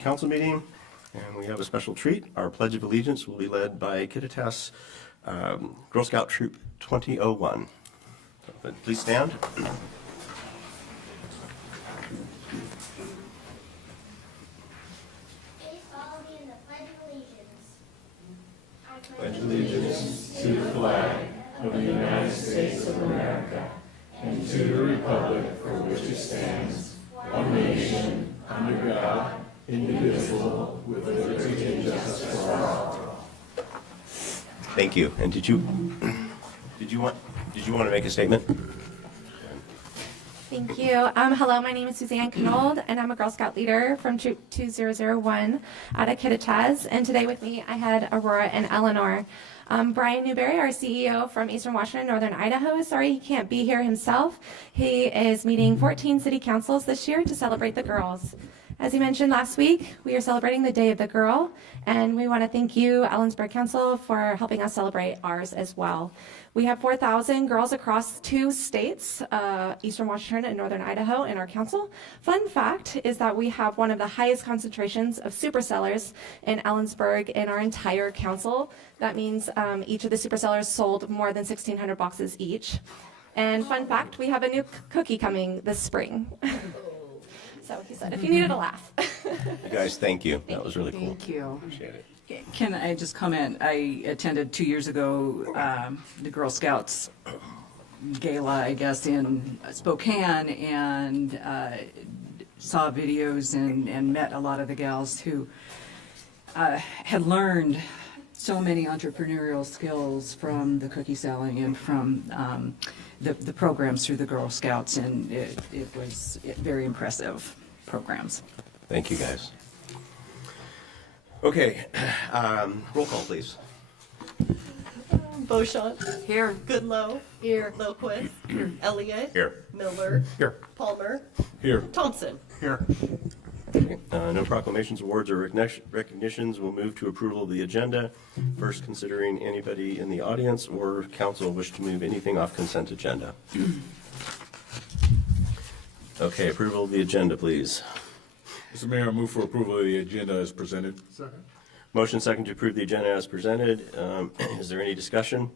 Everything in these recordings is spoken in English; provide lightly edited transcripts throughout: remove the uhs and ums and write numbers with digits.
Council meeting, and we have a special treat. Our Pledge of Allegiance will be led by Kittitas Girl Scout Troop 2001. So, please stand. Pledge allegiance to the flag of the United States of America and to the republic for which it stands, one nation, under God, indivisible, with liberty and justice for all. Thank you. And did you want to make a statement? Thank you. Hello, my name is Suzanne Knold, and I'm a Girl Scout leader from Troop 2001 out of Kittitas. And today with me, I had Aurora and Eleanor. Brian Newberry, our CEO from Eastern Washington, Northern Idaho, is sorry he can't be here himself. He is meeting 14 city councils this year to celebrate the girls. As he mentioned last week, we are celebrating the Day of the Girl, and we want to thank you, Ellensburg Council, for helping us celebrate ours as well. We have 4,000 girls across 2 states, Eastern Washington and Northern Idaho, in our council. Fun fact is that we have one of the highest concentrations of supercellers in Ellensburg in our entire council. That means each of the supercellers sold more than 1,600 boxes each. And fun fact, we have a new cookie coming this spring. So he said, if you needed a laugh. You guys, thank you. That was really cool. Thank you. Appreciate it. Can I just comment? I attended 2 years ago the Girl Scouts gala, I guess, in Spokane, and saw videos and met a lot of the gals who had learned so many entrepreneurial skills from the cookie selling and from the programs through the Girl Scouts, and it was very impressive programs. Thank you, guys. Okay, roll call, please. Beauchamp. Here. Goodlow. Here. Lowquist. Elliott. Here. Miller. Here. Palmer. Here. Thompson. Here. Okay, no proclamations, awards, or recognitions. We'll move to approval of the agenda. First, considering anybody in the audience or council wish to move anything off consent agenda. Okay, approval of the agenda, please. Mr. Mayor, I move for approval of the agenda as presented. Second. Motion second to approve the agenda as presented. Is there any discussion?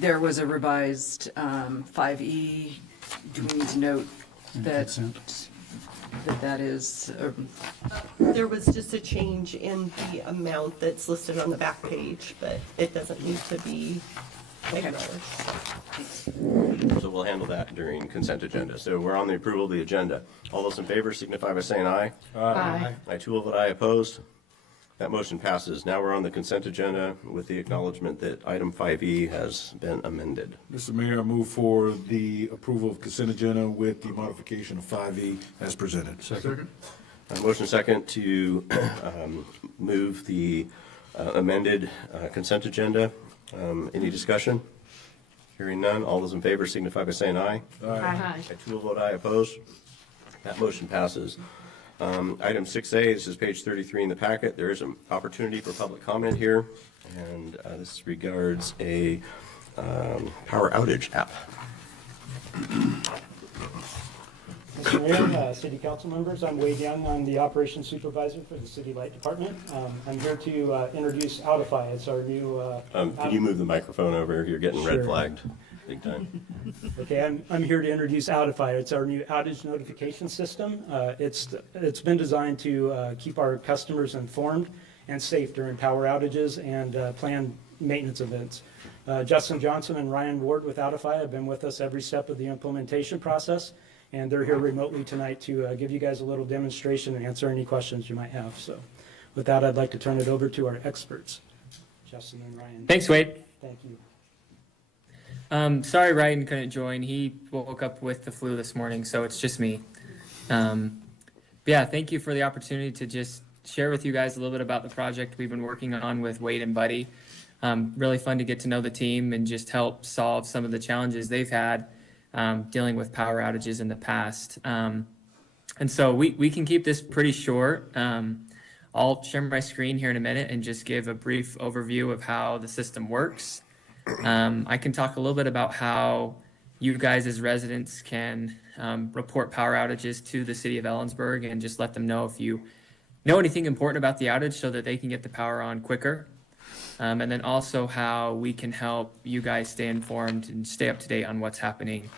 There was a revised 5E. Do we need to note that that is, There was just a change in the amount that's listed on the back page, but it doesn't need to be acknowledged. So we'll handle that during consent agenda. So we're on the approval of the agenda. All those in favor signify by saying aye. Aye. I too will vote aye. Opposed? That motion passes. Now we're on the consent agenda with the acknowledgement that item 5E has been amended. Mr. Mayor, I move for the approval of consent agenda with the modification of 5E as presented. Second. Motion second to move the amended consent agenda. Any discussion? Hearing none. All those in favor signify by saying aye. Aye. I too will vote aye. Opposed? That motion passes. Item 6A, this is page 33 in the packet. There is an opportunity for public comment here, and this regards a power outage app. Mr. Mayor, City Council members, I'm Wade Young. I'm the Operations Supervisor for the City Light Department. I'm here to introduce Outify. It's our new... Can you move the microphone over? You're getting red Sure. flagged big time. Okay, I'm here to introduce Outify. It's our new outage notification system. It's been designed to keep our customers informed and safe during power outages and planned maintenance events. Justin Johnson and Ryan Ward with Outify have been with us every step of the implementation process, and they're here remotely tonight to give you guys a little demonstration and answer any questions you might have. So with that, I'd like to turn it over to our experts, Justin and Ryan. Thanks, Wade. Thank you. Sorry Ryan couldn't join. He woke up with the flu this morning, so it's just me. But yeah, thank you for the opportunity to just share with you guys a little bit about the project we've been working on with Wade and Buddy. Really fun to get to know the team and just help solve some of the challenges they've had dealing with power outages in the past. And so we can keep this pretty short. I'll share my screen here in a minute and just give a brief overview of how the system works. I can talk a little bit about how you guys as residents can report power outages to the city of Ellensburg and just let them know if you know anything important about the outage so that they can get the power on quicker. And then also how we can help you guys stay informed and stay up to date on what's happening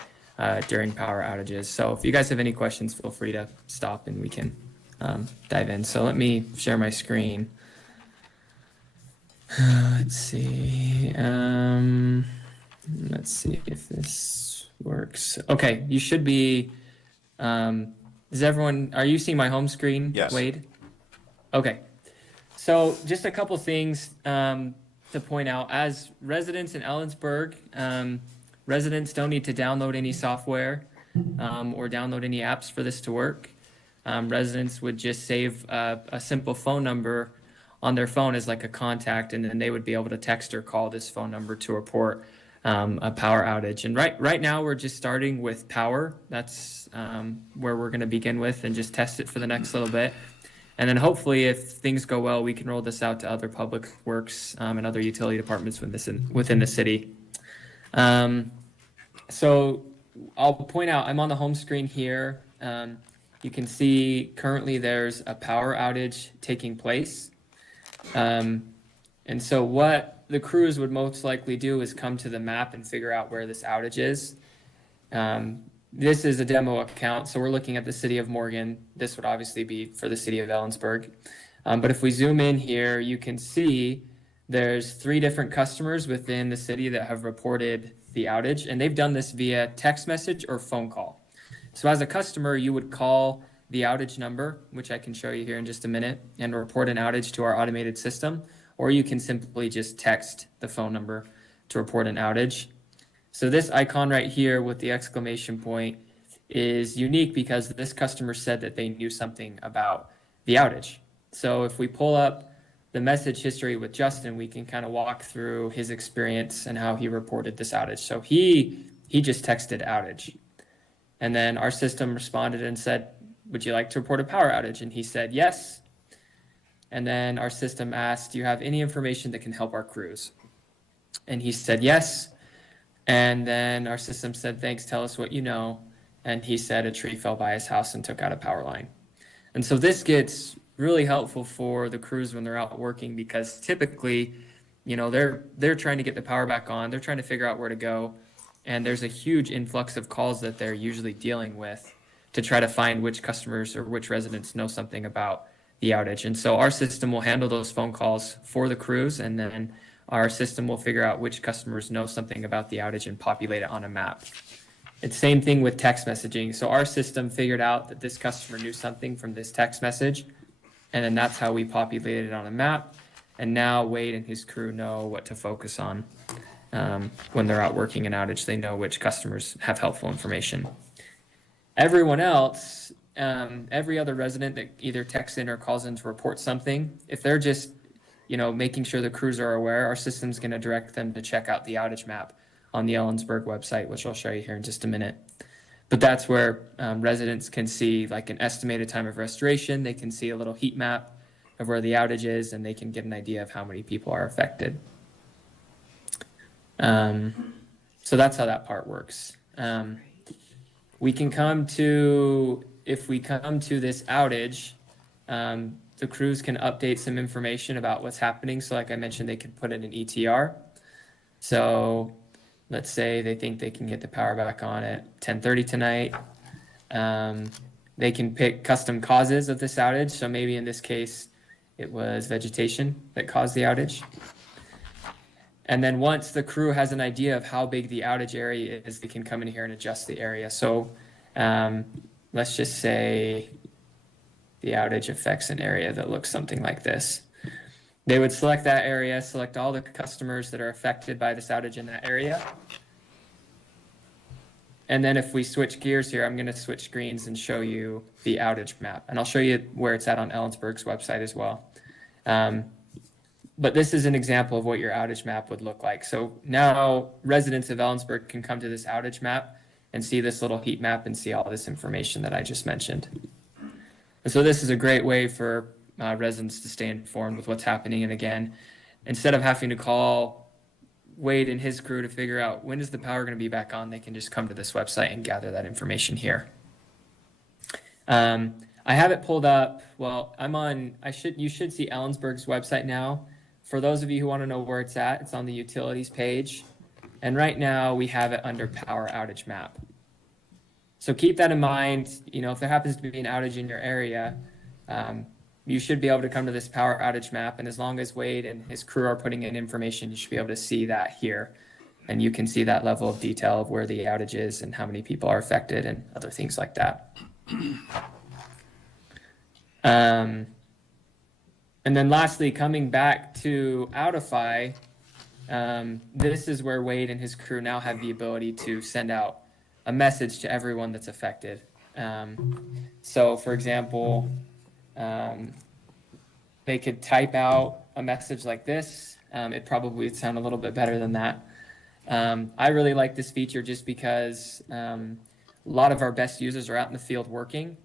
during power outages. So if you guys have any questions, feel free to stop and we can dive in. So let me share my screen. Let's see. Let's see if this works. Okay, you should be. Is everyone? Are you seeing my home screen? Yes. Wade. Okay. So just a couple things to point out. As residents in Ellensburg, residents don't need to download any software or download any apps for this to work. Residents would just save a simple phone number on their phone as like a contact, and then they would be able to text or call this phone number to report a power outage. And right now we're just starting with power. That's where we're going to begin with and just test it for the next little bit. And then hopefully if things go well, we can roll this out to other public works and other utility departments within the city. So I'll point out, I'm on the home screen here. You can see currently there's a power outage taking place. And so what the crews would most likely do is come to the map and figure out where this outage is. This is a demo account, so we're looking at the city of Morgan. This would obviously be for the city of Ellensburg. But if we zoom in here, you can see there's 3 different customers within the city that have reported the outage, and they've done this via text message or phone call. So as a customer, you would call the outage number, which I can show you here in just a minute, and report an outage to our automated system, or you can simply just text the phone number to report an outage. So this icon right here with the exclamation point is unique because this customer said that they knew something about the outage. So if we pull up the message history with Justin, we can kind of walk through his experience and how he reported this outage. So he just texted outage. And then our system responded and said, would you like to report a power outage? And he said, yes. And then our system asked, do you have any information that can help our crews? And he said, yes. And then our system said, thanks, tell us what you know. And he said a tree fell by his house and took out a power line. And so this gets really helpful for the crews when they're out working, because typically, you know, they're trying to get the power back on. They're trying to figure out where to go. And there's a huge influx of calls that they're usually dealing with to try to find which customers or which residents know something about the outage. And so our system will handle those phone calls for the crews, and then our system will figure out which customers know something about the outage and populate it on a map. It's same thing with text messaging. So our system figured out that this customer knew something from this text message, and then that's how we populated it on a map. And now Wade and his crew know what to focus on when they're out working an outage. They know which customers have helpful information. Everyone else, every other resident that either texts in or calls in to report something, if they're just, you know, making sure the crews are aware, our system's going to direct them to check out the outage map on the Ellensburg website, which I'll show you here in just a minute. But that's where residents can see like an estimated time of restoration. They can see a little heat map of where the outage is, and they can get an idea of how many people are affected. So that's how that part works. We can come to, if we come to this outage, the crews can update some information about what's happening. So like I mentioned, they can put in an ETR. So let's say they think they can get the power back on at 10:30 tonight. They can pick custom causes of this outage. So maybe in this case, it was vegetation that caused the outage. And then once the crew has an idea of how big the outage area is, they can come in here and adjust the area. So let's just say the outage affects an area that looks something like this. They would select that area, select all the customers that are affected by this outage in that area. And then if we switch gears here, I'm going to switch screens and show you the outage map. And I'll show you where it's at on Ellensburg's website as well. But this is an example of what your outage map would look like. So now residents of Ellensburg can come to this outage map and see this little heat map and see all this information that I just mentioned. And so this is a great way for residents to stay informed with what's happening. And again, instead of having to call Wade and his crew to figure out when is the power going to be back on, they can just come to this website and gather that information here. I have it pulled up. Well, you should see Ellensburg's website now. For those of you who want to know where it's at, it's on the utilities page. And right now we have it under power outage map. So keep that in mind. You know, if there happens to be an outage in your area, you should be able to come to this power outage map. And as long as Wade and his crew are putting in information, you should be able to see that here. And you can see that level of detail of where the outage is and how many people are affected and other things like that. And then lastly, coming back to Outify, this is where Wade and his crew now have the ability to send out a message to everyone that's affected. So for example, they could type out a message like this. It probably would sound a little bit better than that. I really like this feature just because a lot of our best users are out in the field working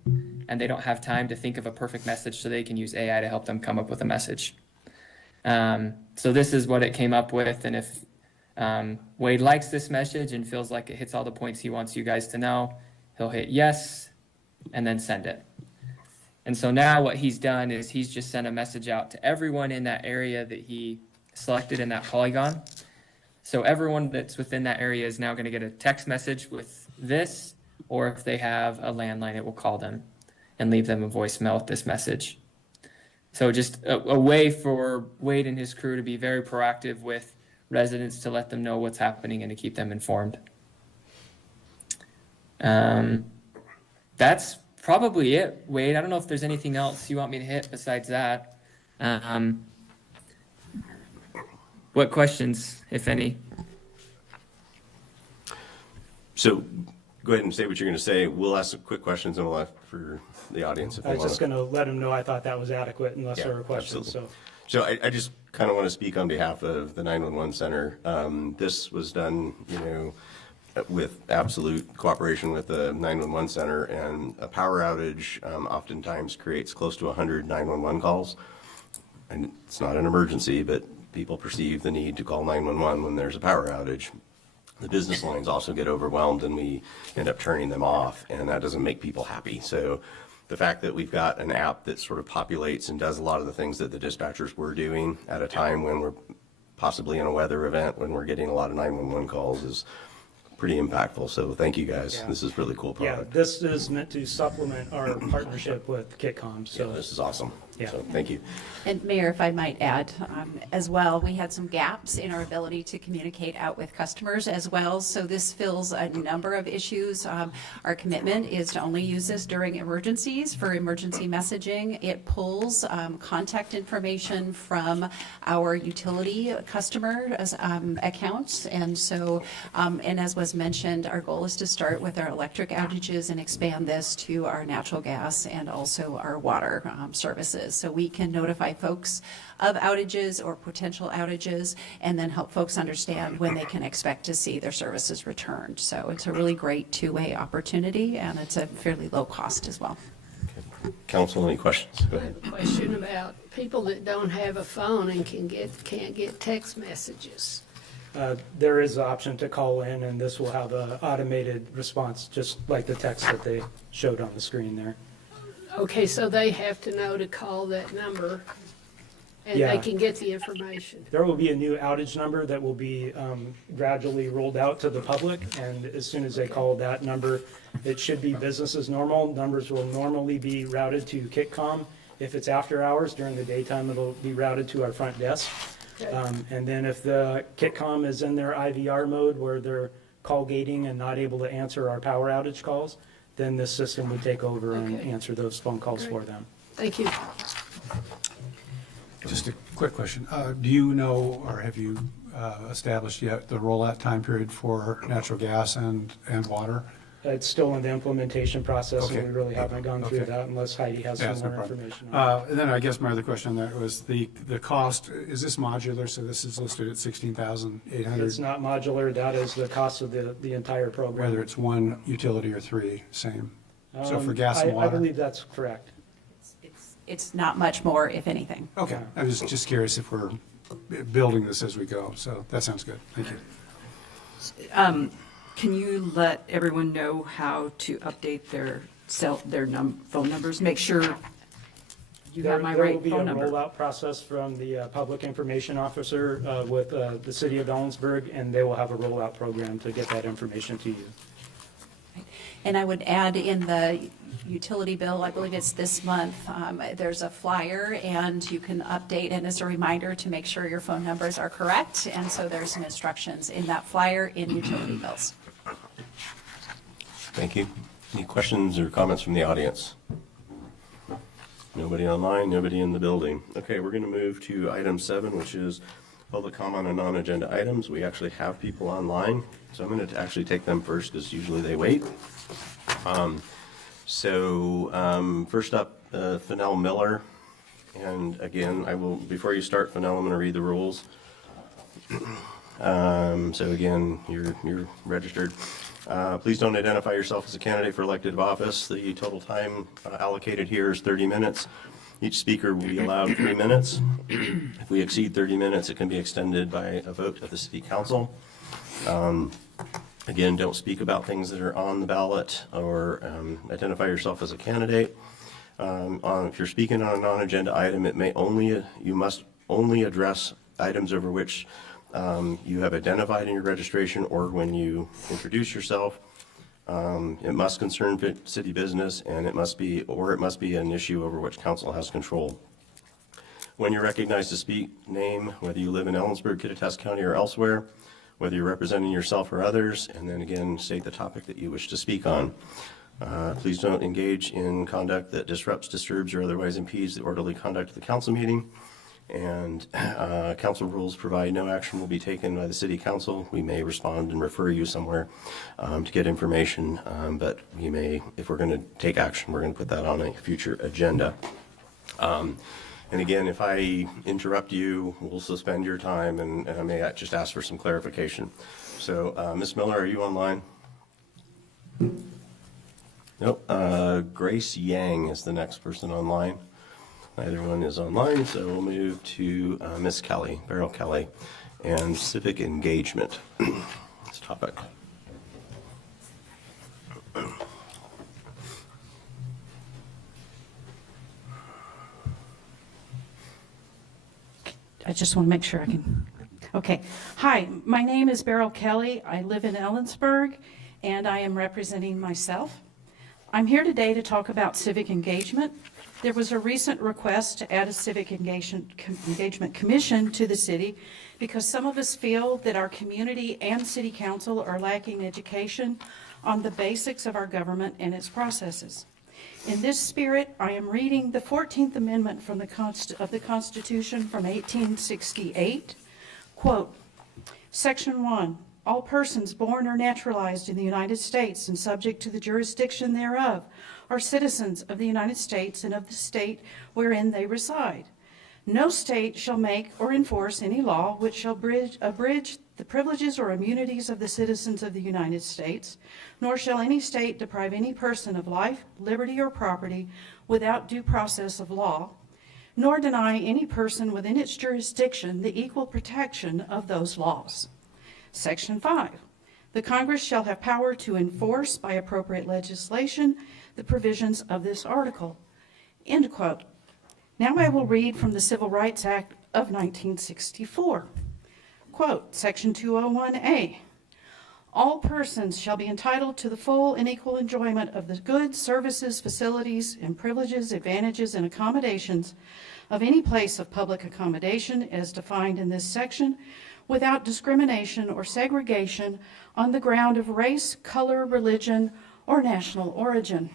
and they don't have time to think of a perfect message, so they can use AI to help them come up with a message. So this is what it came up with, and if Wade likes this message and feels like it hits all the points he wants you guys to know, he'll hit yes and then send it. And so now what he's done is he's just sent a message out to everyone in that area that he selected in that polygon. So everyone that's within that area is now going to get a text message with this, or if they have a landline, it will call them and leave them a voicemail with this message. So just a way for Wade and his crew to be very proactive with residents, to let them know what's happening and to keep them informed. That's probably it, Wade. I don't know if there's anything else you want me to hit besides that. What questions, if any? So go ahead and say what you're going to say. We'll ask some quick questions and we'll ask for the audience if they I was want just going to let them know I thought that was adequate unless there were questions. Absolutely. So I just kind of want to speak on behalf of the 911 center. This was done, you know, with absolute cooperation with the 911 center, and a power outage oftentimes creates close to 100 911 calls. And it's not an emergency, but people perceive the need to call 911 when there's a power outage. The business lines also get overwhelmed and we end up turning them off, and that doesn't make people happy. So the fact that we've got an app that sort of populates and does a lot of the things that the dispatchers were doing at a time when we're possibly in a weather event, when we're getting a lot of 911 calls, is pretty impactful. So thank you guys. Yeah. This is really cool Yeah, product. this is meant to supplement our partnership with Kitcom. So So this is awesome. Yeah. So thank you. And Mayor, if I might add, as well, we had some gaps in our ability to communicate out with customers as well. So this fills a number of issues. Our commitment is to only use this during emergencies for emergency messaging. It pulls contact information from our utility customer accounts. And so, and as was mentioned, our goal is to start with our electric outages and expand this to our natural gas and also our water services. So we can notify folks of outages or potential outages, and then help folks understand when they can expect to see their services returned. So it's a really great two-way opportunity, and it's a fairly low cost as well. Council, any questions? Go I ahead. have a question about people that don't have a phone and can't get text messages. there is an option to call in, and this will have an automated response, just like the text that they showed on the screen there. Okay, so they have to know to call that number and Yeah. they can get the information. There will be a new outage number that will be gradually rolled out to the public, and as soon as they call that number, it should be business as normal. Numbers will normally be routed to Kitcom. If it's after hours, during the daytime, it'll be routed to our front desk. And then if the Kitcom is in their IVR mode where they're call gating and not able to answer our power outage calls, then this system would take over and Okay. answer those phone calls for them. Thank you. Just a quick question. Do you know, or have you established yet the rollout time period for natural gas and water? It's still in the implementation process, and Okay. we really haven't gone through Okay. that unless Heidi has Yeah, some that's no more problem. information on it. And then I guess my other question on that was the cost. Is this modular? So this is listed at 16,800. It's not modular, that is the cost of the entire program. Whether it's one utility or three, same. So for gas and I water? believe that's correct. It's not much more, if anything. Okay, I was just curious if we're building this as we go. So that sounds good. Thank you. Can you let everyone know how to update their phone numbers? Make sure you have my There right will be a phone number. rollout process from the public information officer with the city of Ellensburg, and they will have a rollout program to get that information to you. And I would add in the utility bill, I believe it's this month, there's a flyer and you can update, and as a reminder to make sure your phone numbers are correct. And so there's some instructions in that flyer in utility bills. Thank you. Any questions or comments from the audience? Nobody online, nobody in the building. Okay, we're going to move to item 7, which is public comment on non-agenda items. We actually have people online, so I'm going to actually take them first because usually they wait. First up, Fennell Miller. And again, before you start, Fennell, I'm going to read the rules. So again, you're registered. Please don't identify yourself as a candidate for elected office. The total time allocated here is 30 minutes. Each speaker will be allowed 3 minutes. If we exceed 30 minutes, it can be extended by a vote of the city council. Again, don't speak about things that are on the ballot or identify yourself as a candidate. If you're speaking on a non-agenda item, you must only address items over which you have identified in your registration or when you introduce yourself. It must concern city business, and it must be an issue over which council has control. When you're recognized to speak, name whether you live in Ellensburg, Kittitas County, or elsewhere, whether you're representing yourself or others, and then again state the topic that you wish to speak on. Please don't engage in conduct that disrupts, disturbs, or otherwise impedes the orderly conduct of the council meeting. And council rules provide no action will be taken by the city council. We may respond and refer you somewhere to get information, but we may, if we're going to take action, we're going to put that on a future agenda. And again, if I interrupt you, we'll suspend your time, and I may just ask for some clarification. So, Ms. Miller, are you online? Nope. Grace Yang is the next person online. Neither one is online, so we'll move to Ms. Kelly, Beryl Kelly, and civic engagement. This topic. I just want to make sure I can. Okay. Hi, my name is Beryl Kelly. I live in Ellensburg, and I am representing myself. I'm here today to talk about civic engagement. There was a recent request to add a civic engagement commission to the city because some of us feel that our community and city council are lacking education on the basics of our government and its processes. In this spirit, I am reading the 14th Amendment of the Constitution from 1868. Quote, Section 1, all persons born or naturalized in the United States and subject to the jurisdiction thereof are citizens of the United States and of the state wherein they reside. No state shall make or enforce any law which shall abridge the privileges or immunities of the citizens of the United States, nor shall any state deprive any person of life, liberty, or property without due process of law, nor deny any person within its jurisdiction the equal protection of those laws. Section 5, the Congress shall have power to enforce by appropriate legislation the provisions of this article. End quote. Now I will read from the Civil Rights Act of 1964. Quote, Section 201A, all persons shall be entitled to the full and equal enjoyment of the goods, services, facilities, and privileges, advantages, and accommodations of any place of public accommodation as defined in this section, without discrimination or segregation on the ground of race, color, religion, or national origin.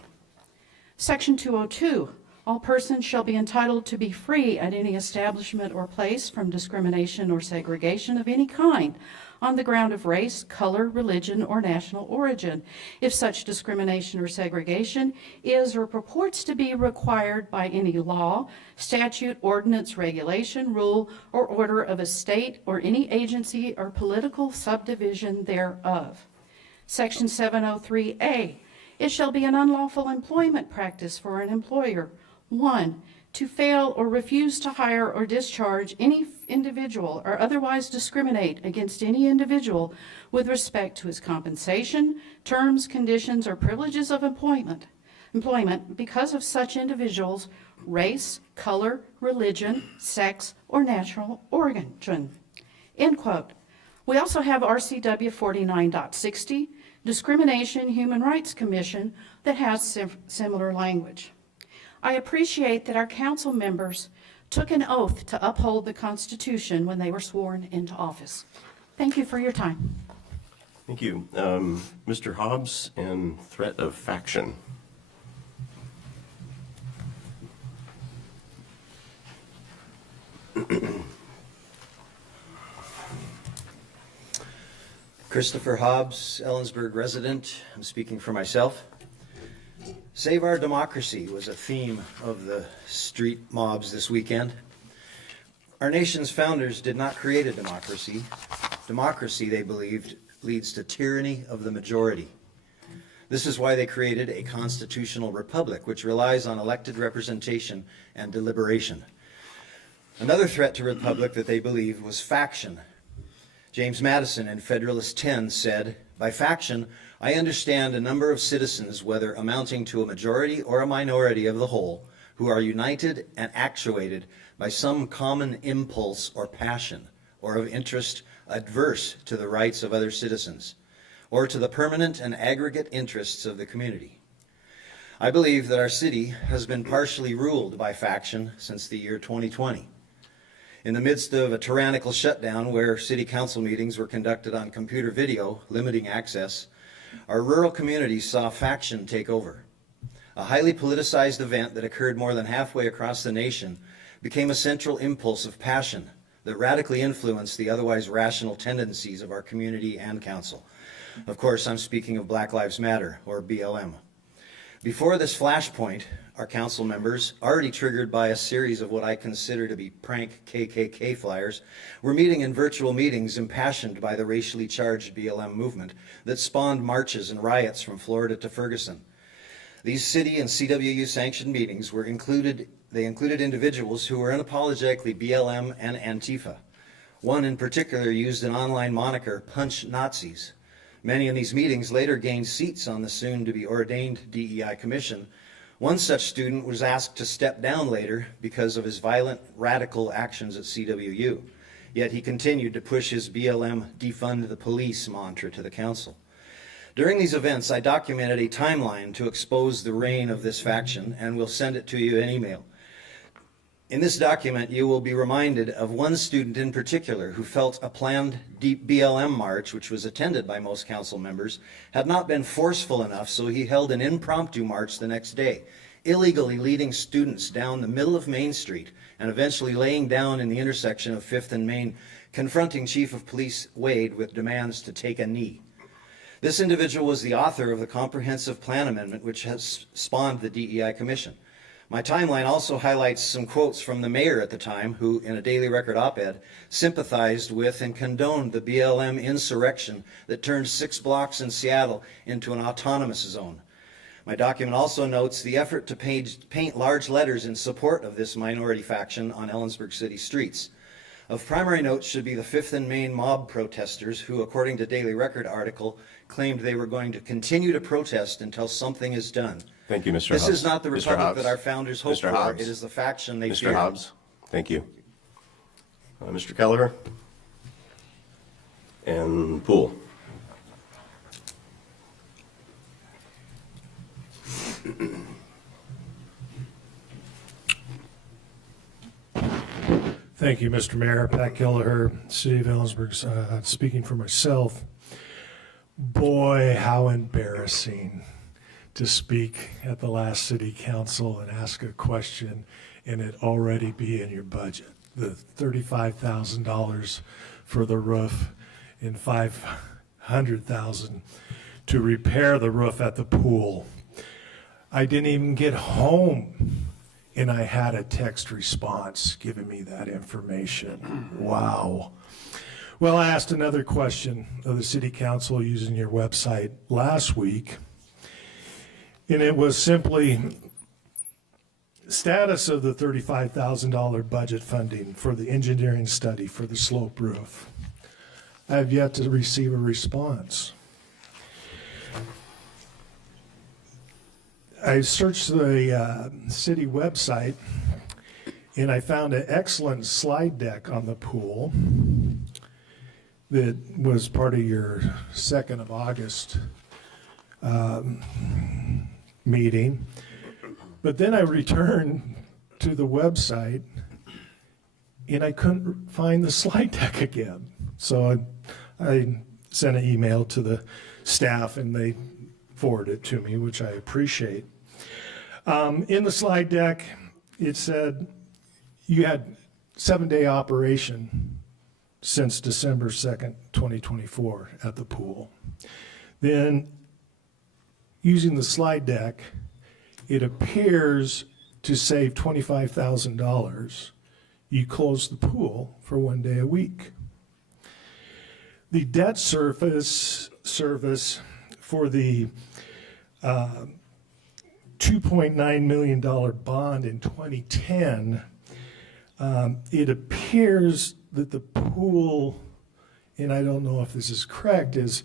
Section 202, all persons shall be entitled to be free at any establishment or place from discrimination or segregation of any kind on the ground of race, color, religion, or national origin, if such discrimination or segregation is or purports to be required by any law, statute, ordinance, regulation, rule, or order of a state or any agency or political subdivision thereof. Section 703A, it shall be an unlawful employment practice for an employer, 1, to fail or refuse to hire or discharge any individual or otherwise discriminate against any individual with respect to his compensation, terms, conditions, or privileges of employment because of such individuals' race, color, religion, sex, or national origin." End quote. We also have RCW 49.60, Discrimination Human Rights Commission, that has similar language. I appreciate that our council members took an oath to uphold the Constitution when they were sworn into office. Thank you for your time. Thank you. Mr. Hobbs and threat of faction. Christopher Hobbs, Ellensburg resident. I'm speaking for myself. Save our democracy was a theme of the street mobs this weekend. Our nation's founders did not create a democracy. Democracy, they believed, leads to tyranny of the majority. This is why they created a constitutional republic, which relies on elected representation and deliberation. Another threat to republic that they believed was faction. James Madison in Federalist 10 said, "By faction, I understand a number of citizens, whether amounting to a majority or a minority of the whole, who are united and actuated by some common impulse or passion, or of interest adverse to the rights of other citizens, or to the permanent and aggregate interests of the community." I believe that our city has been partially ruled by faction since the year 2020. In the midst of a tyrannical shutdown where city council meetings were conducted on computer video, limiting access, our rural communities saw faction take over. A highly politicized event that occurred more than halfway across the nation became a central impulse of passion that radically influenced the otherwise rational tendencies of our community and council. Of course, I'm speaking of Black Lives Matter, or BLM. Before this flashpoint, our council members, already triggered by a series of what I consider to be prank KKK flyers, were meeting in virtual meetings impassioned by the racially charged BLM movement that spawned marches and riots from Florida to Ferguson. These city and CWU sanctioned meetings included individuals who were unapologetically BLM and Antifa. One in particular used an online moniker, Punch Nazis. Many in these meetings later gained seats on the soon-to-be ordained DEI commission. One such student was asked to step down later because of his violent, radical actions at CWU. Yet he continued to push his BLM defund the police mantra to the council. During these events, I documented a timeline to expose the reign of this faction, and will send it to you in email. In this document, you will be reminded of one student in particular who felt a planned BLM march, which was attended by most council members, had not been forceful enough, so he held an impromptu march the next day, illegally leading students down the middle of Main Street and eventually laying down in the intersection of 5th and Main, confronting Chief of Police Wade with demands to take a knee. This individual was the author of the Comprehensive Plan Amendment, which has spawned the DEI Commission. My timeline also highlights some quotes from the mayor at the time, who, in a Daily Record op-ed, sympathized with and condoned the BLM insurrection that turned 6 blocks in Seattle into an autonomous zone. My document also notes the effort to paint large letters in support of this minority faction on Ellensburg city streets. Of primary note should be the 5th and Main mob protesters who, according to Daily Record article, claimed they were going to continue to protest until something is done. Thank you, Mr. Hobbs. This is not the Mr. republic Hobbs. that our founders hoped Mr. for. Hobbs. It is the faction they Mr. fear. Hobbs, thank you. Mr. Kelleher? And Poole. Thank you, Mr. Mayor. Pat Kelleher, City of Ellensburg, speaking for myself. Boy, how embarrassing to speak at the last city council and ask a question and it already be in your budget. The $35,000 for the roof and $500,000 to repair the roof at the pool. I didn't even get home and I had a text response giving me that information. Wow. Well, I asked another question of the city council using your website last week, and it was simply, status of the $35,000 budget funding for the engineering study for the slope roof. I have yet to receive a response. I searched the city website and I found an excellent slide deck on the pool that was part of your 2nd of August meeting. But then I returned to the website and I couldn't find the slide deck again. So I sent an email to the staff and they forwarded it to me, which I appreciate. In the slide deck, it said you had 7-day operation since December 2nd, 2024 at the pool. Then using the slide deck, it appears to save $25,000. You close the pool for 1 day a week. The debt service for the $2.9 million bond in 2010, it appears that the pool, and I don't know if this is correct, is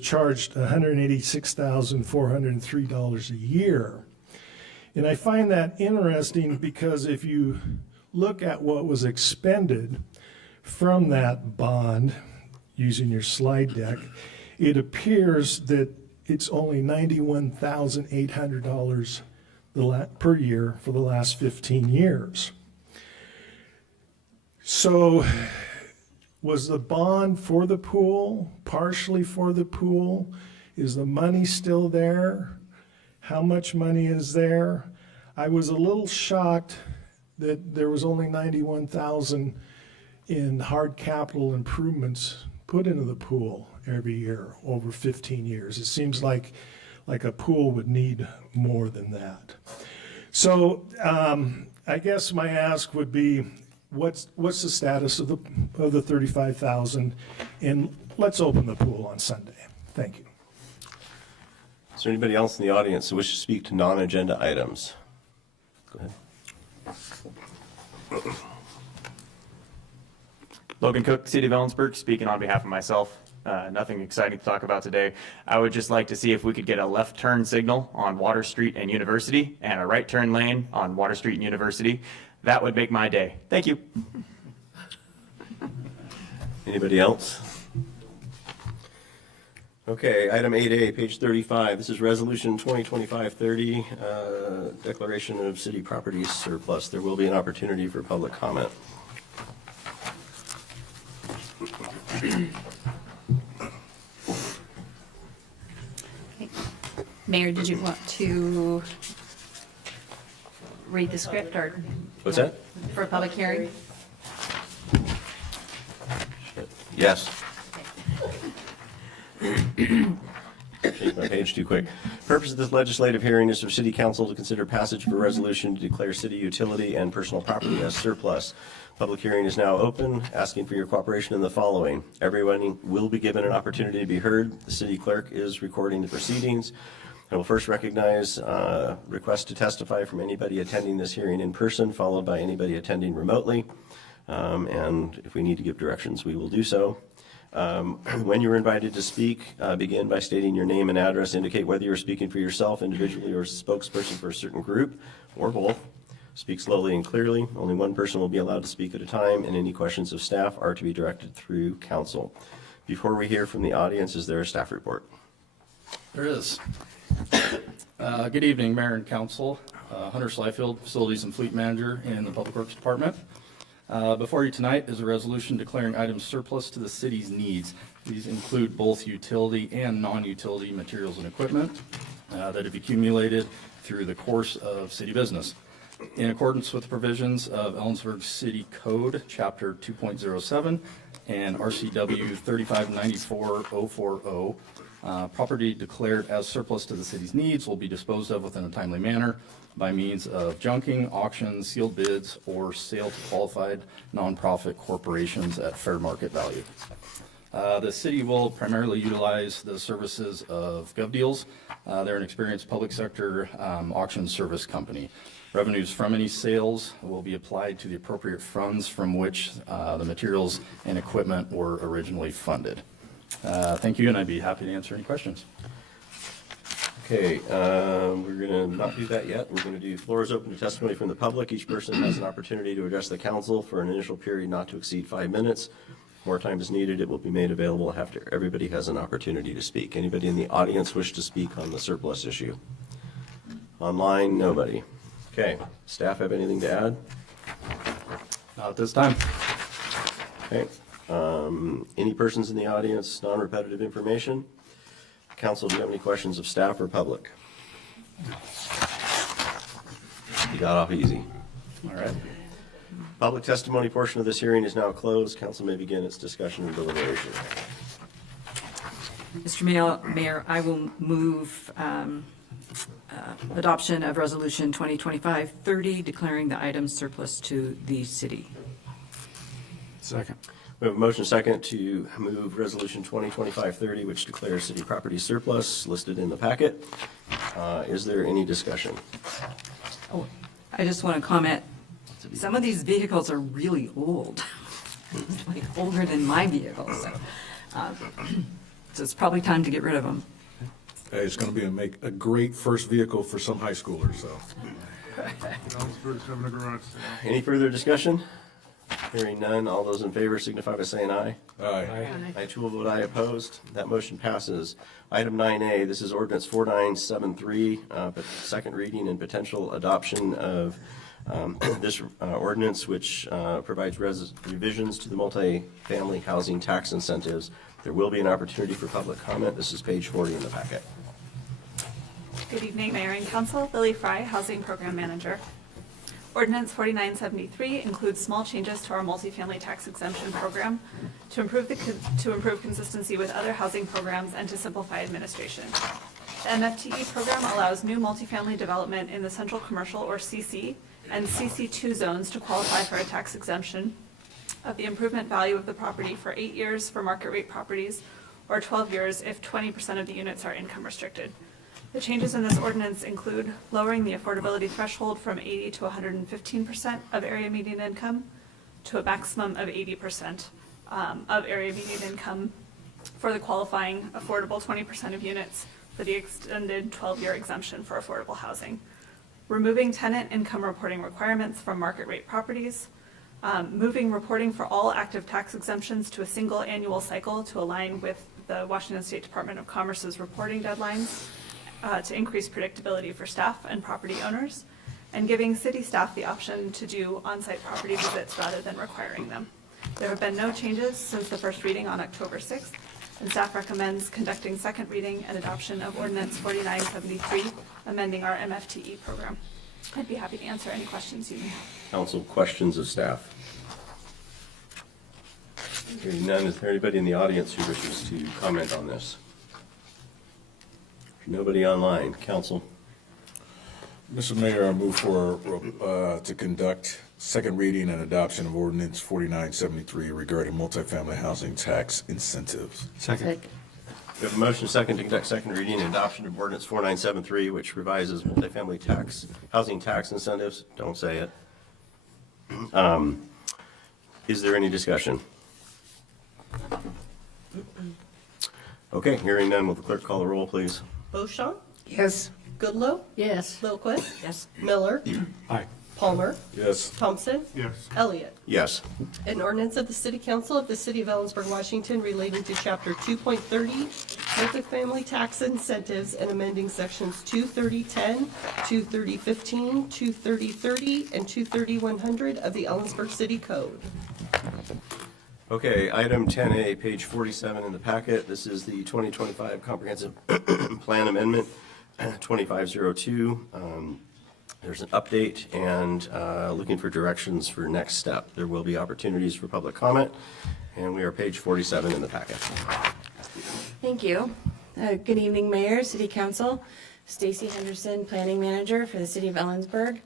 charged $186,403 a year. And I find that interesting because if you look at what was expended from that bond using your slide deck, it appears that it's only $91,800 per year for the last 15 years. So was the bond for the pool, partially for the pool? Is the money still there? How much money is there? I was a little shocked that there was only $91,000 in hard capital improvements put into the pool every year over 15 years. It seems like a pool would need more than that. So I guess my ask would be, what's the status of the $35,000, and let's open the pool on Sunday. Thank you. Is there anybody else in the audience who wishes to speak to non-agenda items? Go ahead. Logan Cook, City of Ellensburg, speaking on behalf of myself. Nothing exciting to talk about today. I would just like to see if we could get a left turn signal on Water Street and University and a right turn lane on Water Street and University. That would make my day. Thank you. Anybody else? Okay, item 8A, page 35. This is resolution 2025-30, declaration of city property surplus. There will be an opportunity for public comment. Mayor, did you want to read the script or? What's that? For a public hearing? Yes. Changed my page too quick. Purpose of this legislative hearing is for City Council to consider passage of a resolution to declare city utility and personal property as surplus. Public hearing is now open, asking for your cooperation in the following. Everyone will be given an opportunity to be heard. The city clerk is recording the proceedings. I will first recognize requests to testify from anybody attending this hearing in person, followed by anybody attending remotely. And if we need to give directions, we will do so. When you're invited to speak, begin by stating your name and address. Indicate whether you're speaking for yourself individually or as a spokesperson for a certain group, or both. Speak slowly and clearly. Only one person will be allowed to speak at a time, and any questions of staff are to be directed through council. Before we hear from the audience, is there a staff report? There is. Good evening, Mayor and Council. Hunter Slyfield, Facilities and Fleet Manager in the Public Works Department. Before you tonight is a resolution declaring items surplus to the city's needs. These include both utility and non-utility materials and equipment that have accumulated through the course of city business. In accordance with the provisions of Ellensburg City Code, Chapter 2.07 and RCW 3594-040, property declared as surplus to the city's needs will be disposed of within a timely manner by means of junking, auctions, sealed bids, or sale to qualified nonprofit corporations at fair market value. The city will primarily utilize the services of GovDeals. They're an experienced public sector auction service company. Revenues from any sales will be applied to the appropriate funds from which the materials and equipment were originally funded. Thank you, and I'd be happy to answer any questions. Okay, we're going to not do that yet. We're going to do floor is open to testimony from the public. Each person has an opportunity to address the council for an initial period not to exceed 5 minutes. If more time is needed, it will be made available after everybody has an opportunity to speak. Anybody in the audience wish to speak on the surplus issue? Online, nobody. Okay, staff have anything to add? Not at this time. Okay, any persons in the audience, non-repetitive information? Council, do you have any questions of staff or public? You got off easy. All right. Public testimony portion of this hearing is now closed. Council may begin its discussion and deliberation. Mr. Mayor, I will move adoption of Resolution 2025-30, declaring the item surplus to the city. Second. We have a motion second to move Resolution 2025-30, which declares city property surplus, listed in the packet. Is there any discussion? Oh, I just want to comment, some of these vehicles are really old, like older than my vehicle, so it's probably time to get rid of them. Hey, it's going to be a great first vehicle for some high schoolers, so. Any further discussion? Hearing none, all those in favor signify by saying aye. Aye. I too will vote aye opposed. That motion passes. Item 9A, this is ordinance 4973, but second reading and potential adoption of this ordinance, which provides revisions to the multifamily housing tax incentives. There will be an opportunity for public comment. This is page 40 in the packet. Good evening, Mayor and Council. Lily Fry, Housing Program Manager. Ordinance 4973 includes small changes to our multifamily tax exemption program to improve consistency with other housing programs and to simplify administration. The MFTE program allows new multifamily development in the Central Commercial or CC and CC2 zones to qualify for a tax exemption of the improvement value of the property for 8 years for market rate properties or 12 years if 20% of the units are income restricted. The changes in this ordinance include lowering the affordability threshold from 80 to 115% of area median income to a maximum of 80% of area median income for the qualifying affordable 20% of units for the extended 12-year exemption for affordable housing. Removing tenant income reporting requirements from market rate properties. Moving reporting for all active tax exemptions to a single annual cycle to align with the Washington State Department of Commerce's reporting deadlines. To increase predictability for staff and property owners, and giving city staff the option to do on-site property visits rather than requiring them. There have been no changes since the first reading on October 6th, and staff recommends conducting second reading and adoption of Ordinance 4973, amending our MFTE program. I'd be happy to answer any questions you may have. Council, questions of staff? Hearing none, is there anybody in the audience who wishes to comment on this? Nobody online. Council. Mr. Mayor, I move to conduct second reading and adoption of ordinance 4973 regarding multifamily housing tax incentives. Second. We have a motion second to conduct second reading and adoption of ordinance 4973, which revises multifamily housing tax incentives. Don't say it. Is there any discussion? Okay, hearing none, will the clerk call the roll, please? Beauchamp? Yes. Goodloe? Yes. Lilquist? Yes. Miller? Aye. Palmer? Yes. Thompson? Yes. Elliott? Yes. An ordinance of the City Council of the City of Ellensburg, Washington relating to Chapter 2.30, multifamily tax incentives and amending sections 23010, 23015, 23030, and 23100 of the Ellensburg City Code. Okay, item 10A, page 47 in the packet. This is the 2025 Comprehensive Plan Amendment 2502. There's an update and looking for directions for next step. There will be opportunities for public comment, and we are page 47 in the packet. Thank you. Good evening, Mayor, City Council. Stacy Henderson, Planning Manager for the City of Ellensburg.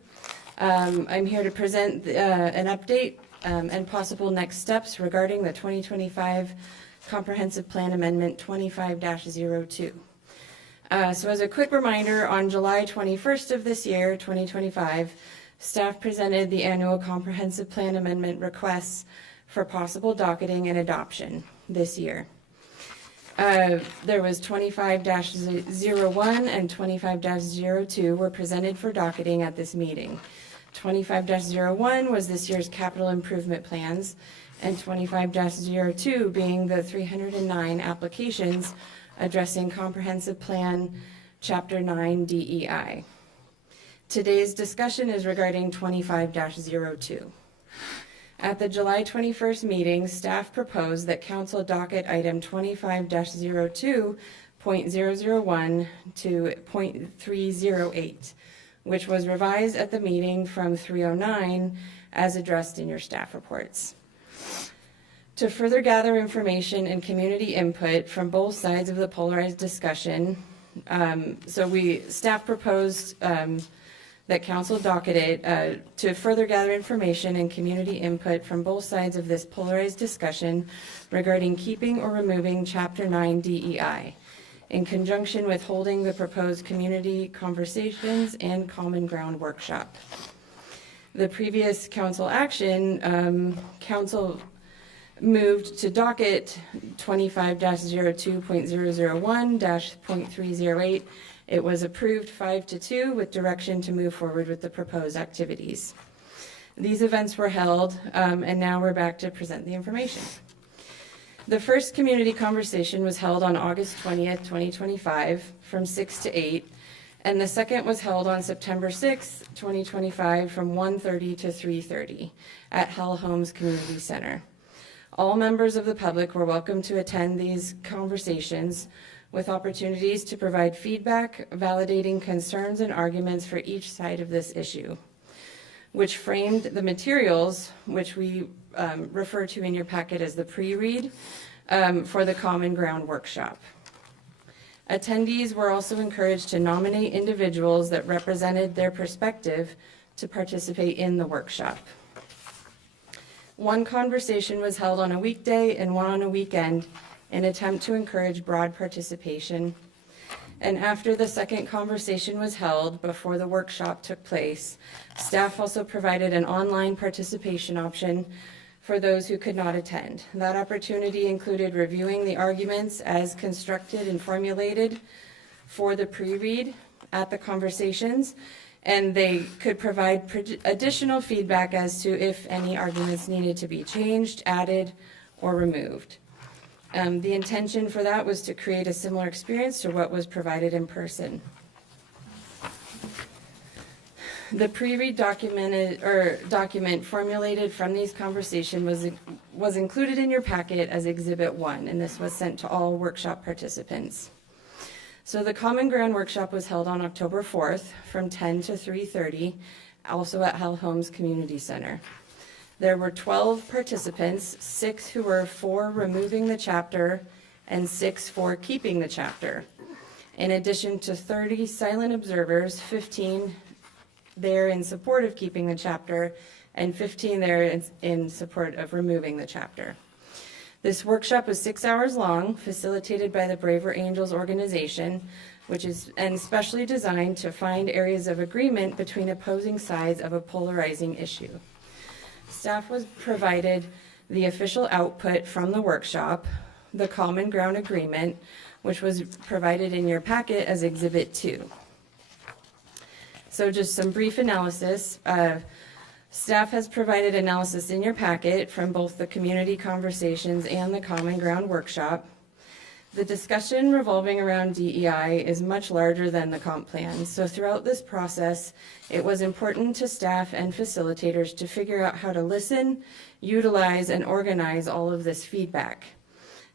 I'm here to present an update and possible next steps regarding the 2025 Comprehensive Plan Amendment 25-02. So as a quick reminder, on July 21st of this year, 2025, Staff presented the annual comprehensive plan amendment requests for possible docketing and adoption this year. There was 25-01 and 25-02 were presented for docketing at this meeting. 25-01 was this year's capital improvement plans, and 25-02 being the 309 applications addressing comprehensive plan Chapter 9 DEI. Today's discussion is regarding 25-02. At the July 21st meeting, staff proposed that council docket item 25-02.001 to .308, which was revised at the meeting from 309 as addressed in your staff reports. To further gather information and community input from both sides of the polarized discussion, staff proposed that council docket it to further gather information and community input from both sides of this polarized discussion regarding keeping or removing Chapter 9 DEI, in conjunction with holding the proposed community conversations and common ground workshop. The previous council action, council moved to docket 25-02.001-.308. It was approved 5-2 with direction to move forward with the proposed activities. These events were held, and now we're back to present the information. The first community conversation was held on August 20th, 2025 from 6 to 8, and the second was held on September 6th, 2025 from 1:30 to 3:30 at Hell Homes Community Center. All members of the public were welcome to attend these conversations with opportunities to provide feedback, validating concerns and arguments for each side of this issue, which framed the materials, which we refer to in your packet as the pre-read, for the Common Ground Workshop. Attendees were also encouraged to nominate individuals that represented their perspective to participate in the workshop. One conversation was held on a weekday and one on a weekend in an attempt to encourage broad participation. And after the second conversation was held, before the workshop took place, staff also provided an online participation option for those who could not attend. That opportunity included reviewing the arguments as constructed and formulated for the pre-read at the conversations, and they could provide additional feedback as to if any arguments needed to be changed, added, or removed. The intention for that was to create a similar experience to what was provided in person. The pre-read document formulated from these conversations was included in your packet as Exhibit 1, and this was sent to all workshop participants. So the Common Ground Workshop was held on October 4th from 10 to 3:30, also at Hell Homes Community Center. There were 12 participants, 6 who were for removing the chapter and 6 for keeping the chapter. In addition to 30 silent observers, 15 there in support of keeping the chapter and 15 there in support of removing the chapter. This workshop was 6 hours long, facilitated by the Braver Angels organization, which is specially designed to find areas of agreement between opposing sides of a polarizing issue. Staff was provided the official output from the workshop, the Common Ground Agreement, which was provided in your packet as Exhibit 2. So just some brief analysis. Staff has provided analysis in your packet from both the community conversations and the Common Ground Workshop. The discussion revolving around DEI is much larger than the comp plan, so throughout this process, it was important to staff and facilitators to figure out how to listen, utilize, and organize all of this feedback,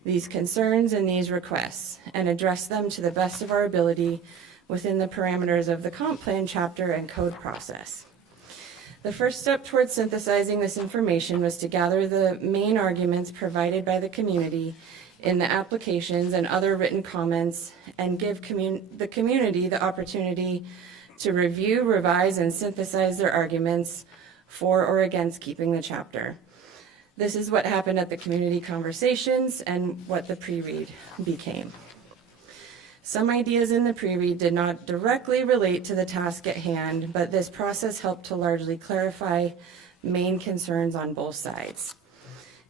these concerns and these requests, and address them to the best of our ability within the parameters of the comp plan chapter and code process. The first step towards synthesizing this information was to gather the main arguments provided by the community in the applications and other written comments, and give the community the opportunity to review, revise, and synthesize their arguments for or against keeping the chapter. This is what happened at the community conversations and what the pre-read became. Some ideas in the pre-read did not directly relate to the task at hand, but this process helped to largely clarify main concerns on both sides.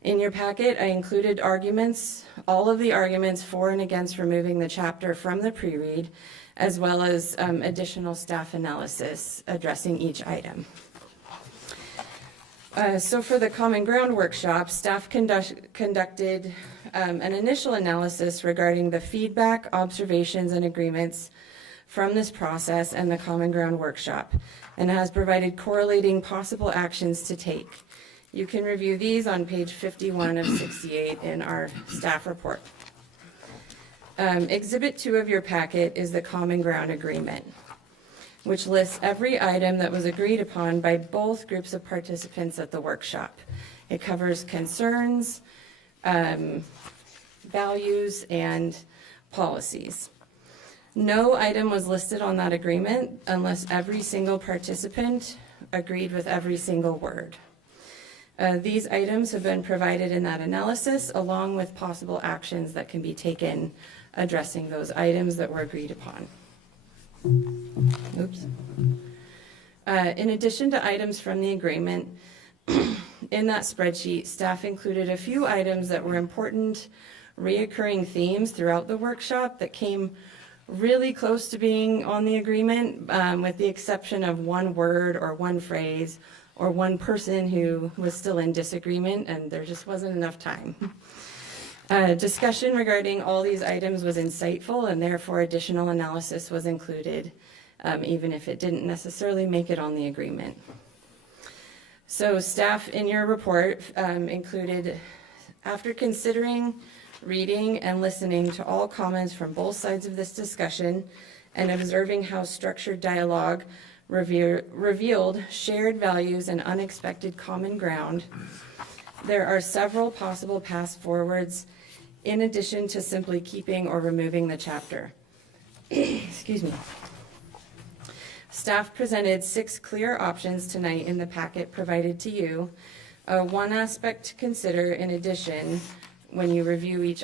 In your packet, I included arguments, all of the arguments for and against removing the chapter from the pre-read, as well as additional staff analysis addressing each item. So for the Common Ground workshop, staff conducted an initial analysis regarding the feedback, observations, and agreements from this process and the Common Ground workshop, and has provided correlating possible actions to take. You can review these on page 51 of 68 in our staff report. Exhibit 2 of your packet is the Common Ground Agreement, which lists every item that was agreed upon by both groups of participants at the workshop. It covers concerns, values, and policies. No item was listed on that agreement unless every single participant agreed with every single word. These items have been provided in that analysis, along with possible actions that can be taken addressing those items that were agreed upon. Oops. In addition to items from the agreement, in that spreadsheet, staff included a few items that were important reoccurring themes throughout the workshop that came really close to being on the agreement, with the exception of one word or one phrase or one person who was still in disagreement, and there just wasn't enough time. Discussion regarding all these items was insightful, and therefore additional analysis was included, even if it didn't necessarily make it on the agreement. So staff in your report included, after considering, reading, and listening to all comments from both sides of this discussion and observing how structured dialogue revealed shared values and unexpected common ground, there are several possible paths forwards in addition to simply keeping or removing the chapter. Excuse me. Staff presented 6 clear options tonight in the packet provided to you. One aspect to consider in addition when you review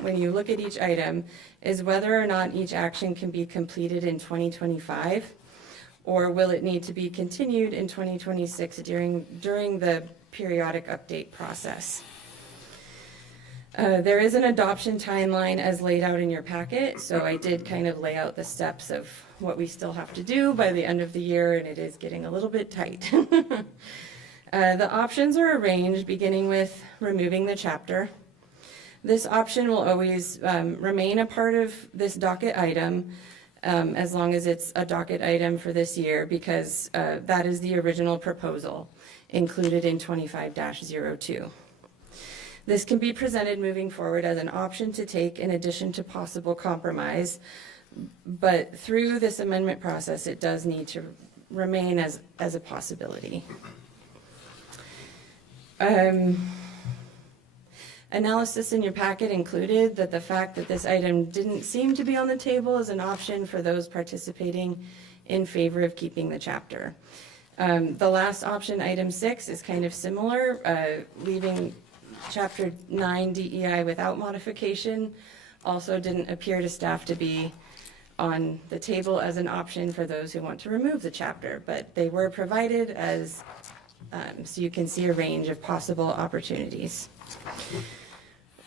when you look at each item is whether or not each action can be completed in 2025, or will it need to be continued in 2026 during the periodic update process. There is an adoption timeline as laid out in your packet, so I did kind of lay out the steps of what we still have to do by the end of the year, and it is getting a little bit tight. The options are arranged beginning with removing the chapter. This option will always remain a part of this docket item as long as it's a docket item for this year, because that is the original proposal included in 25-02. This can be presented moving forward as an option to take in addition to possible compromise, but through this amendment process, it does need to remain as a possibility. Analysis in your packet included that the fact that this item didn't seem to be on the table is an option for those participating in favor of keeping the chapter. The last option, item 6, is kind of similar, leaving Chapter 9 DEI without modification also didn't appear to staff to be on the table as an option for those who want to remove the chapter, but they were provided as, so you can see a range of possible opportunities.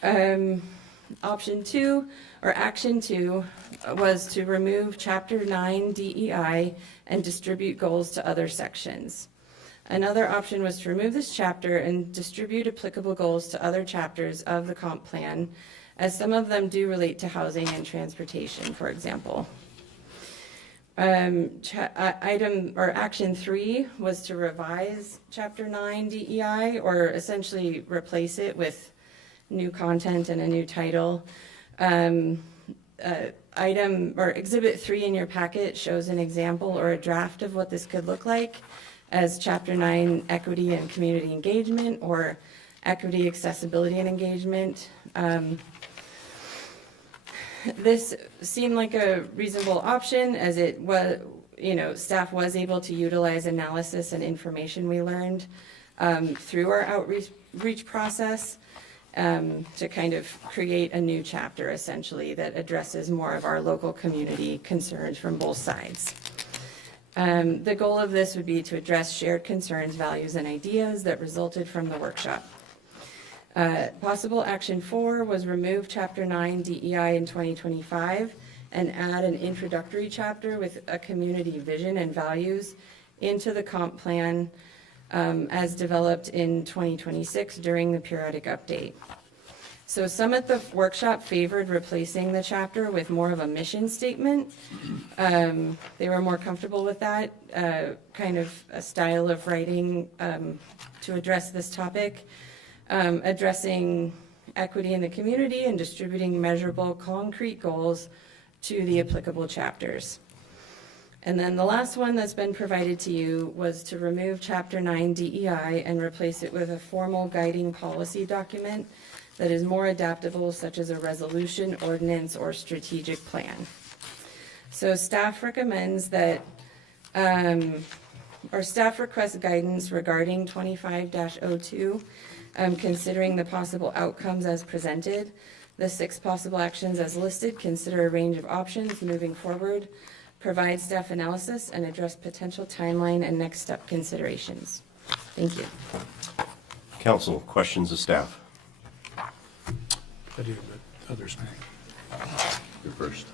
Option 2, or action 2, was to remove Chapter 9 DEI and distribute goals to other sections. Another option was to remove this chapter and distribute applicable goals to other chapters of the comp plan, as some of them do relate to housing and transportation, for example. Action 3 was to revise Chapter 9 DEI, or essentially replace it with new content and a new title. Exhibit 3 in your packet shows an example or a draft of what this could look like as Chapter 9 Equity and Community Engagement, or Equity, Accessibility, and Engagement. This seemed like a reasonable option, as it was, staff was able to utilize analysis and information we learned through our outreach process, to kind of create a new chapter essentially that addresses more of our local community concerns from both sides. The goal of this would be to address shared concerns, values, and ideas that resulted from the workshop. Possible action 4 was remove Chapter 9 DEI in 2025 and add an introductory chapter with a community vision and values into the comp plan as developed in 2026 during the periodic update. So some at the workshop favored replacing the chapter with more of a mission statement. They were more comfortable with that, kind of a style of writing to address this topic, addressing equity in the community and distributing measurable concrete goals to the applicable chapters. And then the last one that's been provided to you was to remove Chapter 9 DEI and replace it with a formal guiding policy document that is more adaptable, such as a resolution, ordinance, or strategic plan. So staff recommends that, or staff requests guidance regarding 25-02, considering the possible outcomes as presented, the 6 possible actions as listed, consider a range of options moving forward, provide staff analysis, and address potential timeline and next step considerations. Thank you. Council, questions of staff? I do, but others may. You're first.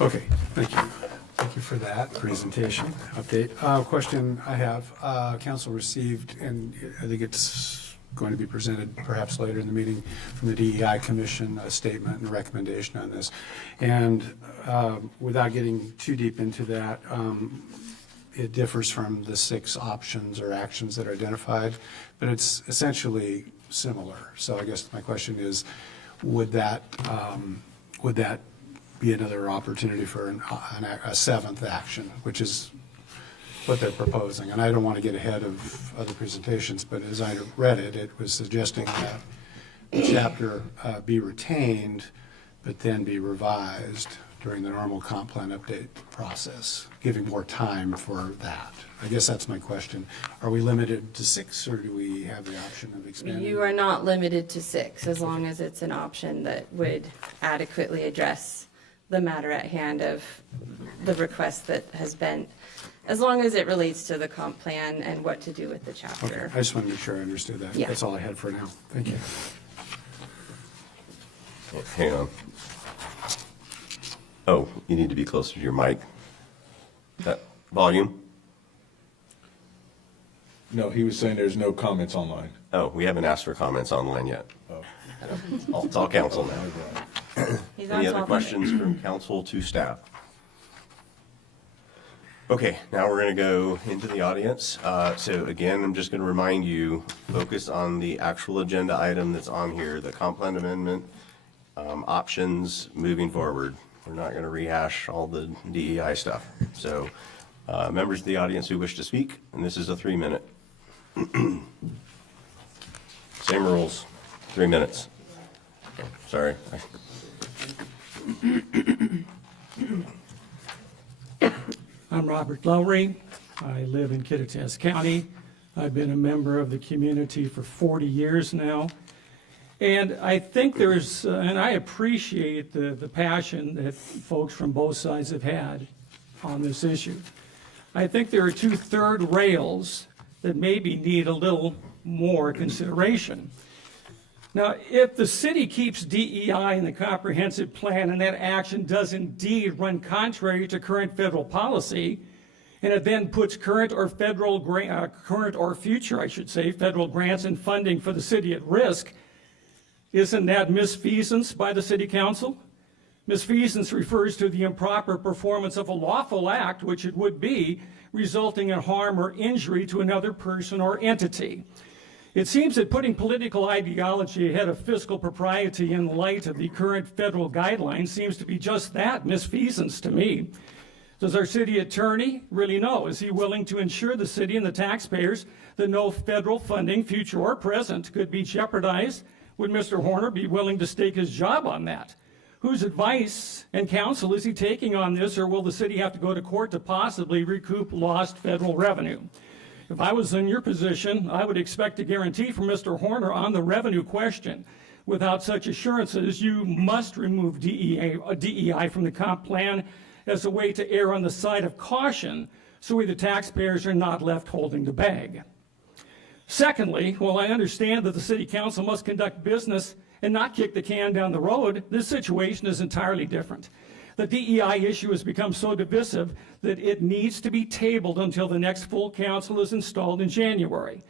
Okay, thank you. Thank you for that presentation update. Question I have, council received, and I think it's going to be presented perhaps later in the meeting from the DEI Commission, a statement and a recommendation on this. And without getting too deep into that, it differs from the 6 options or actions that are identified, but it's essentially similar. So I guess my question is, would that be another opportunity for a 7th action, which is what they're proposing? And I don't want to get ahead of other presentations, but as I read it, it was suggesting that the chapter be retained, but then be revised during the normal comp plan update process, giving more time for that. I guess that's my question. Are we limited to 6, or do we have the option of expanding? You are not limited to 6, as long as it's an option that would adequately address the matter at hand of the request that has been, as long as it relates to the comp plan and what to do with the chapter. Okay, I just want to make sure I understood that. Yeah. That's all I had for now. Thank you. Hang on. Oh, you need to be closer to your mic. That volume? No, he was saying there's no comments online. Oh, we haven't asked for comments online yet. Oh. It's all council now. He's Any on other top. questions from council to staff? Okay, now we're going to go into the audience. So again, I'm just going to remind you, focus on the actual agenda item that's on here, the comp plan amendment, options moving forward. We're not going to rehash all the DEI stuff. So members of the audience who wish to speak, and this is a 3-minute. Same rules, 3 minutes. Sorry. I'm Robert Lowry. I live in Kittitas County. I've been a member of the community for 40 years now. And I think there's, and I appreciate the passion that folks from both sides have had on this issue. I think there are 2 third rails that maybe need a little more consideration. Now, if the city keeps DEI in the comprehensive plan and that action does indeed run contrary to current federal policy, and it then puts current or future, I should say, federal grants and funding for the city at risk, isn't that misfeasance by the city council? Misfeasance refers to the improper performance of a lawful act, which it would be, resulting in harm or injury to another person or entity. It seems that putting political ideology ahead of fiscal propriety in light of the current federal guidelines seems to be just that, misfeasance to me. Does our city attorney really know? Is he willing to ensure the city and the taxpayers that no federal funding, future or present, could be jeopardized? Would Mr. Horner be willing to stake his job on that? Whose advice and counsel is he taking on this, or will the city have to go to court to possibly recoup lost federal revenue? If I was in your position, I would expect a guarantee from Mr. Horner on the revenue question. Without such assurances, you must remove DEI from the comp plan as a way to err on the side of caution, so we the taxpayers are not left holding the bag. Secondly, while I understand that the City Council must conduct business and not kick the can down the road, this situation is entirely different. The DEI issue has become so divisive that it needs to be tabled until the next full council is installed in January.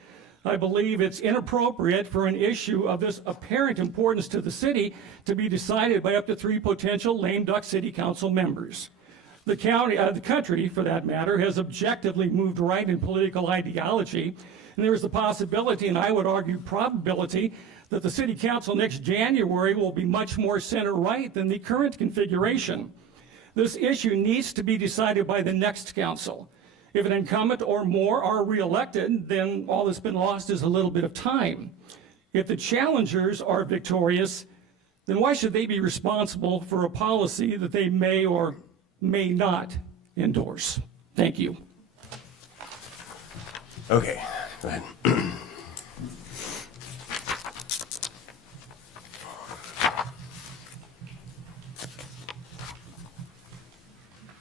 I believe it's inappropriate for an issue of this apparent importance to the city to be decided by up to 3 potential lame duck city council members. The country, for that matter, has objectively moved right in political ideology, and there is the possibility, and I would argue probability, that the city council next January will be much more center-right than the current configuration. This issue needs to be decided by the next council. If an incumbent or more are reelected, then all that's been lost is a little bit of time. If the challengers are victorious, then why should they be responsible for a policy that they may or may not endorse? Thank you. Okay, go ahead.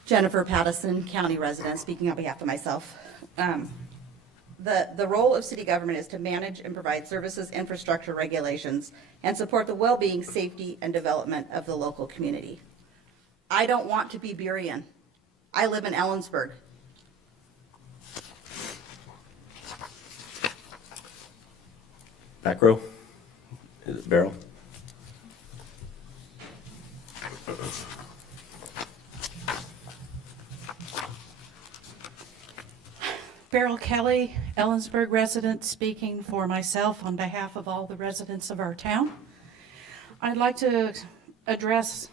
Jennifer Pattison, county resident, speaking on behalf of myself. The role of city government is to manage and provide services, infrastructure, regulations, and support the well-being, safety, and development of the local community. I don't want to be Burien. I live in Ellensburg. Back row. Is it Beryl? Beryl Kelly, Ellensburg resident, speaking for myself on behalf of all the residents of our town. I'd like to address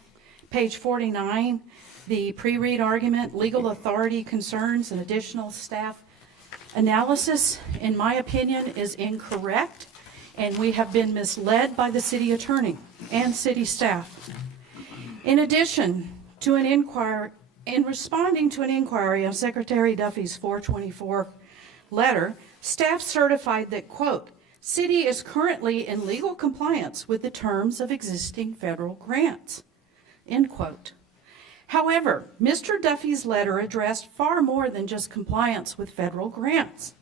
page 49, the pre-read argument, legal authority concerns and additional staff analysis, in my opinion, is incorrect, and we have been misled by the city attorney and city staff. In addition to an inquiry, in responding to an inquiry on Secretary Duffy's 424 letter, staff certified that, quote, city is currently in legal compliance with the terms of existing federal grants, end quote. However, Mr. Duffy's letter addressed far more than just compliance with federal grants.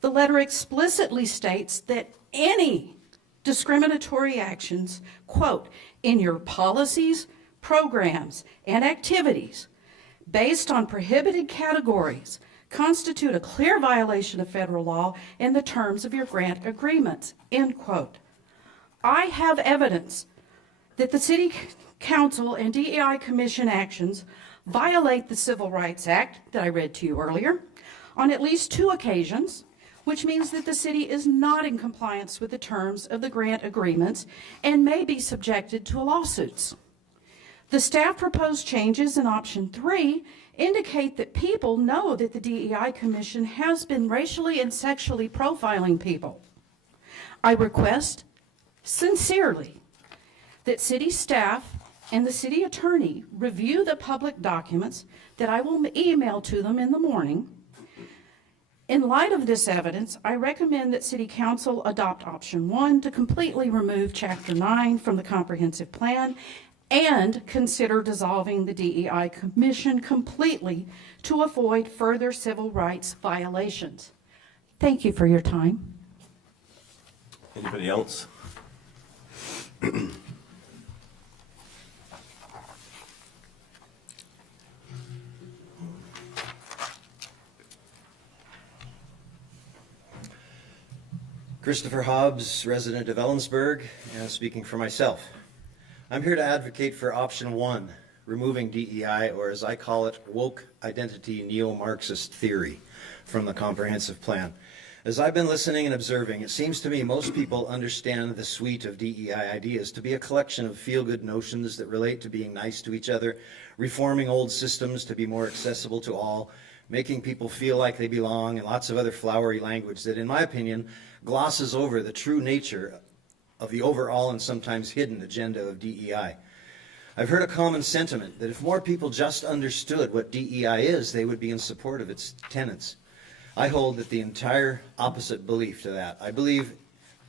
The letter explicitly states that any discriminatory actions, quote, in your policies, programs, and activities based on prohibited categories constitute a clear violation of federal law and the terms of your grant agreements, end quote. I have evidence that the City Council and DEI Commission actions violate the Civil Rights Act that I read to you earlier on at least 2 occasions, which means that the city is not in compliance with the terms of the grant agreements and may be subjected to lawsuits. The staff proposed changes in option 3 indicate that people know that the DEI Commission has been racially and sexually profiling people. I request sincerely that city staff and the city attorney review the public documents that I will email to them in the morning. In light of this evidence, I recommend that City Council adopt option 1 to completely remove Chapter 9 from the comprehensive plan and consider dissolving the DEI Commission completely to avoid further civil rights violations. Thank you for your time. Anybody else? Christopher Hobbs, resident of Ellensburg, and speaking for myself. I'm here to advocate for option 1, removing DEI, or as I call it, woke identity neo-Marxist theory, from the comprehensive plan. As I've been listening and observing, it seems to me most people understand the suite of DEI ideas to be a collection of feel-good notions that relate to being nice to each other, reforming old systems to be more accessible to all, making people feel like they belong, and lots of other flowery language that, in my opinion, glosses over the true nature of the overall and sometimes hidden agenda of DEI. I've heard a common sentiment that if more people just understood what DEI is, they would be in support of its tenets. I hold that the entire opposite belief to that. I believe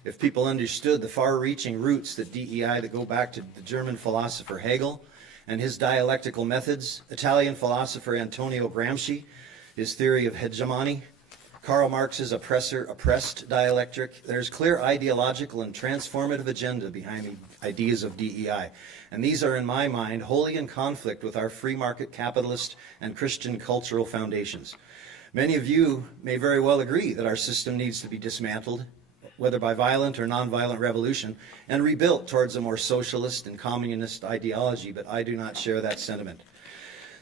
If people understood the far-reaching roots that DEI that go back to the German philosopher Hegel and his dialectical methods, Italian philosopher Antonio Gramsci, his theory of hegemony, Karl Marx's oppressor-oppressed dialectic, there's clear ideological and transformative agenda behind the ideas of DEI. And these are, in my mind, wholly in conflict with our free market capitalist and Christian cultural foundations. Many of you may very well agree that our system needs to be dismantled, whether by violent or nonviolent revolution, and rebuilt towards a more socialist and communist ideology, but I do not share that sentiment.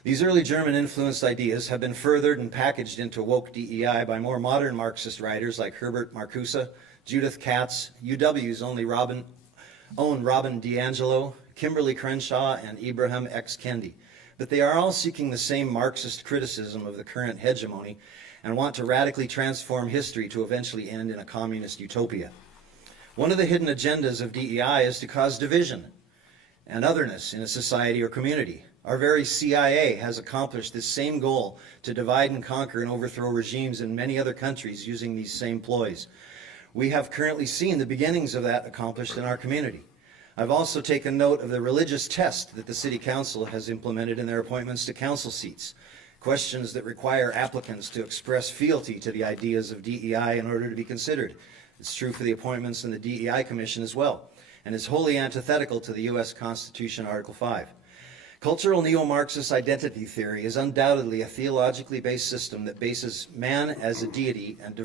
These early German-influenced ideas have been furthered and packaged into woke DEI by more modern Marxist writers like Herbert Marcuse, Judith Katz, UW's own Robin DiAngelo, Kimberly Crenshaw, and Ibrahim X. Kendi. But they are all seeking the same Marxist criticism of the current hegemony and want to radically transform history to eventually end in a communist utopia. One of the hidden agendas of DEI is to cause division and otherness in a society or community. Our very CIA has accomplished this same goal to divide and conquer and overthrow regimes in many other countries using these same ploys. We have currently seen the beginnings of that accomplished in our community. I've also taken note of the religious test that the City Council has implemented in their appointments to council seats. Questions that require applicants to express fealty to the ideas of DEI in order to be considered. It's true for the appointments in the DEI Commission as well, and is wholly antithetical to the U.S. Constitution, Article 5. Cultural neo-Marxist identity theory is undoubtedly a theologically based system that bases man as a deity, and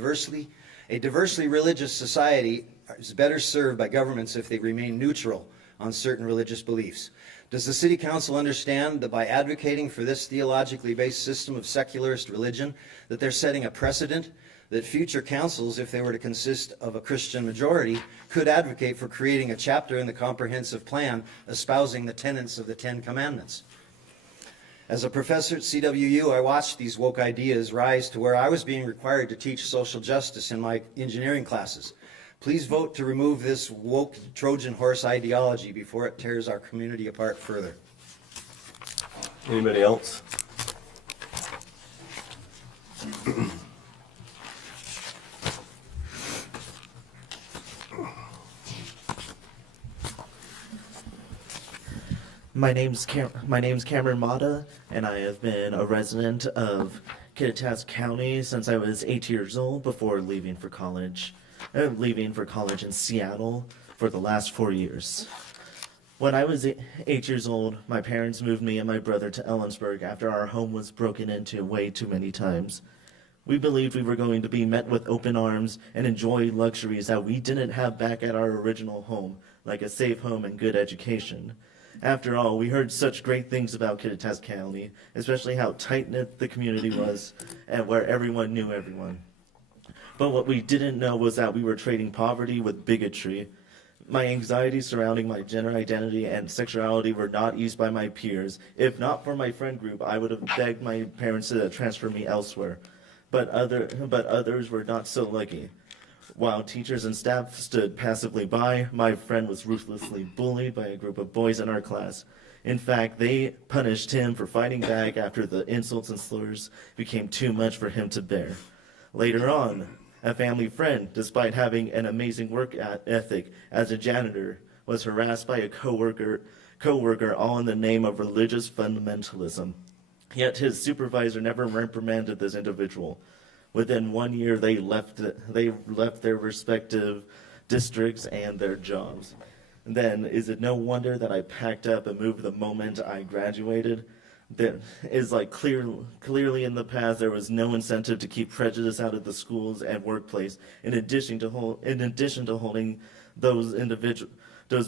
a diversely religious society is better served by governments if they remain neutral on certain religious beliefs. Does the City Council understand that by advocating for this theologically based system of secularist religion, that they're setting a precedent that future councils, if they were to consist of a Christian majority, could advocate for creating a chapter in the comprehensive plan espousing the tenets of the Ten Commandments? As a professor at CWU, I watched these woke ideas rise to where I was being required to teach social justice in my engineering classes. Please vote to remove this woke Trojan horse ideology before it tears our community apart further. Anybody else? My name's Cameron Mata, and I have been a resident of Kittitas County since I was 8 years old before leaving for college in Seattle for the last 4 years. When I was 8 years old, my parents moved me and my brother to Ellensburg after our home was broken into way too many times. We believed we were going to be met with open arms and enjoy luxuries that we didn't have back at our original home, like a safe home and good education. After all, we heard such great things about Kittitas County, especially how tight-knit the community was and where everyone knew everyone. But what we didn't know was that we were trading poverty with bigotry. My anxieties surrounding my gender identity and sexuality were not eased by my peers. If not for my friend group, I would have begged my parents to transfer me elsewhere. But others were not so lucky. While teachers and staff stood passively by, my friend was ruthlessly bullied by a group of boys in our class. In fact, they punished him for fighting back after the insults and slurs became too much for him to bear. Later on, a family friend, despite having an amazing work ethic as a janitor, was harassed by a coworker all in the name of religious fundamentalism. Yet his supervisor never reprimanded this individual. Within 1 year, they left their respective districts and their jobs. Then, is it no wonder that I packed up and moved the moment I graduated? There is clearly in the past there was no incentive to keep prejudice out of the schools and workplace. In addition to holding those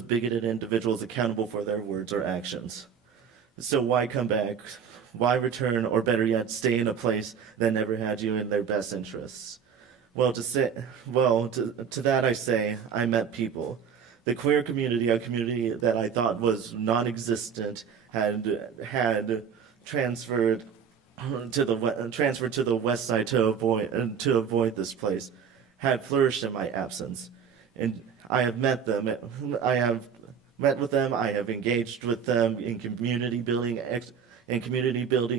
bigoted individuals accountable for their words or actions. So why come back? Why return, or better yet, stay in a place that never had you in their best interests? To that I say, I met people. The queer community, a community that I thought was non-existent, had transferred to the west side to avoid this place, had flourished in my absence. And I have met them. I have met with them. I have engaged with them in community building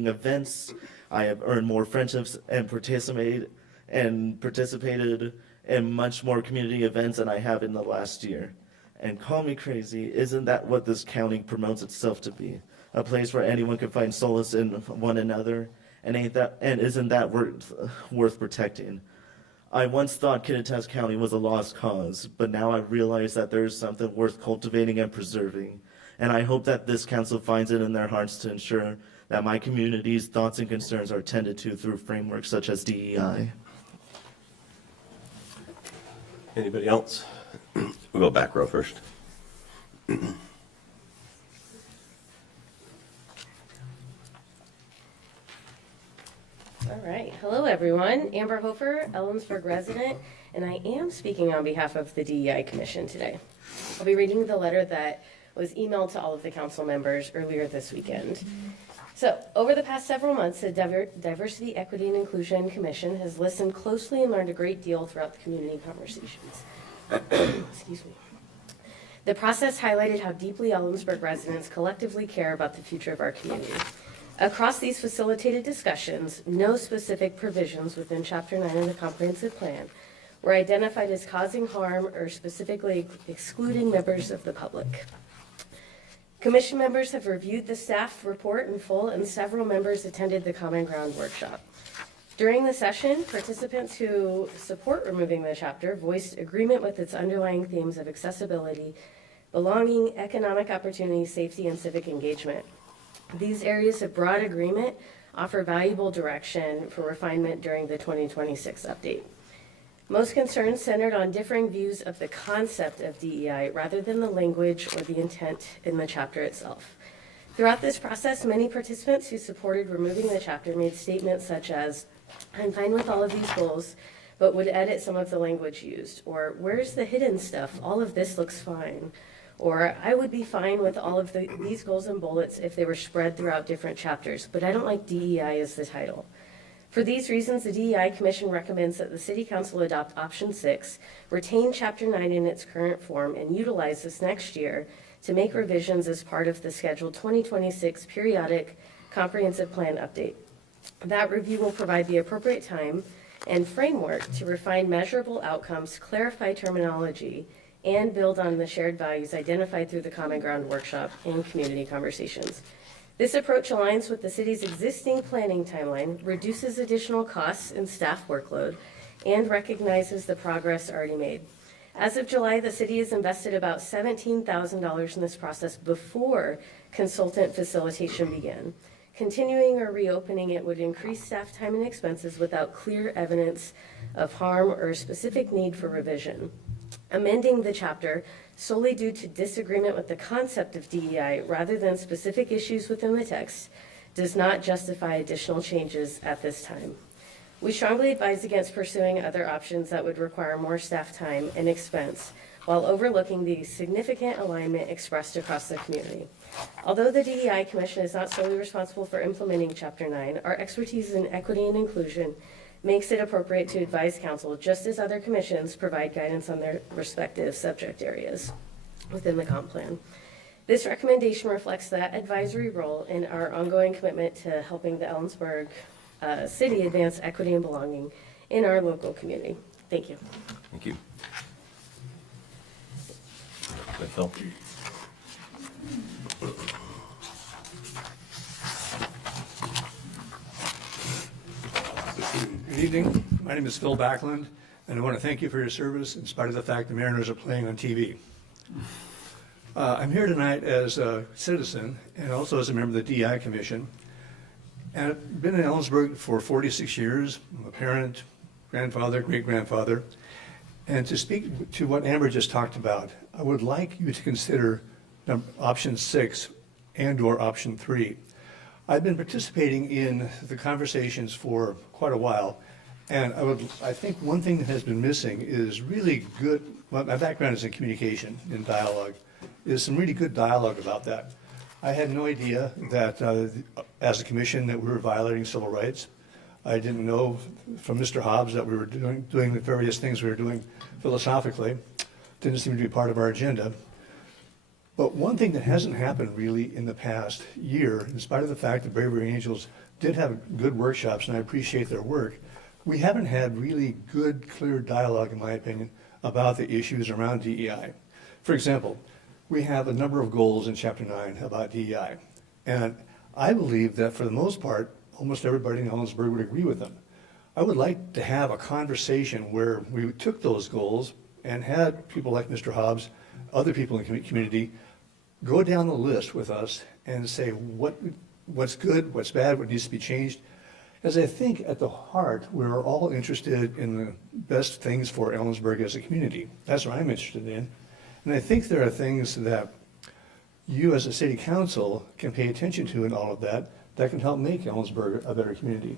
events. I have earned more friendships and participated and much more community events than I have in the last year. And call me crazy, isn't that what this county promotes itself to be? A place where anyone can find solace in one another, and isn't that worth protecting? I once thought Kittitas County was a lost cause, but now I realize that there is something worth cultivating and preserving. And I hope that this council finds it in their hearts to ensure that my community's thoughts and concerns are tended to through frameworks such as DEI. Anybody else? We'll go back row first. All right. Hello, everyone. Amber Hofer, Ellensburg resident, and I am speaking on behalf of the DEI Commission today. I'll be reading the letter that was emailed to all of the council members earlier this weekend. So, over the past several months, the Diversity, Equity, and Inclusion Commission has listened closely and learned a great deal throughout the community conversations. Excuse me. The process highlighted how deeply Ellensburg residents collectively care about the future of our community. Across these facilitated discussions, no specific provisions within Chapter 9 of the Comprehensive Plan were identified as causing harm or specifically excluding members of the public. Commission members have reviewed the staff report in full, and several members attended the Common Ground workshop. During the session, participants who support removing the chapter voiced agreement with its underlying themes of accessibility, belonging, economic opportunity, safety, and civic engagement. These areas of broad agreement offer valuable direction for refinement during the 2026 update. Most concerns centered on differing views of the concept of DEI rather than the language or the intent in the chapter itself. Throughout this process, many participants who supported removing the chapter made statements such as, "I'm fine with all of these goals, but would edit some of the language used," or "Where's the hidden stuff? All of this looks fine." Or, "I would be fine with all of these goals and bullets if they were spread throughout different chapters, but I don't like DEI as the title." For these reasons, the DEI Commission recommends that the City Council adopt Option 6, retain Chapter 9 in its current form, and utilize this next year to make revisions as part of the scheduled 2026 Periodic Comprehensive Plan Update. That review will provide the appropriate time and framework to refine measurable outcomes, clarify terminology, and build on the shared values identified through the Common Ground workshop and community conversations. This approach aligns with the city's existing planning timeline, reduces additional costs and staff workload, and recognizes the progress already made. As of July, the city has invested about $17,000 in this process before consultant facilitation began. Continuing or reopening it would increase staff time and expenses without clear evidence of harm or specific need for revision. Amending the chapter solely due to disagreement with the concept of DEI rather than specific issues within the text does not justify additional changes at this time. We strongly advise against pursuing other options that would require more staff time and expense while overlooking the significant alignment expressed across the community. Although the DEI Commission is not solely responsible for implementing Chapter 9, our expertise in equity and inclusion makes it appropriate to advise council, just as other commissions provide guidance on their respective subject areas within the comp plan. This recommendation reflects that advisory role in our ongoing commitment to helping the Ellensburg city advance equity and belonging in our local community. Thank you. Thank you. Phil. Good evening. My name is Phil Backlund, and I want to thank you for your service in spite of the fact the Mariners are playing on TV. I'm here tonight as a citizen and also as a member of the DEI Commission. And I've been in Ellensburg for 46 years. I'm a parent, grandfather, great-grandfather. And to speak to what Amber just talked about, I would like you to consider Option 6 and/or Option 3. I've been participating in the conversations for quite a while, and I think one thing that has been missing is really good, well, my background is in communication, in dialogue, is some really good dialogue about that. I had no idea that as a commission that we were violating civil rights. I didn't know from Mr. Hobbs that we were doing the various things we were doing philosophically. Didn't seem to be part of our agenda. But one thing that hasn't happened really in the past year, in spite of the fact that Bravery Angels did have good workshops, and I appreciate their work, we haven't had really good, clear dialogue, in my opinion, about the issues around DEI. For example, we have a number of goals in Chapter 9 about DEI. And I believe that for the most part, almost everybody in Ellensburg would agree with them. I would like to have a conversation where we took those goals and had people like Mr. Hobbs, other people in the community, go down the list with us and say what's good, what's bad, what needs to be changed. As I think at the heart, we're all interested in the best things for Ellensburg as a community. That's what I'm interested in. And I think there are things that you as a city council can pay attention to in all of that that can help make Ellensburg a better community.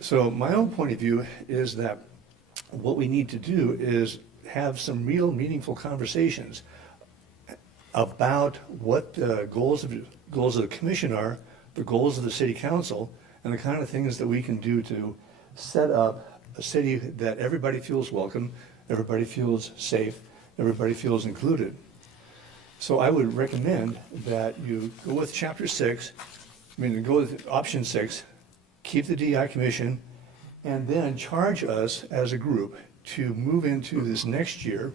So my own point of view is that what we need to do is have some real meaningful conversations about what the goals of the commission are, the goals of the city council, and the kind of things that we can do to set up a city that everybody feels welcome, everybody feels safe, everybody feels included. So I would recommend that you go with Chapter 6, go with Option 6, keep the DEI Commission, and then charge us as a group to move into this next year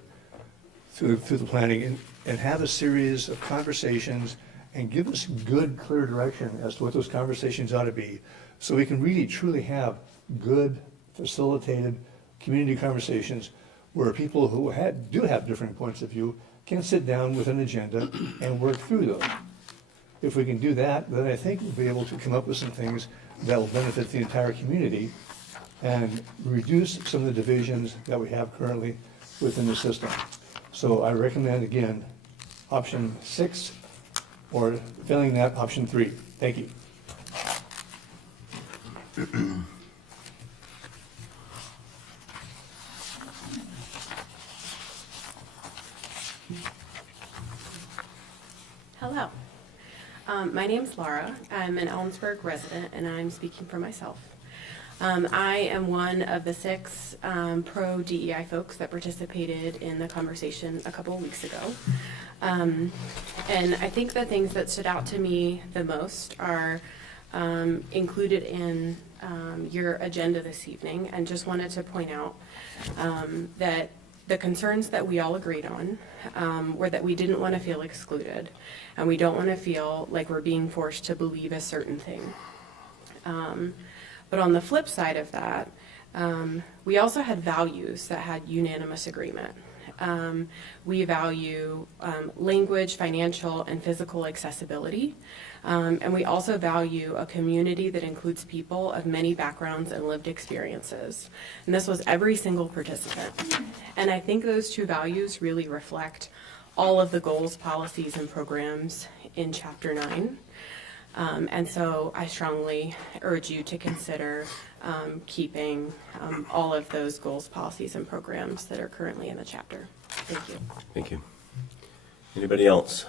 through the planning and have a series of conversations and give us good, clear direction as to what those conversations ought to be, so we can really, truly have good, facilitated community conversations where people who do have different points of view can sit down with an agenda and work through those. If we can do that, then I think we'll be able to come up with some things that will benefit the entire community and reduce some of the divisions that we have currently within the system. So I recommend, again, Option 6, or failing that, Option 3. Thank you. Hello. My name's Laura. I'm an Ellensburg resident, and I'm speaking for myself. I am one of the 6 pro-DEI folks that participated in the conversation a couple of weeks ago. And I think the things that stood out to me the most are included in your agenda this evening, and just wanted to point out that the concerns that we all agreed on were that we didn't want to feel excluded, and we don't want to feel like we're being forced to believe a certain thing. But on the flip side of that, we also had values that had unanimous agreement. We value language, financial, and physical accessibility. And we also value a community that includes people of many backgrounds and lived experiences. And this was every single participant. And I think those 2 values really reflect all of the goals, policies, and programs in Chapter 9. And so I strongly urge you to consider keeping all of those goals, policies, and programs that are currently in the chapter. Thank you. Thank you. Anybody else?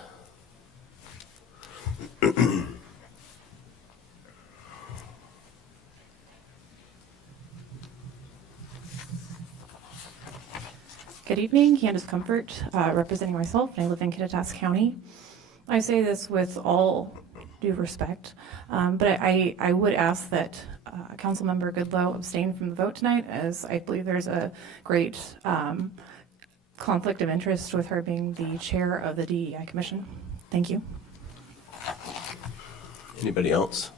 Good evening, Candace Comfort, representing myself, and I live in Kittitas County. I say this with all due respect, but I would ask that Councilmember Goodloe abstain from the vote tonight, as I believe there's a great conflict of interest with her being the chair of the DEI Commission. Thank you. Anybody else?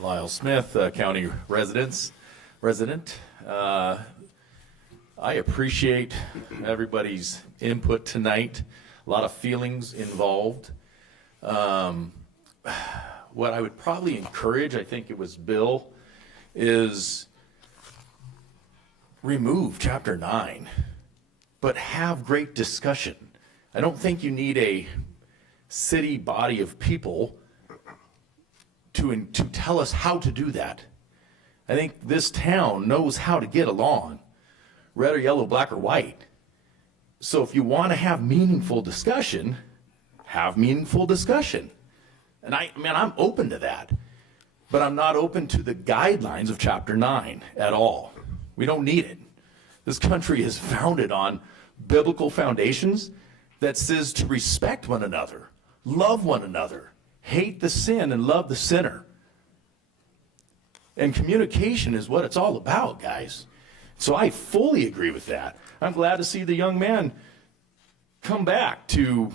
Lyle Smith, county resident. I appreciate everybody's input tonight. A lot of feelings involved. What I would probably encourage, I think it was Bill, is remove Chapter 9, but have great discussion. I don't think you need a city body of people to tell us how to do that. I think this town knows how to get along, red or yellow, black or white. So if you want to have meaningful discussion, have meaningful discussion. And I'm open to that, but I'm not open to the guidelines of Chapter 9 at all. We don't need it. This country is founded on biblical foundations that says to respect one another, Love one another. Hate the sin and love the sinner. And communication is what it's all about, guys. So I fully agree with that. I'm glad to see the young man come back to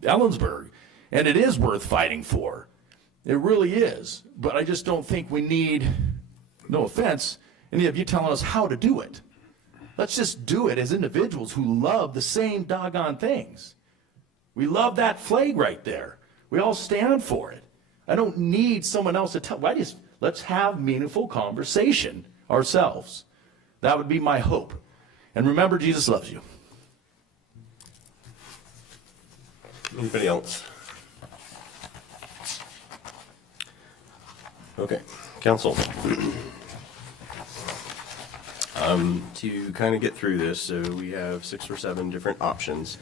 Ellensburg. And it is worth fighting for. It really is. But I just don't think we need, no offense, any of you telling us how to do it. Let's just do it as individuals who love the same doggone things. We love that flag right there. We all stand for it. I don't need someone else to tell. Let's have meaningful conversation ourselves. That would be my hope. And remember, Jesus loves you. Anybody else? Okay, council. To kind of get through this, so we have 6 or 7 different options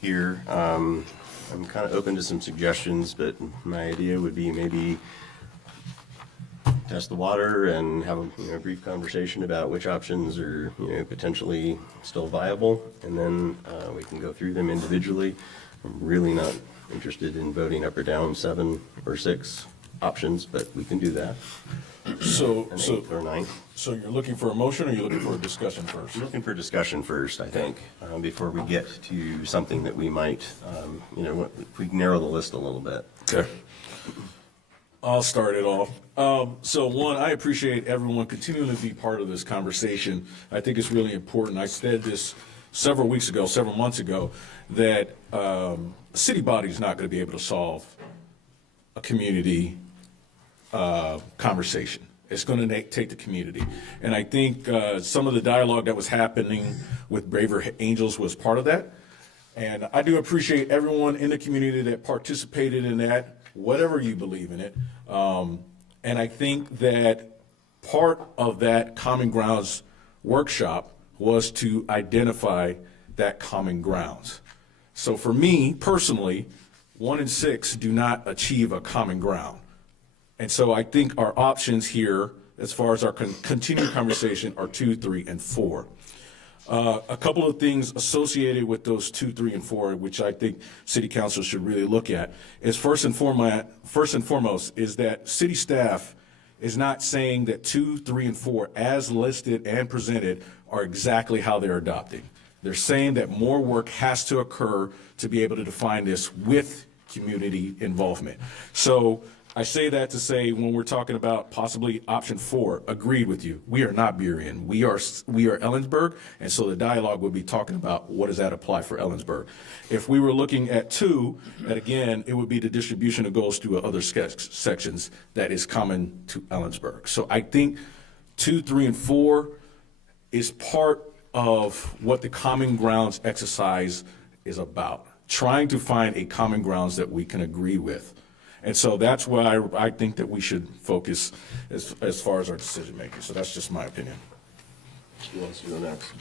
here. I'm kind of open to some suggestions, but my idea would be maybe test the water and have a brief conversation about which options are potentially still viable, and then we can go through them individually. I'm really not interested in voting up or down 7 or 6 options, but we can do that. So, An 8th or 9th. So you're looking for a motion, or you're looking for a discussion first? I'm looking for discussion first, I think, before we get to something that we might, if we narrow the list a little bit. Okay. I'll start it off. So one, I appreciate everyone continuing to be part of this conversation. I think it's really important. I said this several months ago, that a city body is not going to be able to solve a community conversation. It's going to take the community. And I think some of the dialogue that was happening with Braver Angels was part of that. And I do appreciate everyone in the community that participated in that, whatever you believe in it. And I think that part of that Common Grounds workshop was to identify that common grounds. So for me personally, 1 and 6 do not achieve a common ground. And so I think our options here, as far as our continued conversation, are 2, 3, and 4. A couple of things associated with those 2, 3, and 4, which I think city council should really look at, is first and foremost is that city staff is not saying that 2, 3, and 4, as listed and presented, are exactly how they're adopting. They're saying that more work has to occur to be able to define this with community involvement. So I say that to say, when we're talking about possibly option 4, agreed with you. We are not Burien. We are Ellensburg, and so the dialogue would be talking about what does that apply for Ellensburg. If we were looking at 2, that again, it would be the distribution of goals to other sections that is common to Ellensburg. So I think 2, 3, and 4 is part of what the Common Grounds exercise is about, trying to find a common grounds that we can agree with. And so that's why I think that we should focus as far as our decision making. So that's just my opinion. Who wants to go next?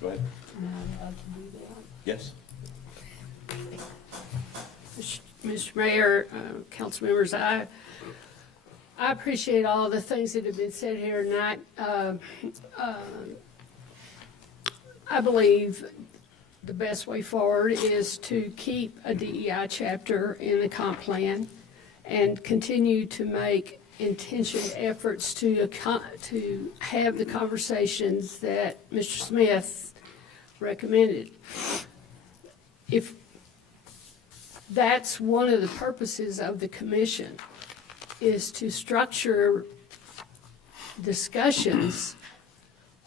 Go ahead. Yes. Mr. Mayor, council members, I appreciate all the things that have been said here tonight. I believe the best way forward is to keep a DEI chapter in the comp plan and continue to make intentioned efforts to have the conversations that Mr. Smith recommended. If that's one of the purposes of the commission, is to structure discussions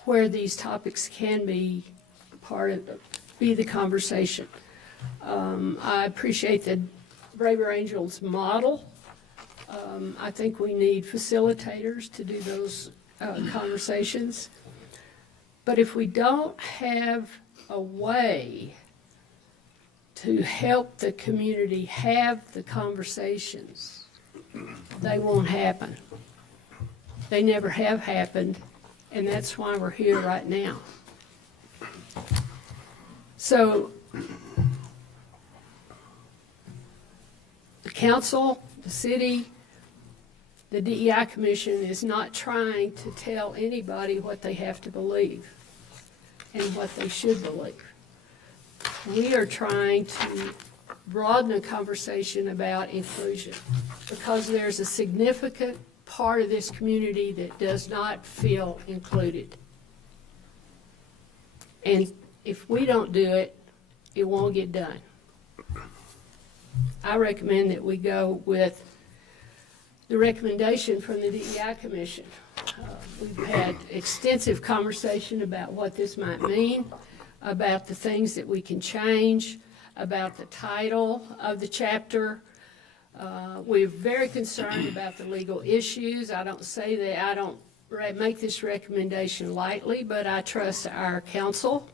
where these topics can be be the conversation. I appreciate the Braver Angels model. I think we need facilitators to do those conversations. But if we don't have a way to help the community have the conversations, they won't happen. They never have happened, and that's why we're here right now. So the council, the city, the DEI Commission is not trying to tell anybody what they have to believe and what they should believe. we are trying to broaden the conversation about inclusion because there's a significant part of this community that does not feel included. And if we don't do it, it won't get done. I recommend that we go with the recommendation from the DEI Commission. We've had extensive conversation about what this might mean, about the things that we can change, about the title of the chapter. We're very concerned about the legal issues. I don't say that I don't make this recommendation lightly, but I trust our council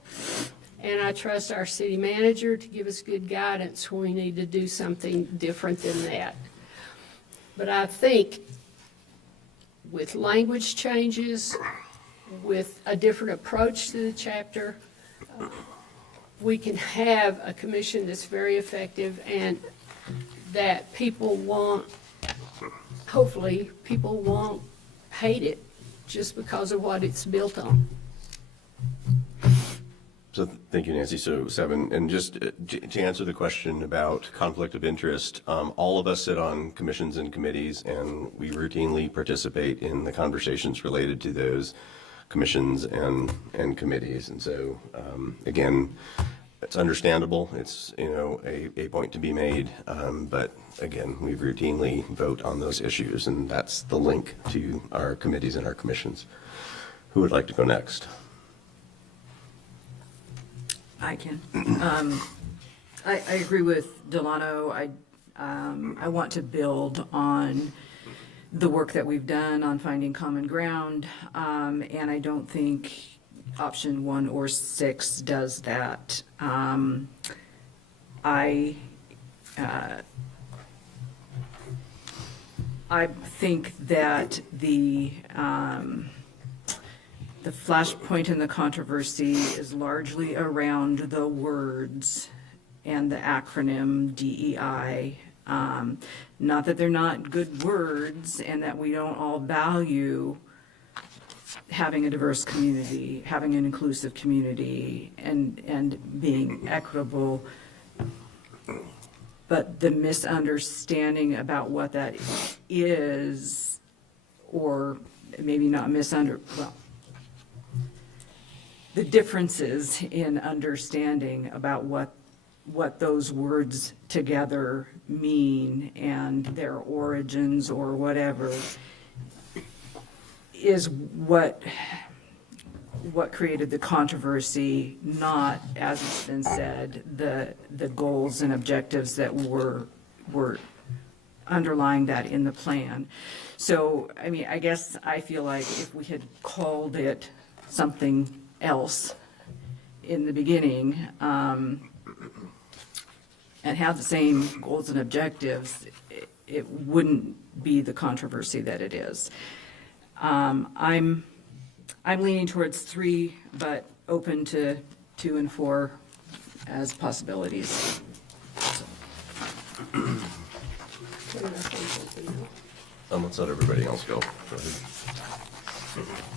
and I trust our city manager to give us good guidance when we need to do something different than that. But I think with language changes, with a different approach to the chapter, we can have a commission that's very effective and that people won't, hopefully, people won't hate it just because of what it's built on. So thank you, Nancy. So 7, and just to answer the question about conflict of interest, all of us sit on commissions and committees, and we routinely participate in the conversations related to those commissions and committees. And so, again, it's understandable. It's, a point to be made. But again, we routinely vote on those issues, and that's the link to our committees and our commissions. Who would like to go next? I can. I agree with Delano. I want to build on the work that we've done on finding common ground, and I don't think option 1 or 6 does that. I think that the flashpoint in the controversy is largely around the words and the acronym DEI. Not that they're not good words and that we don't all value having a diverse community, having an inclusive community, and being equitable. But the misunderstanding about what that is, or maybe not the differences in understanding about what those words together mean and their origins or whatever is what created the controversy, not, as it's been said, the goals and objectives that were underlying that in the plan. So, I mean, I guess I feel like if we had called it something else in the beginning, and had the same goals and objectives, it wouldn't be the controversy that it is. I'm leaning towards 3, but open to 2 and 4 as possibilities. Let's let everybody else go. Go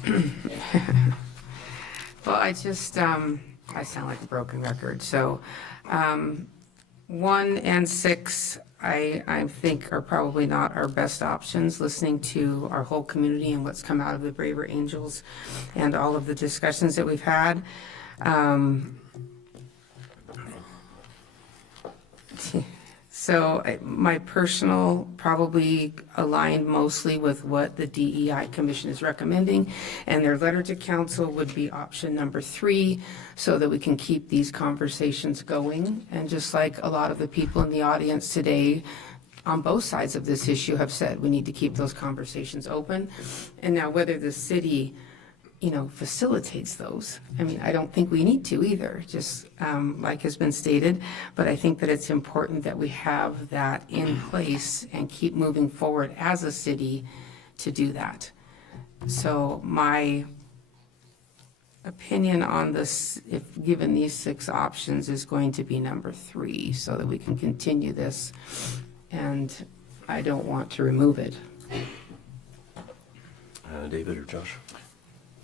ahead. Well, I sound like a broken record. So 1 and 6, I think are probably not our best options, listening to our whole community and what's come out of the Braver Angels and all of the discussions that we've had. So my personal probably aligned mostly with what the DEI Commission is recommending, and their letter to council would be option number 3, so that we can keep these conversations going. And just like a lot of the people in the audience today on both sides of this issue have said, we need to keep those conversations open. And now whether the city facilitates those. I mean, I don't think we need to either, just like has been stated, but I think that it's important that we have that in place and keep moving forward as a city to do that. So my opinion on this, if given these 6 options, is going to be number 3, so that we can continue this, and I don't want to remove it. David or Josh?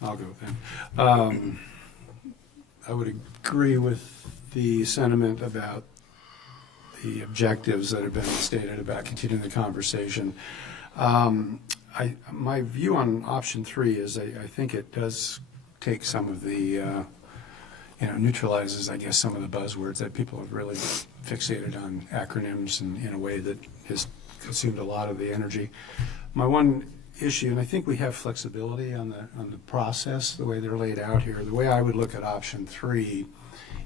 I'll go then. I would agree with the sentiment about the objectives that have been stated about continuing the conversation. My view on option 3 is I think it does take some of the, neutralizes, I guess, some of the buzzwords that people have really fixated on acronyms and in a way that has consumed a lot of the energy. My one issue, and I think we have flexibility on the process, the way they're laid out here. The way I would look at option 3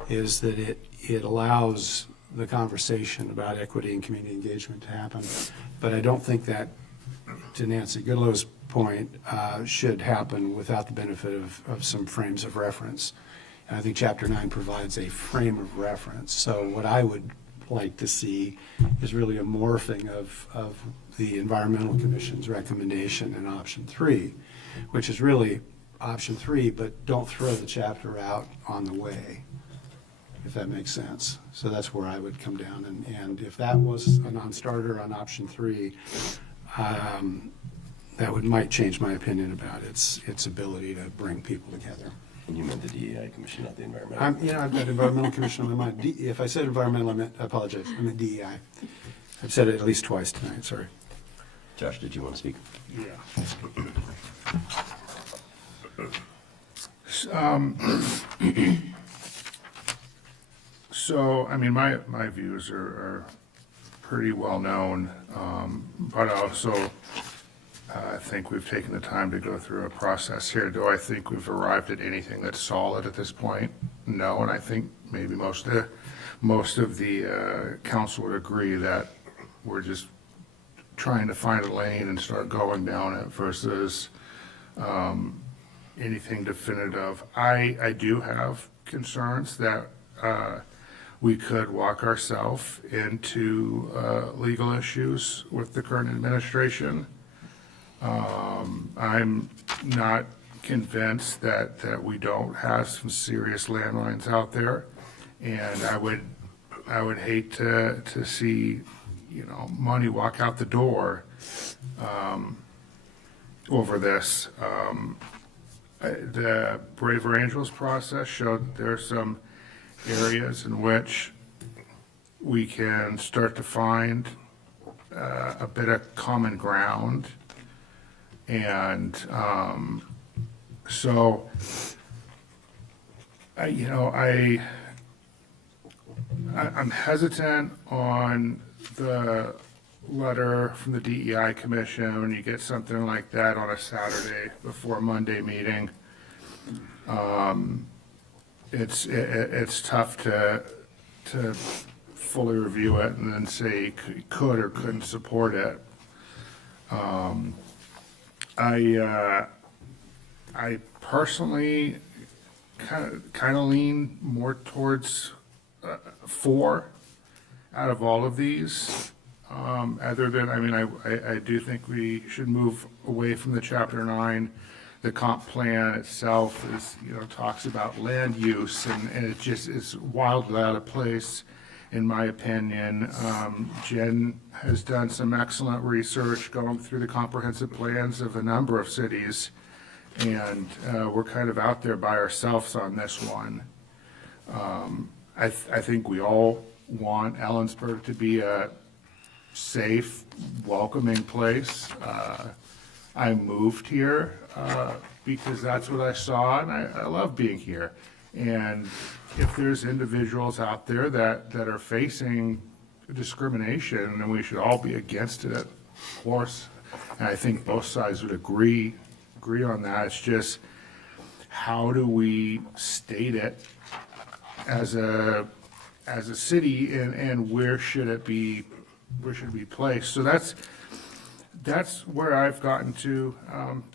is that it allows the conversation about equity and community engagement to happen, but I don't think that, to Nancy Goodlow's point, should happen without the benefit of some frames of reference. And I think Chapter 9 provides a frame of reference. So what I would like to see is really a morphing of the Environmental Commission's recommendation in option 3, which is really option 3, but don't throw the chapter out on the way, if that makes sense. So that's where I would come down. And if that was a non-starter on option 3, that might change my opinion about its ability to bring people together. And you meant the DEI Commission, not the Environmental? I've got Environmental Commission on my mind. If I said environmental, I apologize. I meant DEI. I've said it at least twice tonight, sorry. Josh, did you want to speak? Yeah. So, I mean, my views are pretty well known, but also I think we've taken the time to go through a process here. Do I think we've arrived at anything that's solid at this point? No, and I think maybe most of the council would agree that we're just trying to find a lane and start going down it versus anything definitive. I do have concerns that we could walk ourselves into legal issues with the current administration. I'm not convinced that we don't have some serious landmines out there, and I would hate to see, money walk out the door over this. The Braver Angels process showed there are some areas in which we can start to find a bit of common ground. And so, I'm hesitant on the letter from the DEI Commission when you get something like that on a Saturday before a Monday meeting. It's tough to fully review it and then say you could or couldn't support it. I personally kind of lean more towards 4 out of all of these. Other than, I do think we should move away from the Chapter 9. The comp plan itself is, talks about land use, and it just is wildly out of place, in my opinion. Jen has done some excellent research going through the comprehensive plans of a number of cities, and we're kind of out there by ourselves on this one. I think we all want Ellensburg to be a safe, welcoming place. I moved here because that's what I saw, and I love being here. And if there's individuals out there that are facing discrimination, then we should all be against it, of course. And I think both sides would agree on that. It's just, how do we state it as a city, and where should it be placed? So that's where I've gotten to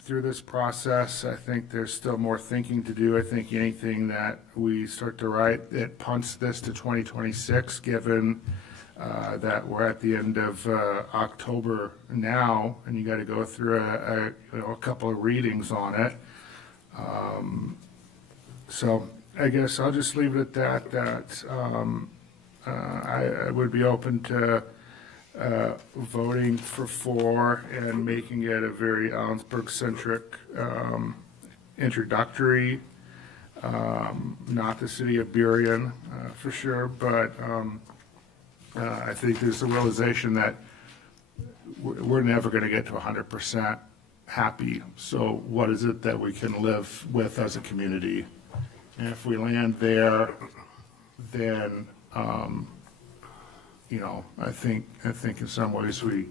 through this process. I think there's still more thinking to do. I think anything that we start to write, it punts this to 2026, given that we're at the end of October now, and you got to go through a couple of readings on it. So I guess I'll just leave it at that. I would be open to voting for 4 and making it a very Ellensburg-centric introductory Not the city of Burien, for sure, but I think there's a realization that we're never going to get to 100% happy. So what is it that we can live with as a community? And if we land there, then, I think in some ways we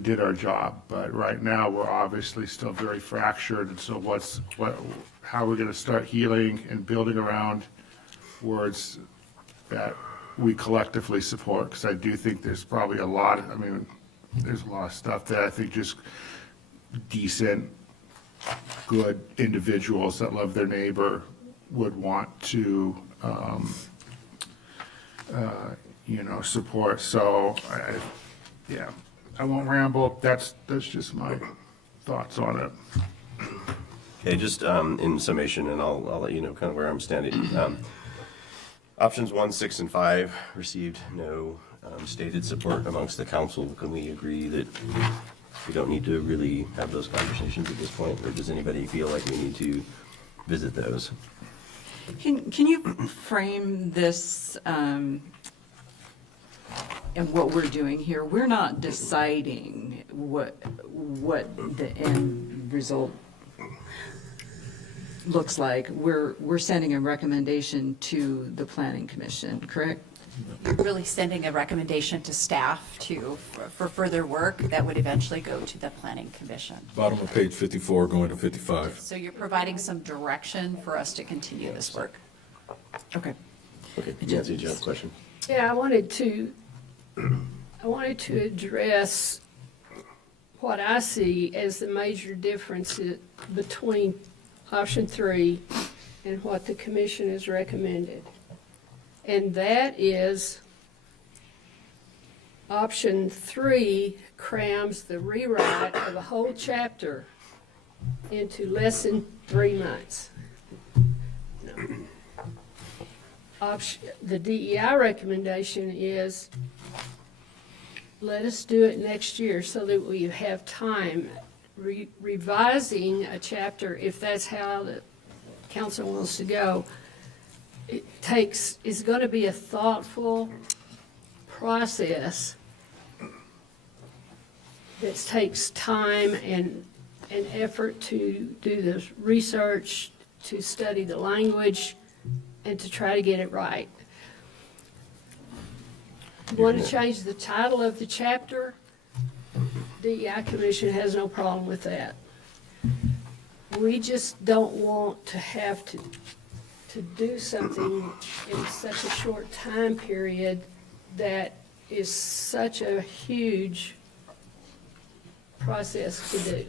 did our job. But right now, we're obviously still very fractured. And so how are we going to start healing and building around words that we collectively support? Because I do think there's probably there's a lot of stuff that I think just decent, good individuals that love their neighbor would want to, support. So, I won't ramble. That's just my thoughts on it. Okay, just in summation, and I'll let you know kind of where I'm standing. Options 1, 6, and 5 received no stated support amongst the council. Can we agree that we don't need to really have those conversations at this point, or does anybody feel like we need to visit those? Can you frame this and what we're doing here? We're not deciding what the end result looks like. We're sending a recommendation to the Planning Commission, correct? You're really sending a recommendation to staff for further work that would eventually go to the Planning Commission. Bottom of page 54, going to 55. So you're providing some direction for us to continue this work. Okay. Okay, Nancy, do you have a question? Yeah, I wanted to address what I see as the major difference between option 3 and what the commission has recommended. And that is option 3 crams the rewrite of a whole chapter into less than 3 months. The DEI recommendation is let us do it next year so that we have time. Revising a chapter, if that's how the council wants to go, is going to be a thoughtful process that takes time and effort to do the research, to study the language, and to try to get it right. You want to change the title of the chapter? DEI Commission has no problem with that. We just don't want to have to do something in such a short time period that is such a huge process to do.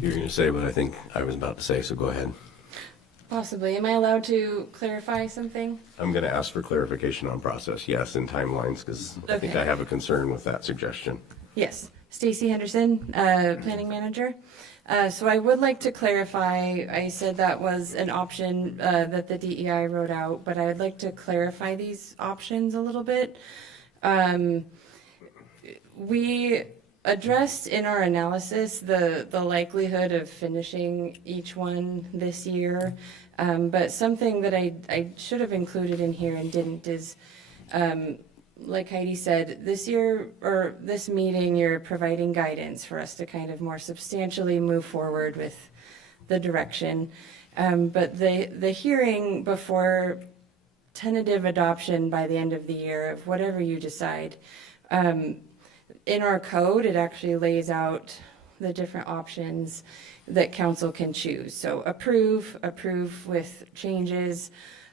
You're going to say what I think I was about to say, so go ahead. Possibly. Am I allowed to clarify something? I'm going to ask for clarification on process, yes, and timelines, because I think I have a concern with that suggestion. Yes. Stacy Henderson, Planning Manager. So I would like to clarify, I said that was an option that the DEI wrote out, but I'd like to clarify these options a little bit. We addressed in our analysis the likelihood of finishing each one this year, but something that I should have included in here and didn't is, like Heidi said, this year, or this meeting, you're providing guidance for us to kind of more substantially move forward with the direction. But the hearing before tentative adoption by the end of the year of whatever you decide, in our code, it actually lays out the different options that council can choose. So approve with changes,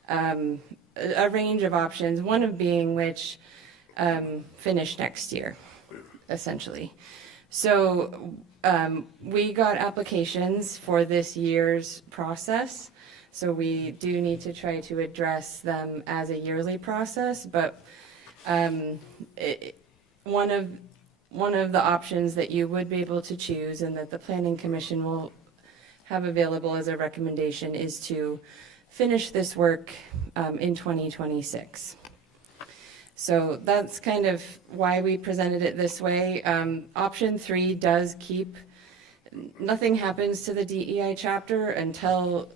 a range of options, one of being which finish next year, essentially. So we got applications for this year's process, so we do need to try to address them as a yearly process, but one of the options that you would be able to choose and that the Planning Commission will have available as a recommendation is to finish this work in 2026. So that's kind of why we presented it this way. Option 3 does keep, nothing happens to the DEI chapter until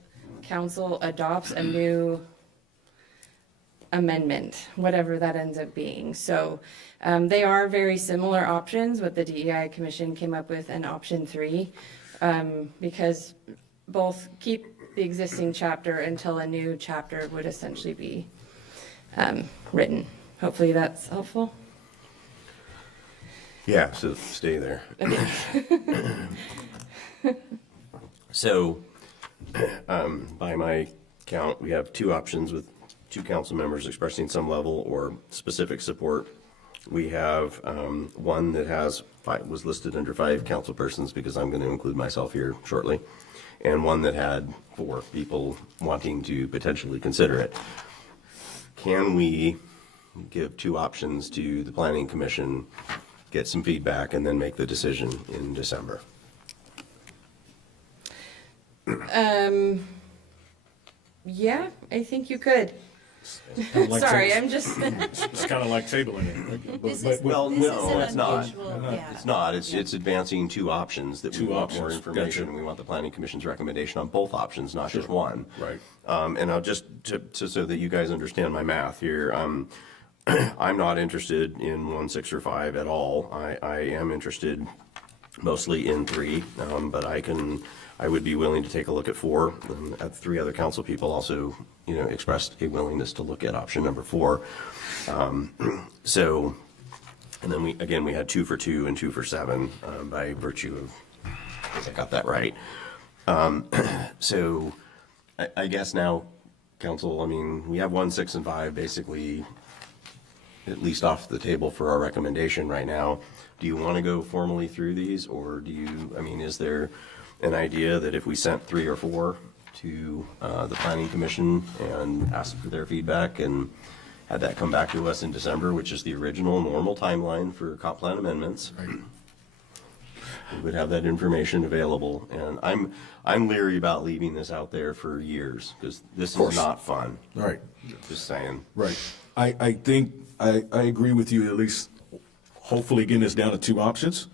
council adopts a new amendment, whatever that ends up being. So they are very similar options, what the DEI Commission came up with, and option 3, because both keep the existing chapter until a new chapter would essentially be written. Hopefully that's helpful. Yeah, so stay there. So, by my count, we have 2 options with 2 council members expressing some level or specific support. We have one that was listed under 5 council persons, because I'm going to include myself here shortly, and one that had 4 people wanting to potentially consider it. Can we give 2 options to the Planning Commission, get some feedback, and then make the decision in December? Yeah, I think you could. Like Sorry, table- I'm just. It's kind of like tabling it. Well, no, it's not. yeah. It's not. It's advancing 2 options that we 2 want more options. information. Gotcha. We want the Planning Commission's recommendation on both options, not just one. Right. And I'll just, so that you guys understand my math here, I'm not interested in 1, 6, or 5 at all. I am interested mostly in 3, but I would be willing to take a look at 4. And 3 other council people also, expressed a willingness to look at option number 4. So, and then we had 2 for 2 and 2 for 7 by virtue of, I think I got that right. So, I guess now, council, we have 1, 6, and 5 basically at least off the table for our recommendation right now. Do you want to go formally through these, or is there an idea that if we sent 3 or 4 to the Planning Commission and asked for their feedback and had that come back to us in December, which is the original normal timeline for comp plan amendments, we would have that information available? And I'm leery about leaving this out there for years, because this is not fun. Right. Just saying. Right. I think I agree with you. At least, hopefully, getting this down to 2 options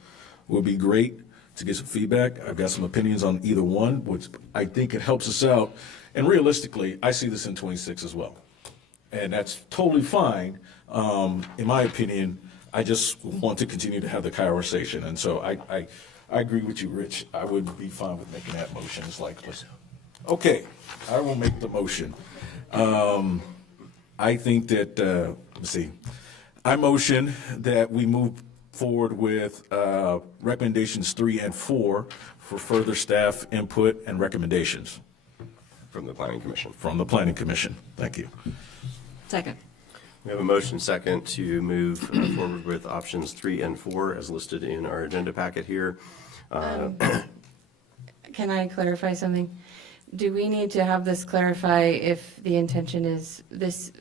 will be great to get some feedback. I've got some opinions on either one, which I think it helps us out. And realistically, I see this in 26 as well, and that's totally fine. In my opinion, I just want to continue to have the conversation, and so I agree with you, Rich. I would be fine with making that motion. It's like, okay, I will make the motion. I think that, let's see, I motion that we move forward with recommendations 3 and 4 for further staff input and recommendations. From the Planning Commission. From the Planning Commission. Thank you. Second. We have a motion second to move forward with options 3 and 4 as listed in our agenda packet here. Can I clarify something? Do we need to have this clarify if the intention is this?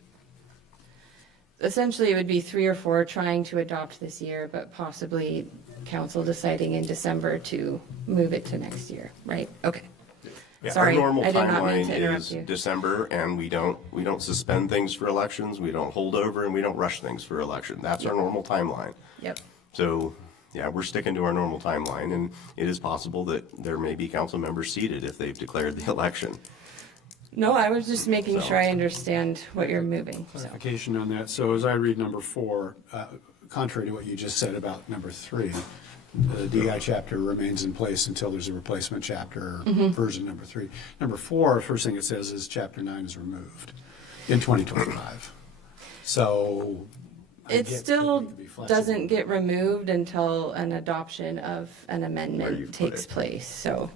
Essentially, it would be 3 or 4 trying to adopt this year, but possibly council deciding in December to move it to next year, right? Okay. Yeah, Sorry, our normal I did not mean timeline to interrupt is you. December, and we don't suspend things for elections, we don't hold over, and we don't rush things for election. That's our normal timeline. Yep. So, yeah, we're sticking to our normal timeline, and it is possible that there may be council members seated if they've declared the election. No, I was just making So- sure I understand what you're moving. So. Clarification on that. So as I read number 4, contrary to what you just said about number 3, the DI chapter remains in place until there's a replacement chapter, version number 3. Number 4, first thing it says is chapter 9 is removed in 2025. So I It get still that we need to be flexible. doesn't get removed until an adoption of an Where amendment you've put takes it. place. So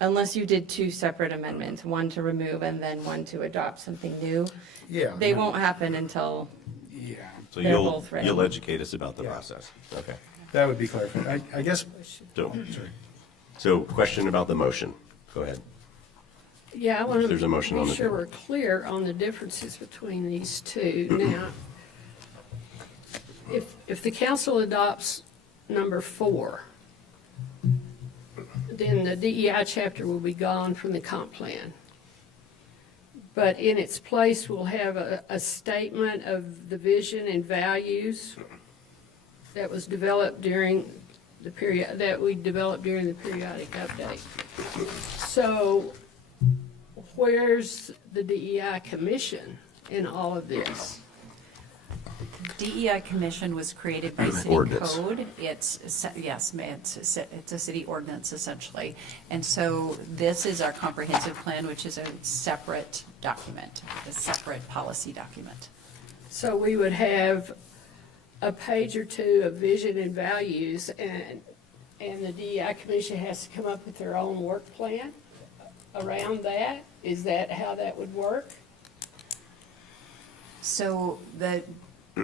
unless you did 2 separate amendments, one to remove and then one to adopt something new, Yeah. they won't happen until Yeah. So They're both ready. you'll educate us about the Yeah. process. Okay. That would be clarified. I guess, So question about the motion. Go ahead. Yeah, I want There's a motion to on be the sure table. we're clear on the differences between these 2. Now, if the council adopts number 4, then the DEI chapter will be gone from the comp plan. But in its place, we'll have a statement of the vision and values that was developed during the period, that we developed during the periodic update. So where's the DEI commission in all of this? DEI commission was created by city Ordinance. code. Yes, it's a city ordinance essentially. And so this is our comprehensive plan, which is a separate document, a separate policy document. So we would have a page or two of vision and values, and the DEI commission has to come up with their own work plan around that? Is that how that would work? So the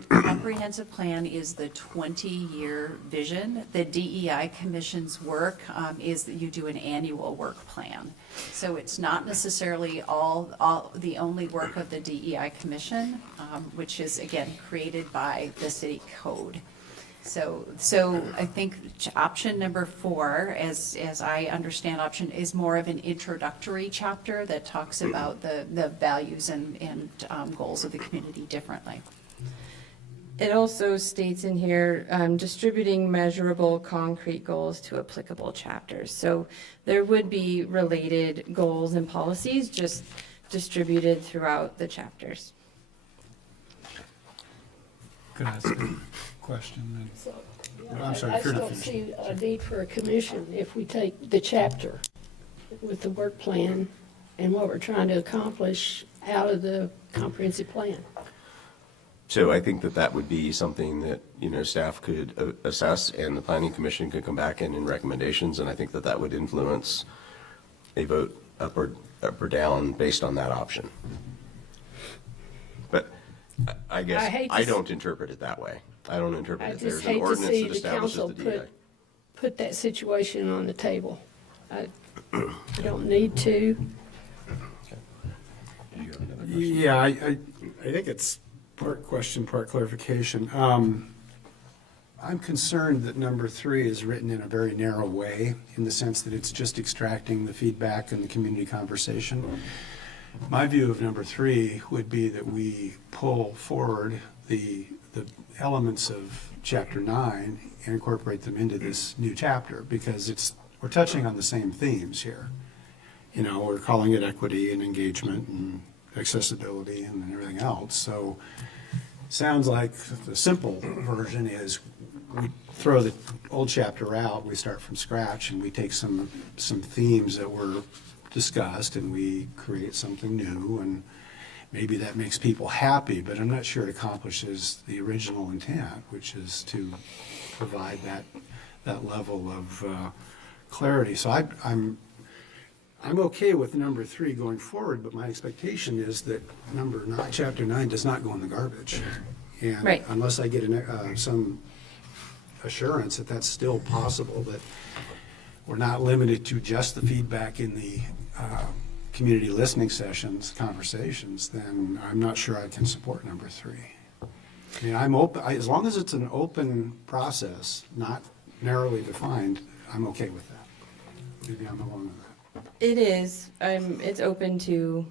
comprehensive plan is the 20-year vision. The DEI Commission's work is that you do an annual work plan. So it's not necessarily all the only work of the DEI Commission, which is, again, created by the city code. So I think option number 4, as I understand option, is more of an introductory chapter that talks about the values and goals of the community differently. It also states in here, distributing measurable concrete goals to applicable chapters. So there would be related goals and policies just distributed throughout the chapters. Could I ask a question? So, I'm sorry, I if you're not still finished. see a need for a commission if we take the chapter with the work plan and what we're trying to accomplish out of the comprehensive plan. So I think that would be something that, staff could assess and the planning commission could come back in recommendations. And I think that would influence a vote up or down based on that option. But I guess I don't interpret it that way. I don't interpret I it. There's just an hate to ordinance see that the establishes council the DEI. put that situation on the table. I don't need to. Yeah, I think it's part question, part clarification. I'm concerned that number 3 is written in a very narrow way, in the sense that it's just extracting the feedback and the community conversation. My view of number 3 would be that we pull forward the elements of chapter 9 and incorporate them into this new chapter, because we're touching on the same themes here. We're calling it equity and engagement and accessibility and everything else. So sounds like the simple version is we throw the old chapter out, we start from scratch, and we take some themes that were discussed and we create something new, and maybe that makes people happy, but I'm not sure it accomplishes the original intent, which is to provide that level of clarity. So I'm okay with number 3 going forward, but my expectation is that chapter 9 does not go in the garbage. And Right. unless I get some assurance that that's still possible, that we're not limited to just the feedback in the community listening sessions, conversations, then I'm not sure I can support number 3. I mean, I'm open, as long as it's an open process, not narrowly defined, I'm okay with that. Maybe I'm alone with that. It is. It's open to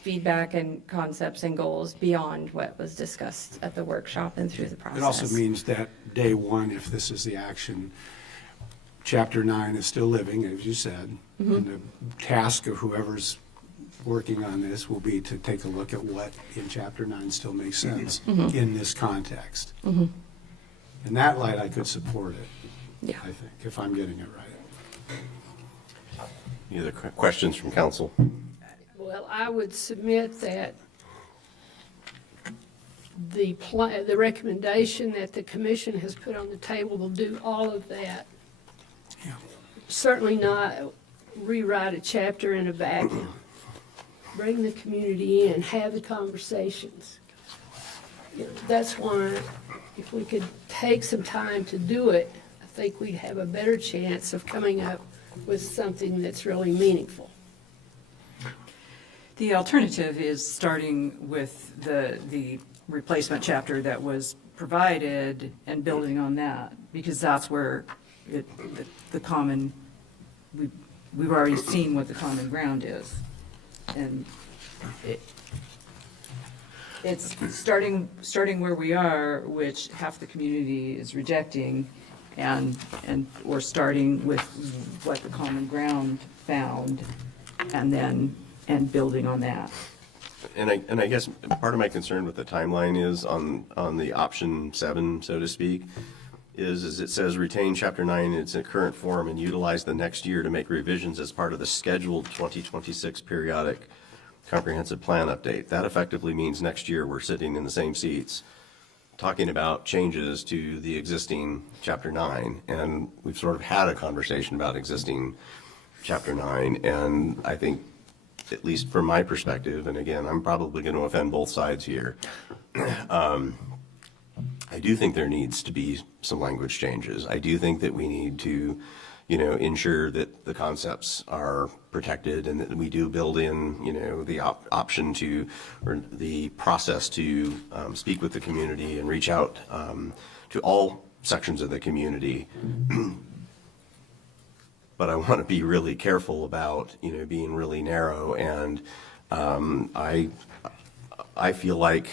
feedback and concepts and goals beyond what was discussed at the workshop and through the process. It also means that day 1, if this is the action, chapter 9 is still living, as you said, and the task of whoever's working on this will be to take a look at what in chapter 9 still makes sense in this context. In that light, I could support it, I think, if I'm getting it right. Any other questions from council? Well, I would submit that the recommendation that the commission has put on the table will do all of that. Certainly not rewrite a chapter in a vacuum. Bring the community in, have the conversations. That's why if we could take some time to do it, I think we'd have a better chance of coming up with something that's really meaningful. The alternative is starting with the replacement chapter that was provided and building on that, because that's where the common, we've already seen what the common ground is. And it's starting where we are, which half the community is rejecting, and or starting with what the common ground found and building on that. And I guess part of my concern with the timeline is on the option 7, so to speak, is it says retain chapter 9 in its current form and utilize the next year to make revisions as part of the scheduled 2026 periodic comprehensive plan update. That effectively means next year we're sitting in the same seats talking about changes to the existing chapter 9, and we've sort of had a conversation about existing chapter 9, and I think, at least from my perspective, and again, I'm probably going to offend both sides here, I do think there needs to be some language changes. I do think that we need to, ensure that the concepts are protected and that we do build in, the option to, or the process to speak with the community and reach out to all sections of the community. But I want to be really careful about, being really narrow. And I feel like,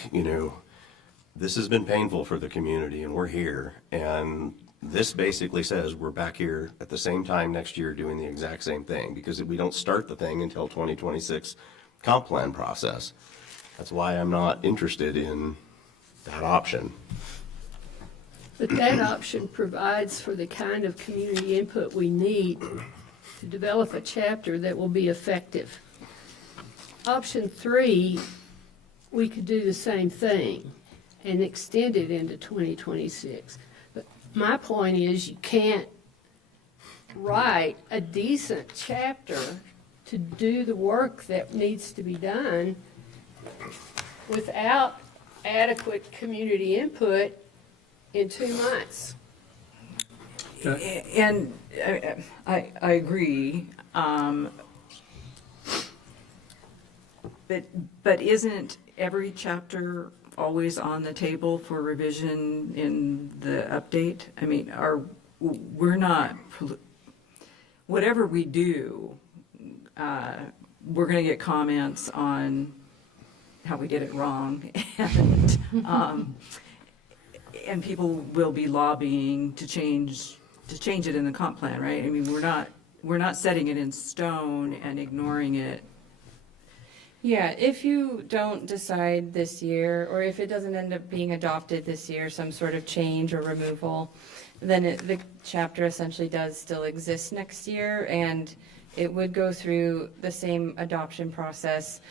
this has been painful for the community, and we're here. And this basically says we're back here at the same time next year doing the exact same thing, because we don't start the thing until 2026 comp plan process. That's why I'm not interested in that option. But that option provides for the kind of community input we need to develop a chapter that will be effective. Option 3, we could do the same thing and extend it into 2026. But my point is, you can't write a decent chapter to do the work that needs to be done without adequate community input in 2 months. And I agree. But isn't every chapter always on the table for revision in the update? I mean, we're not, whatever we do, we're going to get comments on how we did it wrong, and people will be lobbying to change it in the comp plan, right? I mean, we're not setting it in stone and ignoring it. Yeah, if you don't decide this year, or if it doesn't end up being adopted this year, some sort of change or removal, then the chapter essentially does still exist next year, and it would go through the same adoption process.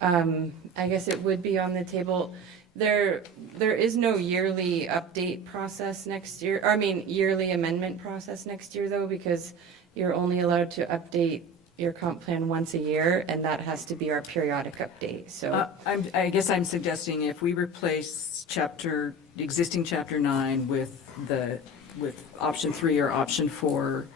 I guess it would be on the table. There is no yearly update process next year, yearly amendment process next year, though, because you're only allowed to update your comp plan once a year, and that has to be our periodic update, so. I guess I'm suggesting if we replace existing chapter 9 with option 3 or option 4,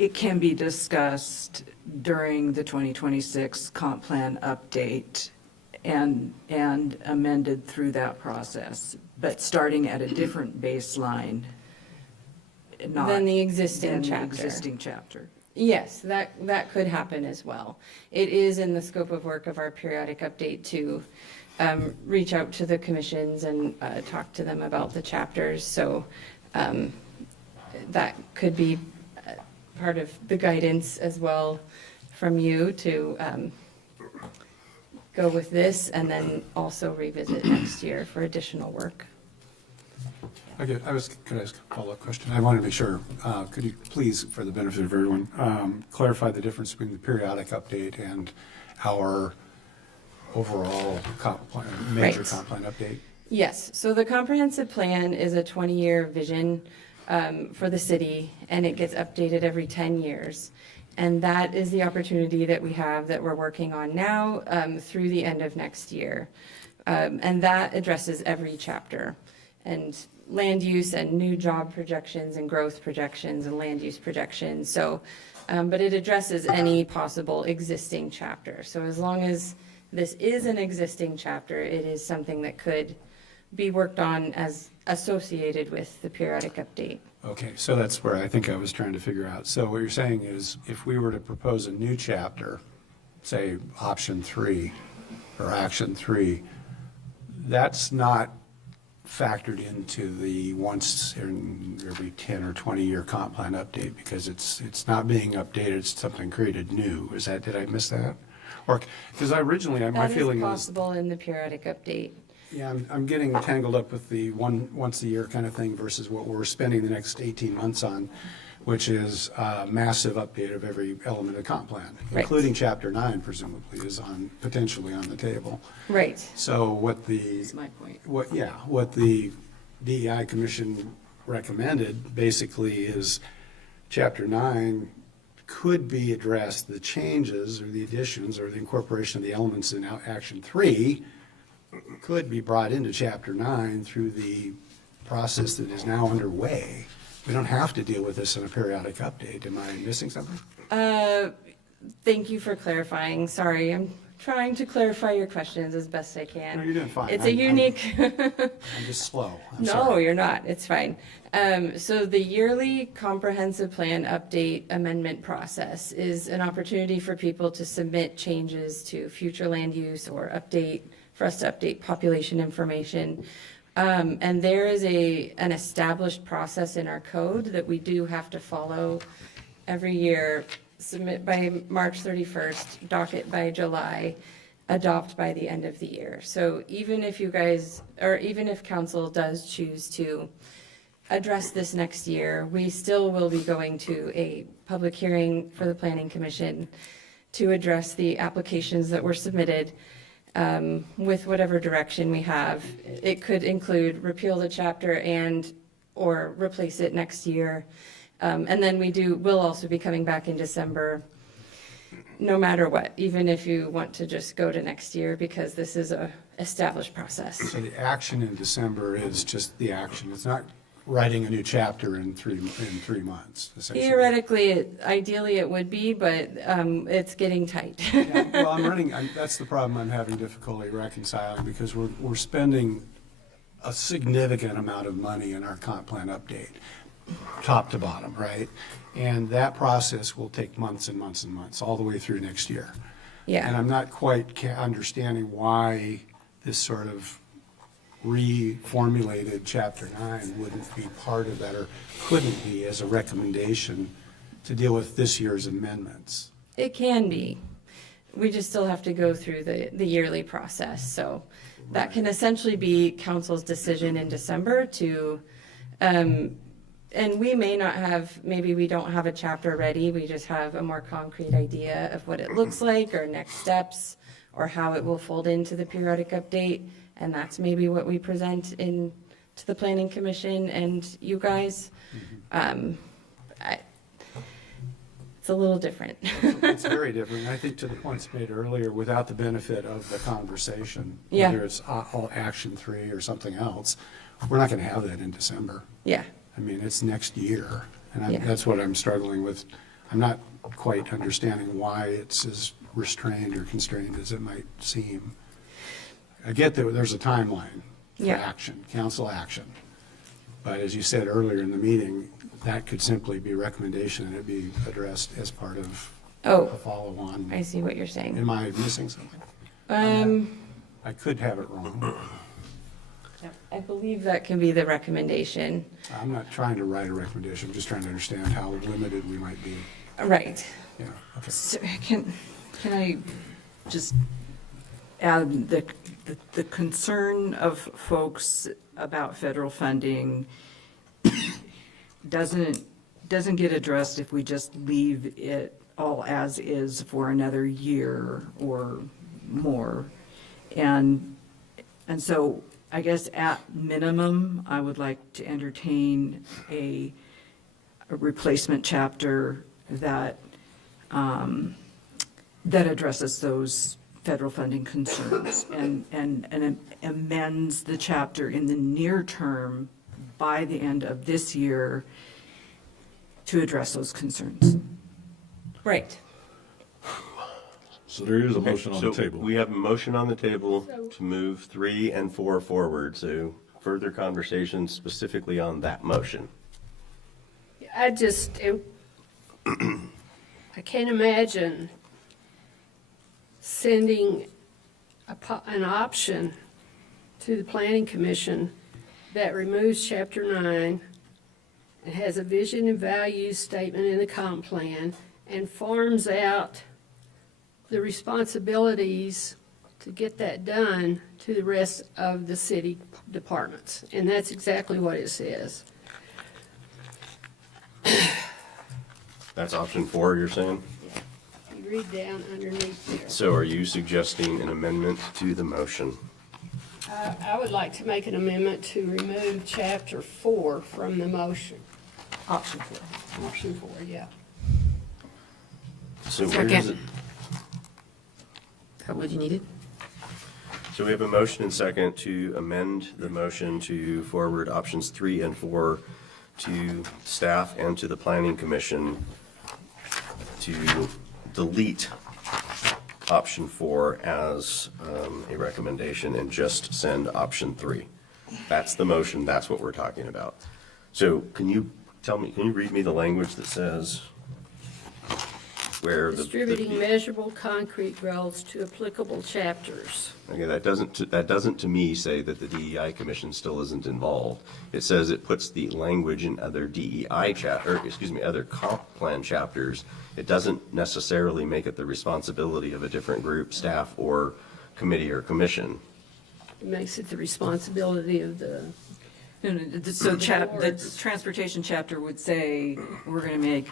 it can be discussed during the 2026 comp plan update and amended through that process, but starting at a different baseline. Than the existing chapter. Yes, that could happen as well. It is in the scope of work of our periodic update to reach out to the commissions and talk to them about the chapters. So that could be part of the guidance as well from you to go with this and then also revisit next year for additional work. Okay, could I ask a follow-up question? I want to be sure. Could you please, for the benefit of everyone, clarify the difference between the periodic update and our overall major comp plan update? Yes, so the comprehensive plan is a 20-year vision for the city, and it gets updated every 10 years. And that is the opportunity that we have that we're working on now through the end of next year. And that addresses every chapter. And land use and new job projections and growth projections and land use projections. So, but it addresses any possible existing chapter. So as long as this is an existing chapter, it is something that could be worked on as associated with the periodic update. Okay, so that's where I think I was trying to figure out. So what you're saying is if we were to propose a new chapter, say option 3 or action 3, that's not factored into the once in every 10 or 20-year comp plan update, because it's not being updated, it's something created new. Did I miss that? Or, because my That is feeling is, possible in the periodic update. yeah, I'm getting tangled up with the once a year kind of thing versus what we're spending the next 18 months on, which is a massive update of every element of the comp plan, Right. including Chapter 9 presumably is potentially on the table. Right. So what That's my point. what the DEI Commission recommended basically is Chapter 9 could be addressed, the changes or the additions or the incorporation of the elements in Action 3 could be brought into Chapter 9 through the process that is now underway. We don't have to deal with this in a periodic update. Am I missing something? Thank you for clarifying. Sorry, I'm trying to clarify your questions as best I can. No, you're doing fine. It's a unique. I'm just slow. I'm No, sorry. you're not. It's fine. So the yearly comprehensive plan update amendment process is an opportunity for people to submit changes to future land use or for us to update population information. And there is an established process in our code that we do have to follow every year. Submit by March 31st, docket by July, adopt by the end of the year. So even if council does choose to address this next year, we still will be going to a public hearing for the Planning Commission to address the applications that were submitted with whatever direction we have. It could include repeal the chapter or replace it next year. And then we'll also be coming back in December, no matter what, even if you want to just go to next year, because this is a established process. So the action in December is just the action. It's not writing a new chapter in 3 months, essentially. Theoretically, ideally it would be, but it's getting tight. Yeah, well, that's the problem I'm having difficulty reconciling, because we're spending a significant amount of money in our comp plan update, top to bottom, right? And that process will take months and months and months, all the way through next year. Yeah. And I'm not quite understanding why this sort of reformulated Chapter 9 wouldn't be part of that, or couldn't be as a recommendation to deal with this year's amendments. It can be. We just still have to go through the yearly process. So that can essentially be council's decision in December to, and we may not have, maybe we don't have a chapter ready. We just have a more concrete idea of what it looks like or next steps or how it will fold into the periodic update. And that's maybe what we present to the Planning Commission and you guys. It's a little different. It's very different. I think to the points made earlier, without the benefit of the conversation, Yeah. whether it's all Action 3 or something else, we're not going to have that in December. Yeah. I mean, it's next year, and Yeah. that's what I'm struggling with. I'm not quite understanding why it's as restrained or constrained as it might seem. I get that there's a timeline for Yeah. action, council action. But as you said earlier in the meeting, that could simply be a recommendation and it'd be addressed as part of a follow-on. I see what you're saying. Am I missing something? I could have it wrong. I believe that can be the recommendation. I'm not trying to write a recommendation, I'm just trying to understand how limited we might be. Right. Yeah, okay. So can I just add the concern of folks about federal funding doesn't get addressed if we just leave it all as is for another year or more. And so I guess at minimum, I would like to entertain a replacement chapter that addresses those federal funding concerns and amends the chapter in the near term by the end of this year to address those concerns. Right. So there is a motion on the So table. we have a motion on the table to move 3 and 4 forward. So further conversation specifically on that motion. I can't imagine sending an option to the Planning Commission that removes chapter 9 and has a vision and values statement in the comp plan and farms out the responsibilities to get that done to the rest of the city departments. And that's exactly what it says. That's option 4, you're saying? You read down underneath there. So are you suggesting an amendment to the motion? I would like to make an amendment to remove chapter 4 from the motion. Option 4. Option 4, yeah. So where is it? Is that what you needed? So we have a motion and second to amend the motion to forward options 3 and 4 to staff and to the planning commission to delete option 4 as a recommendation and just send option 3. That's the motion, that's what we're talking about. So can you read me the language that says where the... Distributing measurable concrete goals to applicable chapters. Okay, that doesn't to me say that the DEI commission still isn't involved. It says it puts the language in other other comp plan chapters. It doesn't necessarily make it the responsibility of a different group, staff, or committee or commission. It makes it the responsibility of the... So the transportation chapter would say, we're going to make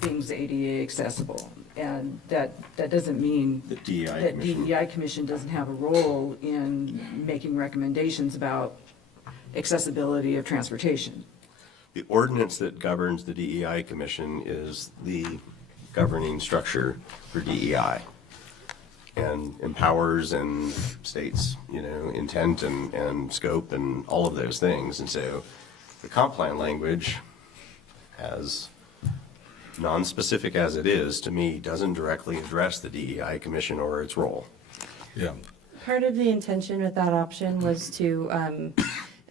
things ADA accessible. And that doesn't mean The DEI that commission. DEI commission doesn't have a role in making recommendations about accessibility of transportation. The ordinance that governs the DEI commission is the governing structure for DEI and empowers and states, intent and scope and all of those things. And so the comp plan language, as non-specific as it is, to me, doesn't directly address the DEI commission or its role. Yeah. Part of the intention with that option was to,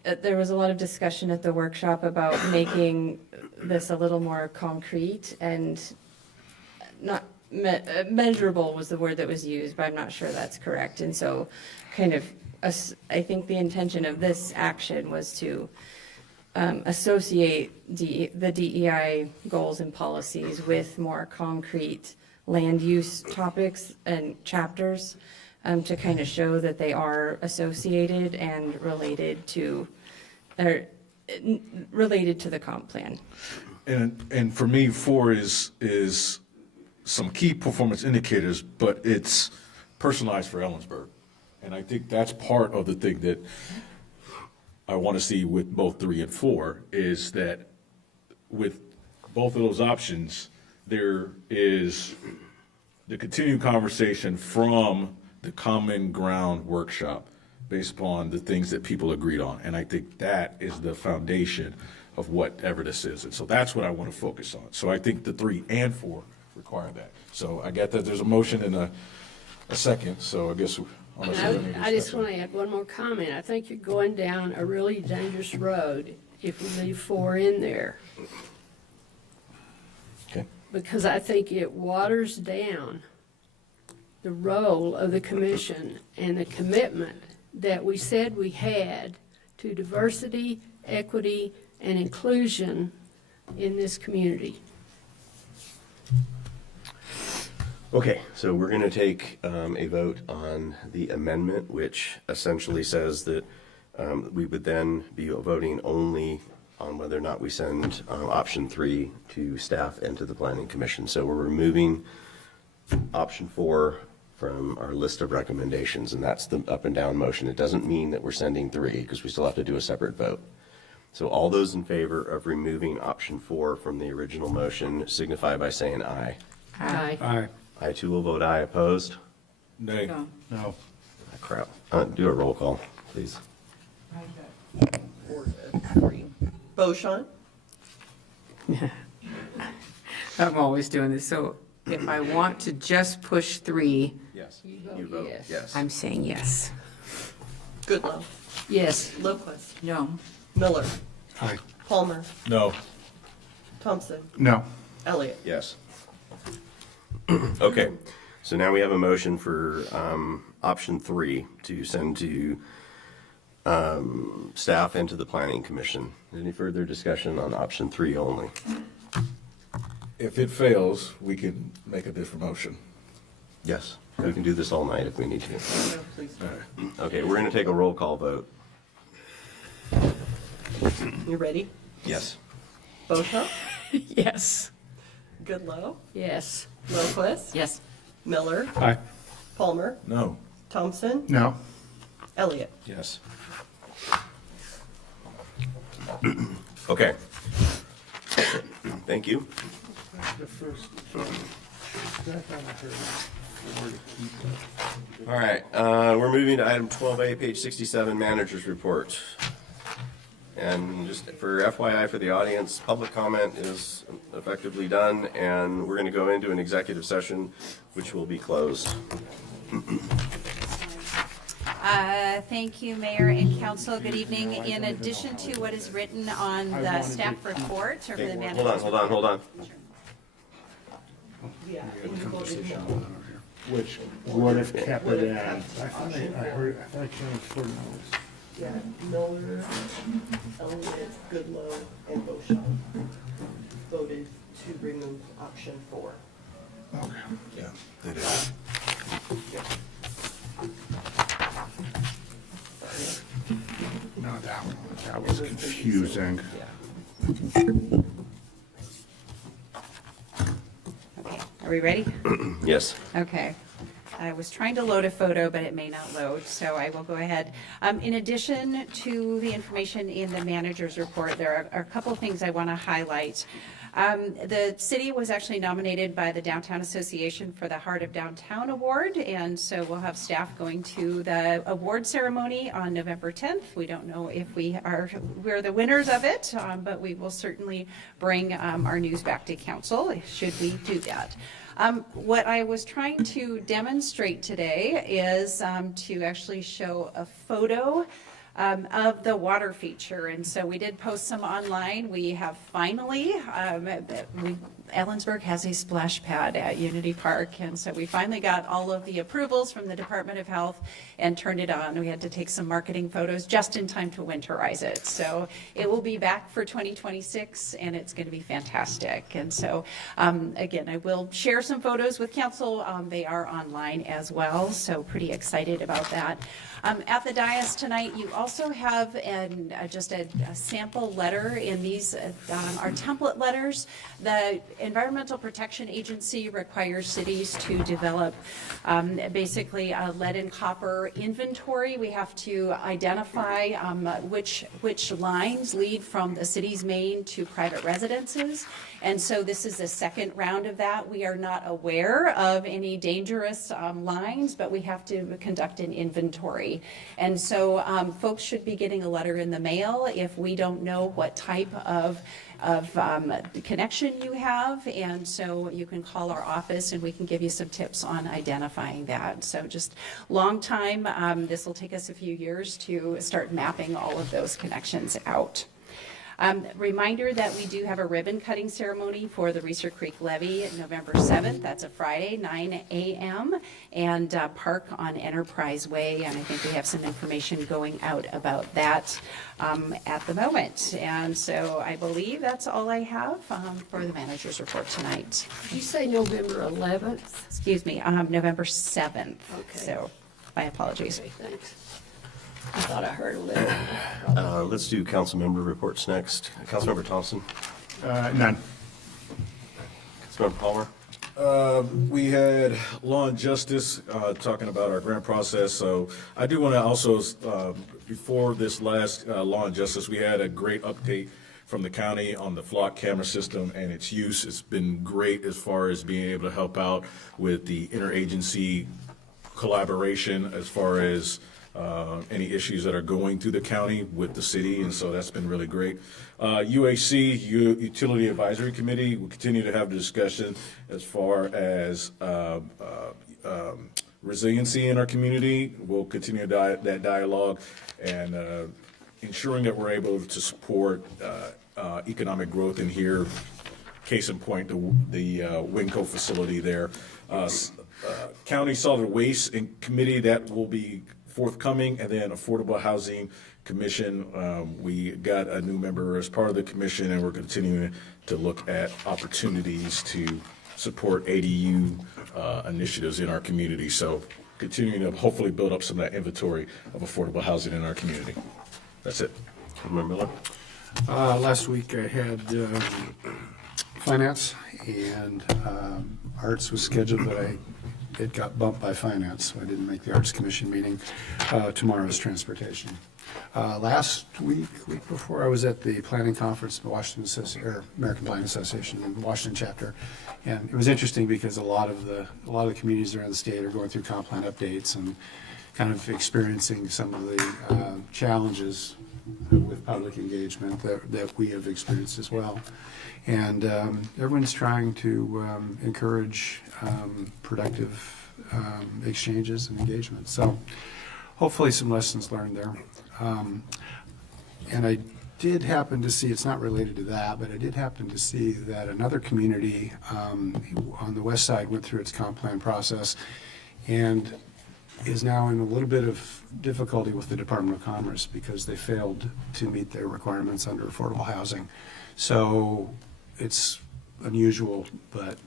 there was a lot of discussion at the workshop about making this a little more concrete and not measurable was the word that was used, but I'm not sure that's correct. And so I think the intention of this action was to associate the DEI goals and policies with more concrete land use topics and chapters to kind of show that they are associated and related to the comp plan. And for me, 4 is some key performance indicators, but it's personalized for Ellensburg. And I think that's part of the thing that I want to see with both 3 and 4 is that with both of those options, there is the continued conversation from the Common Ground workshop based upon the things that people agreed on. And I think that is the foundation of whatever this is. And so that's what I want to focus on. So I think the 3 and 4 require that. So I get that there's a motion and a second, so I guess unless there's any I just discussion. want to add one more comment. I think you're going down a really dangerous road if you leave 4 in there. Okay. Because I think it waters down the role of the commission and the commitment that we said we had to diversity, equity, and inclusion in this community. Okay, so we're going to take a vote on the amendment, which essentially says that we would then be voting only on whether or not we send option 3 to staff and to the planning commission. So we're removing option 4 from our list of recommendations, and that's the up and down motion. It doesn't mean that we're sending 3 because we still have to do a separate vote. So all those in favor of removing option 4 from the original motion signify by saying aye. Aye. Aye. I too will vote aye. Opposed? Nay. No. Crap. Do a roll call, please. Beauchamp? I'm always doing this. So if I want to just push 3, Yes. You vote yes. I'm saying yes. Goodlow? Yes. Lopez? No. Miller? Aye. Palmer? No. Thompson? No. Elliott? Yes. Okay, so now we have a motion for option 3 to send to staff into the planning commission. Any further discussion on option 3 only? If it fails, we can make a different motion. Yes, we can do this all night if we need to. All right. Okay, we're going to take a roll call vote. You ready? Yes. Bosha? Yes. Goodlow? Yes. Lundquist? Yes. Miller? Aye. Palmer? No. Thompson? No. Elliott? Yes. Okay. Thank you. All right, we're moving to item 12A, page 67, manager's report. And just for FYI for the audience, public comment is effectively done, and we're going to go into an executive session, which will be closed. Thank you, Mayor and Council. Good evening. In addition to what is written on the staff report or for the manager's Hold on. Yeah. and you voted no. Which would have kept it in. I thought I changed 4 no's. Yeah, Miller, Elliott, Goodlow, and Bosha voted to remove option 4. Okay. Yeah, they did. No, that was confusing. Okay, are we ready? Yes. Okay. I was trying to load a photo, but it may not load, so I will go ahead. In addition to the information in the manager's report, there are a couple of things I want to highlight. The city was actually nominated by the Downtown Association for the Heart of Downtown Award, and so we'll have staff going to the award ceremony on November 10th. We don't know if we're the winners of it, but we will certainly bring our news back to council should we do that. What I was trying to demonstrate today is to actually show a photo of the water feature. And so we did post some online. We have finally, Ellensburg has a splash pad at Unity Park. And so we finally got all of the approvals from the Department of Health and turned it on. We had to take some marketing photos just in time to winterize it. So it will be back for 2026 and it's going to be fantastic. And so again, I will share some photos with council. They are online as well. So pretty excited about that. At the dais tonight, you also have just a sample letter in these are template letters. The Environmental Protection Agency requires cities to develop basically a lead and copper inventory. We have to identify which lines lead from the city's main to private residences. And so this is the second round of that. We are not aware of any dangerous lines, but we have to conduct an inventory. And so folks should be getting a letter in the mail if we don't know what type of connection you have. And so you can call our office and we can give you some tips on identifying that. So just long time. This will take us a few years to start mapping all of those connections out. Reminder that we do have a ribbon cutting ceremony for the Reeser Creek Levee November 7th. That's a Friday, 9 a.m. and park on Enterprise Way. And I think we have some information going out about that at the moment. And so I believe that's all I have for the manager's report tonight. Did you say November 11th? Excuse me, November 7th. Okay. So my apologies. Okay, thanks. I thought I heard 11. Let's do council member reports next. Councilmember Thompson. None. Councilmember Palmer. We had Law and Justice talking about our grant process. So I do want to also, before this last Law and Justice, we had a great update from the county on the flock camera system and its use. It's been great as far as being able to help out with the interagency collaboration as far as any issues that are going through the county with the city, and so that's been really great. UAC, Utility Advisory Committee, will continue to have the discussion as far as resiliency in our community. We'll continue that dialogue and ensuring that we're able to support economic growth in here. Case in point, the Winco facility there. County Solid Waste Committee, that will be forthcoming, and then Affordable Housing commission. We got a new member as part of the commission, and we're continuing to look at opportunities to support ADU initiatives in our community. So continuing to hopefully build up some of that inventory of affordable housing in our community. That's it. Councilmember Miller? Last week I had finance, and arts was scheduled, but it got bumped by finance, so I didn't make the Arts Commission meeting. Tomorrow's transportation. Last week before, I was at the planning conference, the American Planning Association in Washington chapter, and it was interesting because a lot of the communities around the state are going through comp plan updates and kind of experiencing some of the challenges with public engagement that we have experienced as well. And everyone's trying to encourage productive exchanges and engagement. So hopefully some lessons learned there. And I did happen to see, it's not related to that, but I did happen to see that another community on the west side went through its comp plan process and is now in a little bit of difficulty with the Department of Commerce because they failed to meet their requirements under affordable housing. So it's unusual, but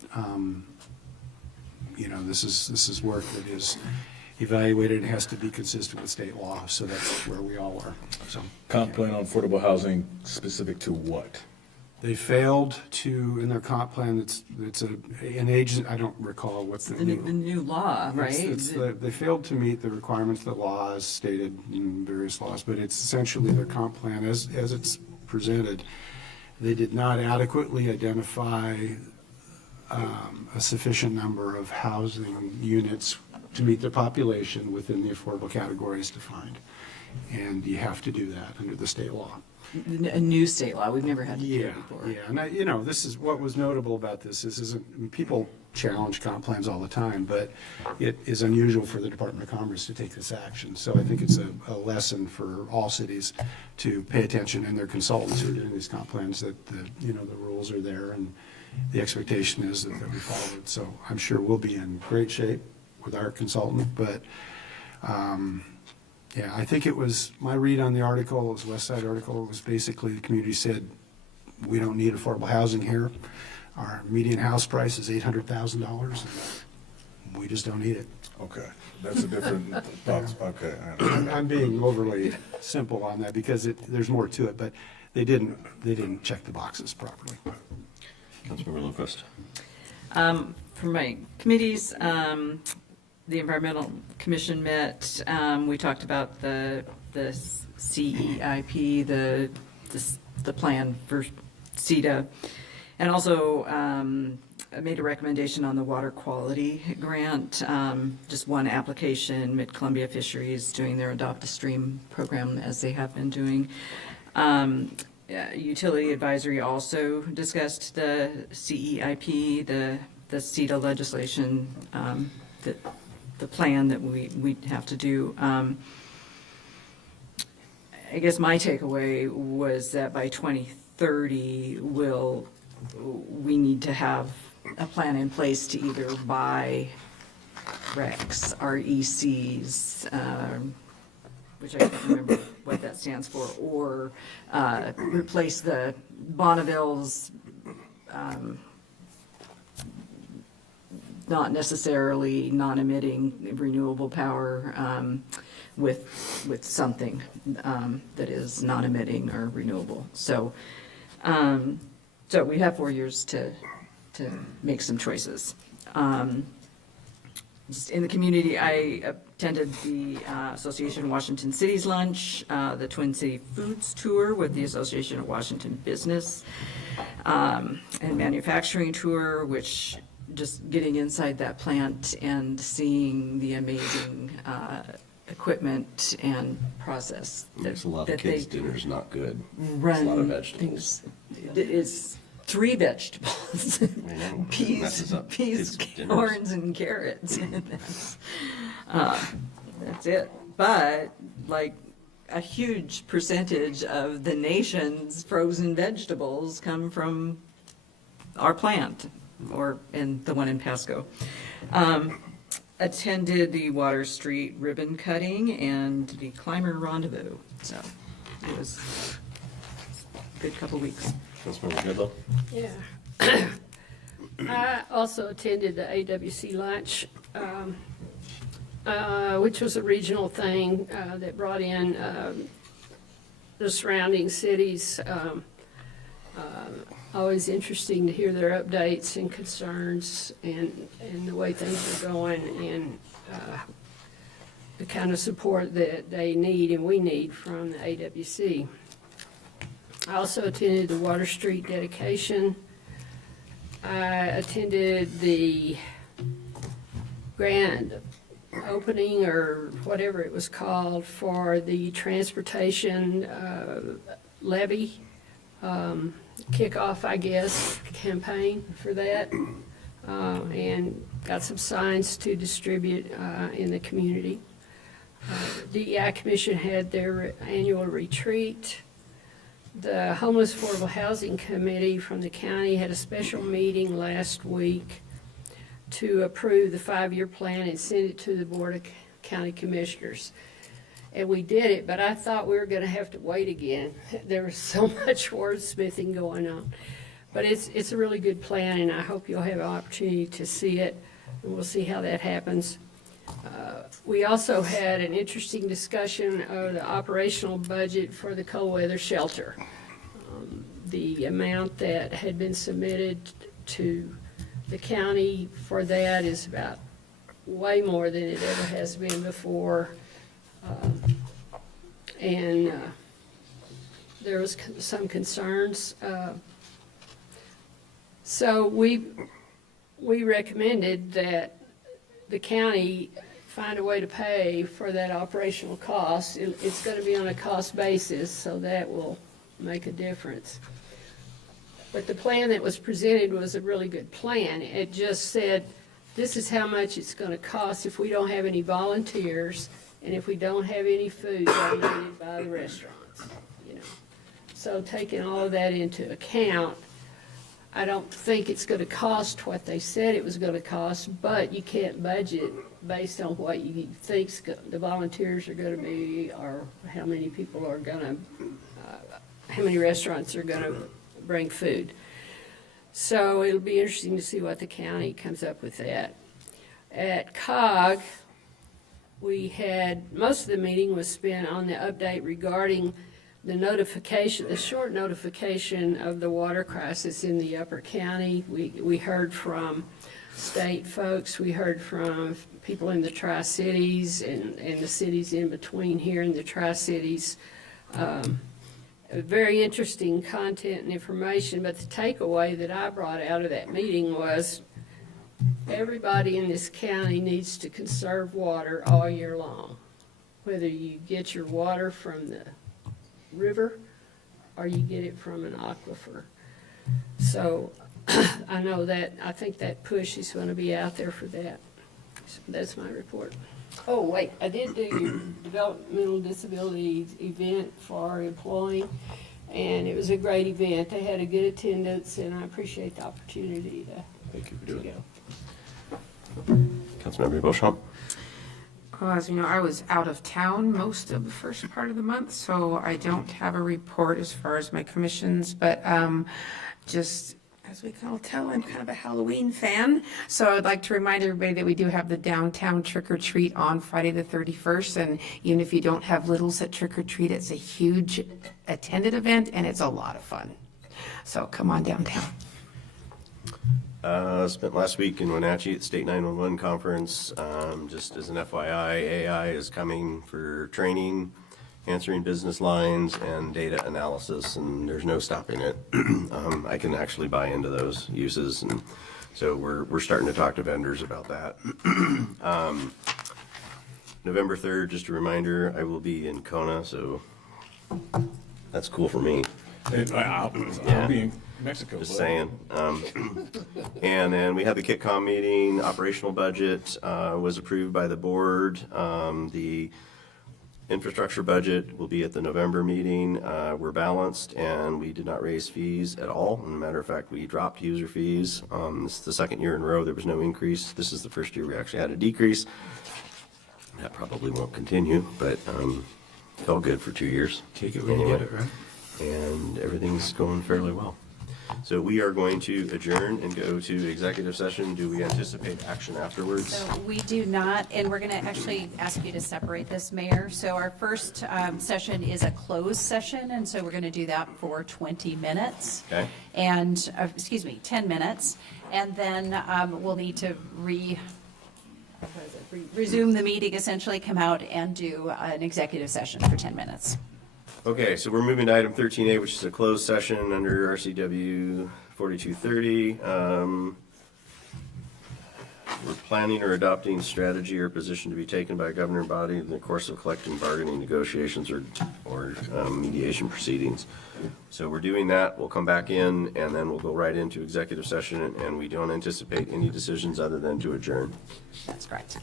this is work that is evaluated and has to be consistent with state law. So that's where we all are. So Comp plan on affordable housing specific to what? they failed to, in their comp plan, it's an agent, I don't recall what's the new law, right? They failed to meet the requirements that law has stated in various laws, but it's essentially their comp plan as it's presented. They did not adequately identify a sufficient number of housing units to meet their population within the affordable categories defined. And you have to do that under the state law. A new state law. We've never had to do it before. Yeah, and this is what was notable about this. This isn't, I mean, people challenge comp plans all the time, but it is unusual for the Department of Commerce to take this action. So I think it's a lesson for all cities to pay attention, and their consultants who are doing these comp plans, that the rules are there and the expectation is that they'll be followed. So I'm sure we'll be in great shape with our consultant, but yeah, I think it was, my read on the article, it was West Side article, was basically the community said, we don't need affordable housing here. Our median house price is $800,000. We just don't need it. Okay, that's a different, okay. I'm being overly simple on that because there's more to it, but they didn't check the boxes properly. Councilmember Lindquist. For my committees, the Environmental Commission met. We talked about the CEIP, the plan for CETA, and also I made a recommendation on the water quality grant. Just one application, Mid-Columbia Fisheries doing their Adopt a Stream program as they have been doing. Utility Advisory also discussed the CEIP, the CETA legislation, the plan that we have to do. I guess my takeaway was that by 2030, we need to have a plan in place to either buy RECs, RECs, which I can't remember what that stands for, or replace the Bonneville's not necessarily non-emitting renewable power with something that is non-emitting or renewable. So we have 4 years to make some choices. Just in the community, I attended the Association of Washington Cities lunch, the Twin City Foods tour with the Association of Washington Business, and manufacturing tour, which just getting inside that plant and seeing the amazing equipment and process. Makes a lot of kids' dinners not good. Run it's a lot of vegetables. It's 3 vegetables, peas, corns, and carrots. That's it. But like a huge percentage of the nation's frozen vegetables come from our plant, and the one in Pasco. Attended the Water Street ribbon cutting and the Climber Rendezvous. So it was a good couple weeks. Councilmember Goodlow? Yeah. I also attended the AWC lunch, which was a regional thing that brought in the surrounding cities. Always interesting to hear their updates and concerns and the way things are going and the kind of support that they need and we need from the AWC. I also attended the Water Street dedication. I attended the grand opening or whatever it was called for the transportation levy kickoff, I guess, campaign for that, and got some signs to distribute in the community. DEI Commission had their annual retreat. The Homeless Affordable Housing Committee from the county had a special meeting last week to approve the 5-year plan and send it to the Board of County Commissioners. And we did it, but I thought we were going to have to wait again. There was so much wordsmithing going on. But it's a really good plan, and I hope you'll have an opportunity to see it, and we'll see how that happens. We also had an interesting discussion of the operational budget for the cold weather shelter. The amount that had been submitted to the county for that is about way more than it ever has been before. And there was some concerns. So we recommended that the county find a way to pay for that operational cost. It's going to be on a cost basis, so that will make a difference. But the plan that was presented was a really good plan. It just said, this is how much it's going to cost if we don't have any volunteers and if we don't have any food donated by the restaurants, you know. So taking all of that into account, I don't think it's going to cost what they said it was going to cost, but you can't budget based on what you think the volunteers are going to be or how many people are going to, how many restaurants are going to bring food. So it'll be interesting to see what the county comes up with that. At COG, we had, most of the meeting was spent on the update regarding the notification, the short notification of the water crisis in the upper county. We heard from state folks, we heard from people in the Tri-Cities and the cities in between here in the Tri-Cities. Very interesting content and information, but the takeaway that I brought out of that meeting was everybody in this county needs to conserve water all year long. Whether you get your water from the river or you get it from an aquifer. So I know that, I think that push is going to be out there for that. So that's my report. Oh, wait, I did do your developmental disability event for employing, and it was a great event. They had a good attendance, and I appreciate the opportunity Thank you for doing it. Councilmember Beauchamp? As you know, I was out of town most of the first part of the month, so I don't have a report as far as my commissions, but just as we can all tell, I'm kind of a Halloween fan. So I'd like to remind everybody that we do have the downtown trick or treat on Friday the 31st. And even if you don't have littles at trick or treat, it's a huge attended event and it's a lot of fun. So come on downtown. Spent last week in Wenatchee at the State 911 Conference. Just as an FYI, AI is coming for training, answering business lines, and data analysis, and there's no stopping it. I can actually buy into those uses, and so we're starting to talk to vendors about that. November 3rd, just a reminder, I will be in Kona, so that's cool for me. I'll be in Mexico. Just saying. And then we had the KitCom meeting. Operational budget was approved by the board. The infrastructure budget will be at the November meeting. We're balanced, and we did not raise fees at all. As a matter of fact, we dropped user fees. This is the second year in a row there was no increase. This is the first year we actually had a decrease. That probably won't continue, but felt good for 2 years. Take it when you get it, right? And everything's going fairly well. So we are going to adjourn and go to executive session. Do we anticipate action afterwards? So we do not, and we're going to actually ask you to separate this, Mayor. So our first session is a closed session, and so we're going to do that for 20 minutes. Okay. And, 10 minutes. And then we'll need to resume the meeting, essentially come out and do an executive session for 10 minutes. Okay, so we're moving to item 13A, which is a closed session under RCW 4230. We're planning or adopting strategy or position to be taken by a governing body in the course of collective bargaining negotiations or mediation proceedings. So we're doing that. We'll come back in, and then we'll go right into executive session, and we don't anticipate any decisions other than to adjourn. That's correct.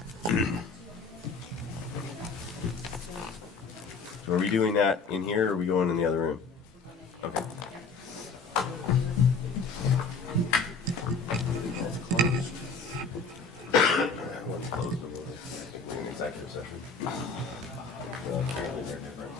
So are we doing that in here, or are we going in the other room? Okay. Let's close the door. We're in executive session. Apparently they're different.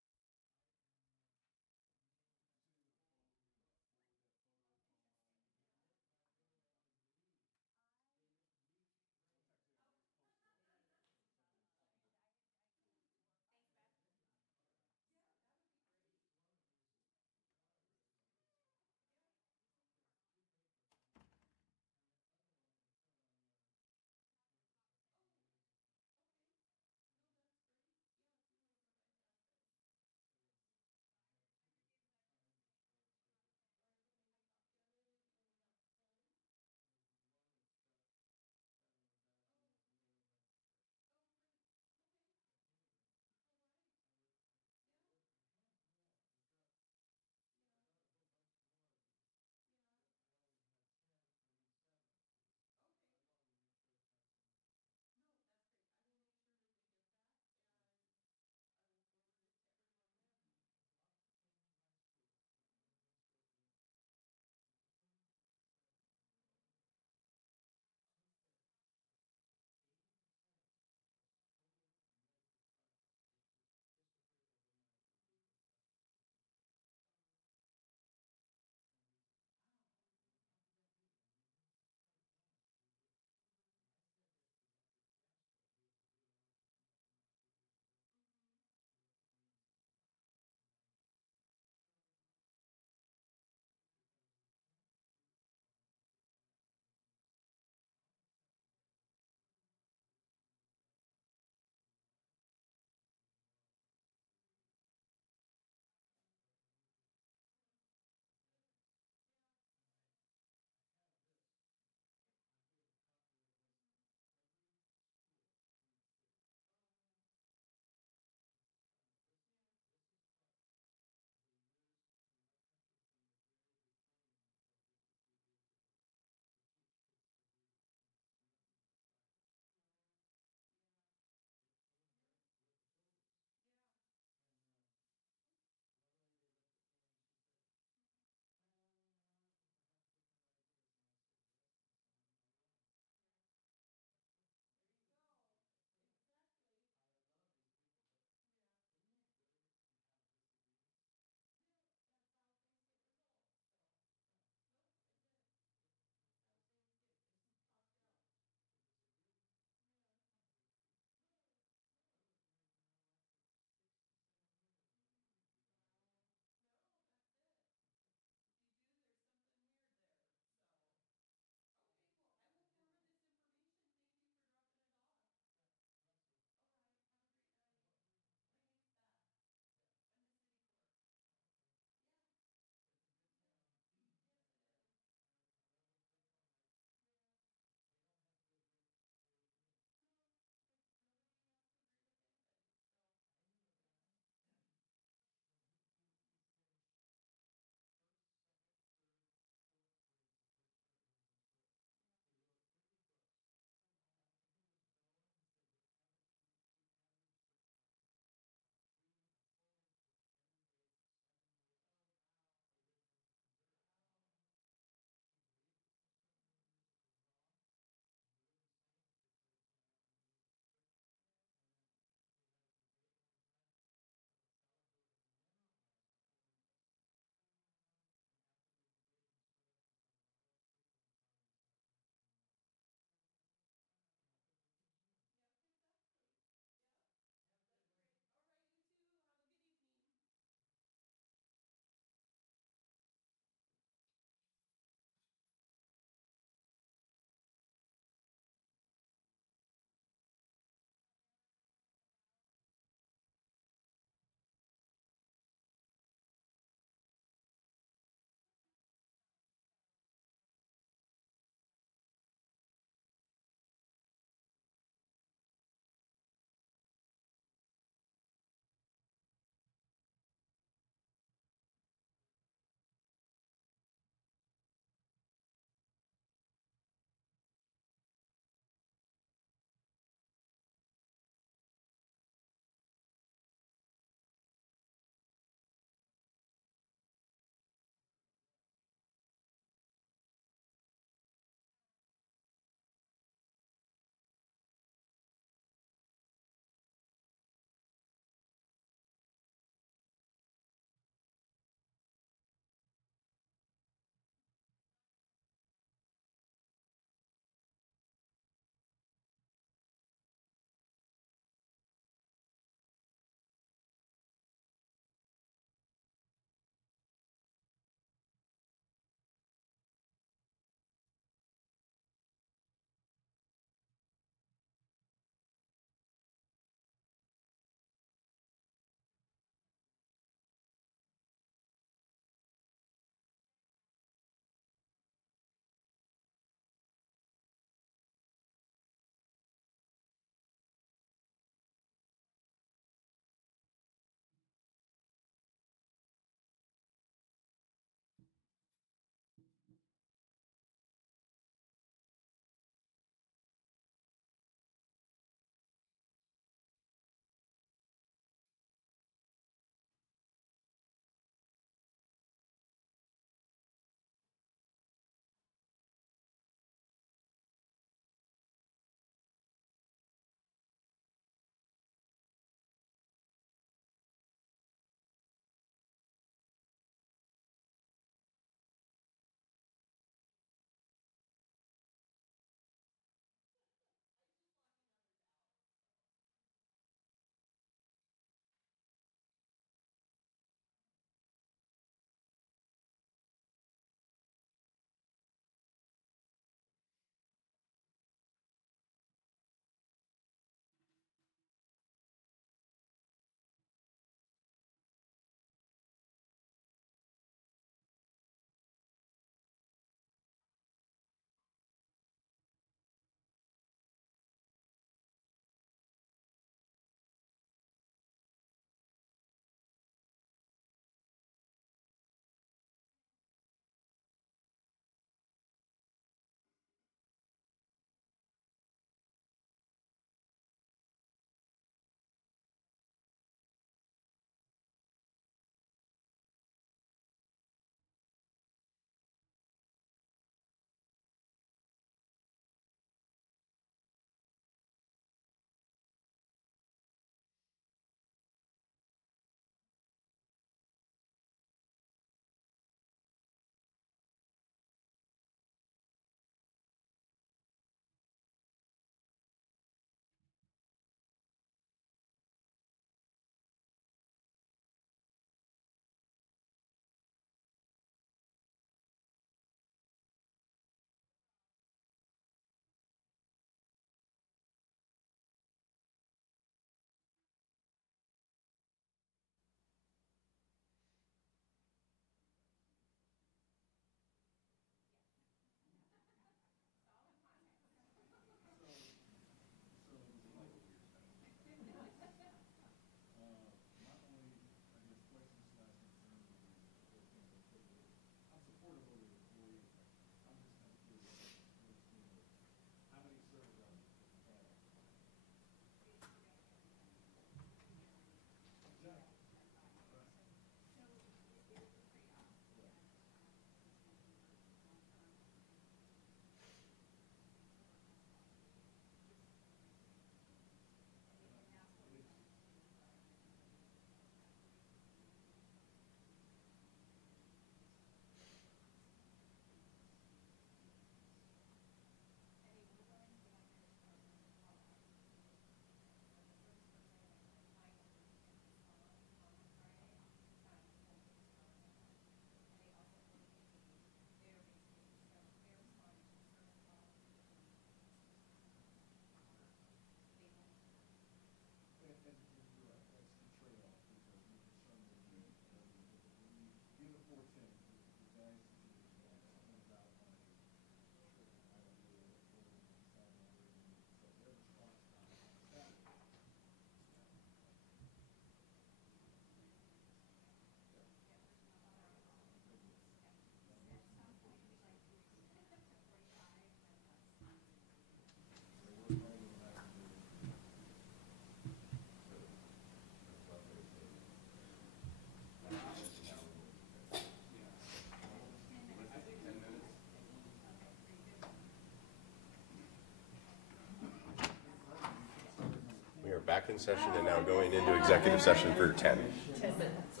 open session and now going into executive session for 10. 10 minutes.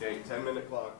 Okay, 10-minute clock.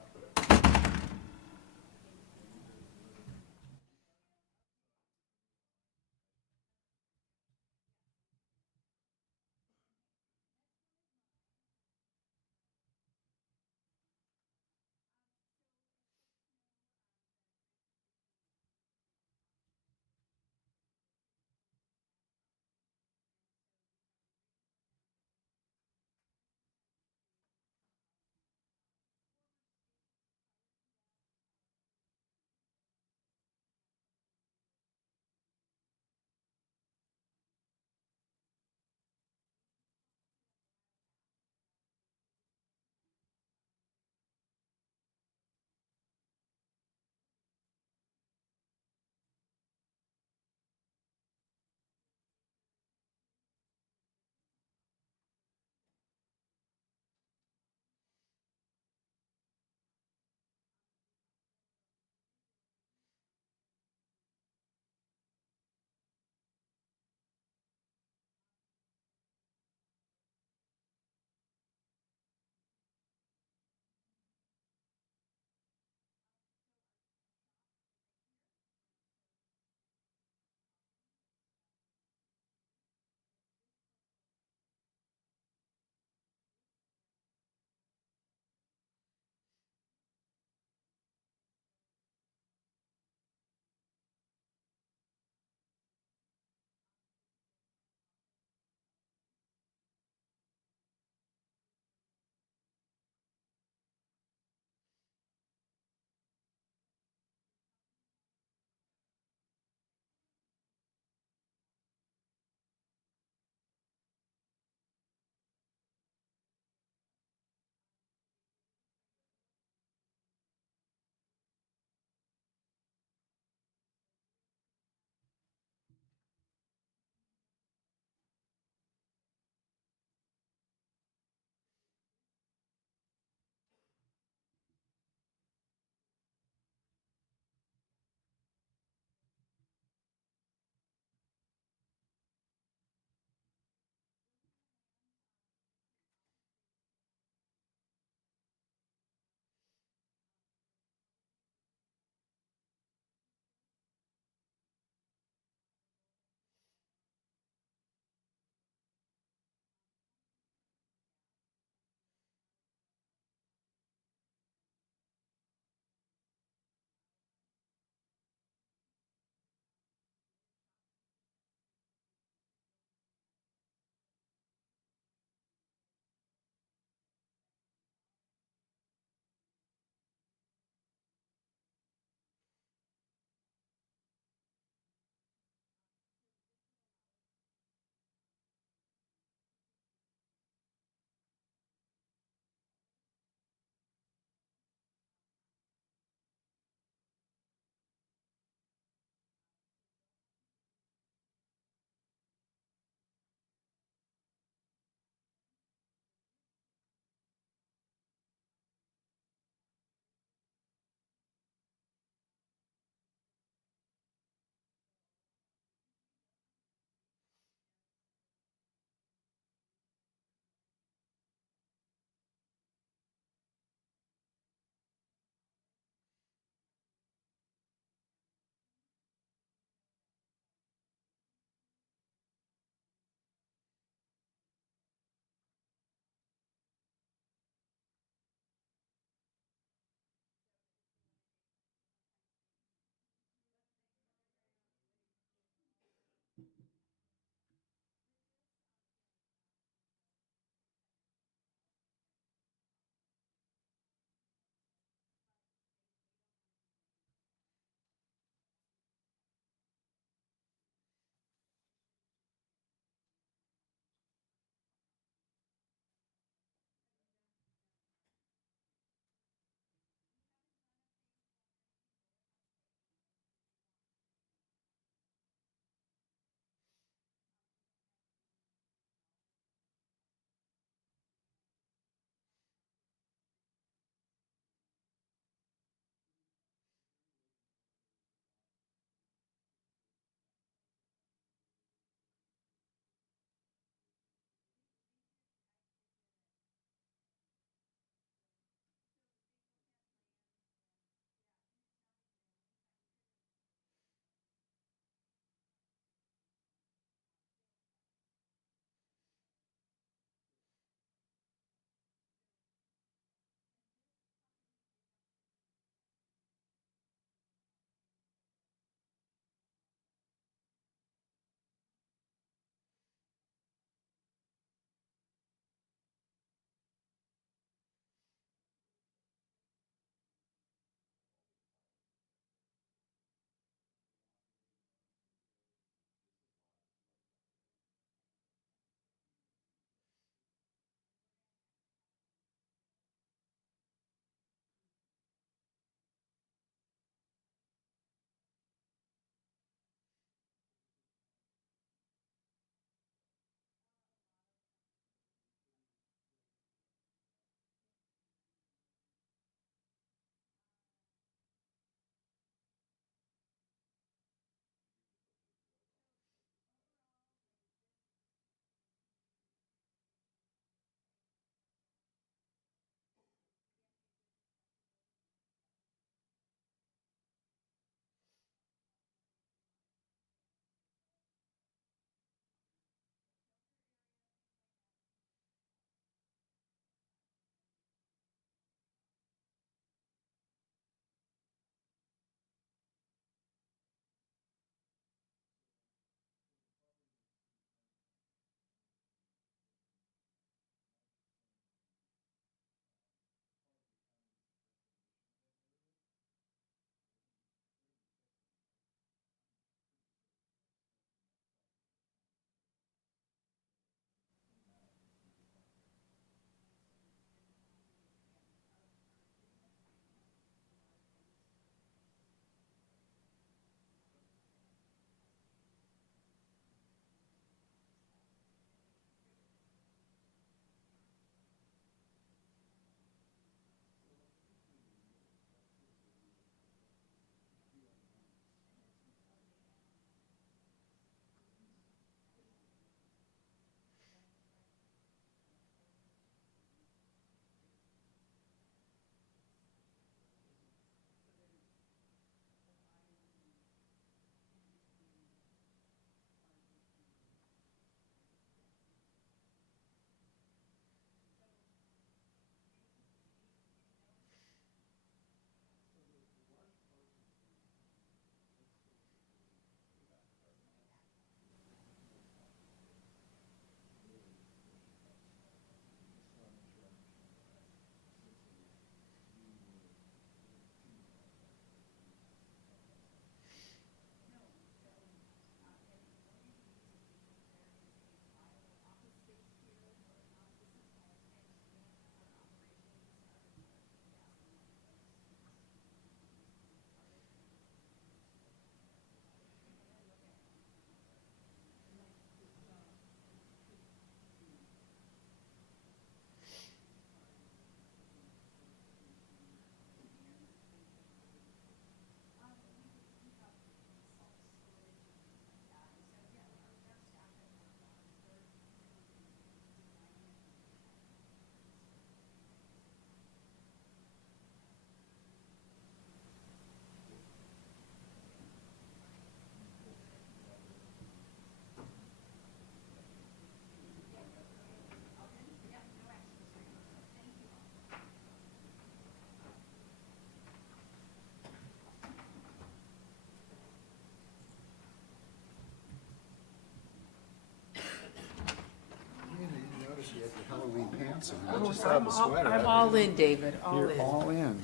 Johnson. I just saw the sweater. I'm all in, David, all You're in. all in.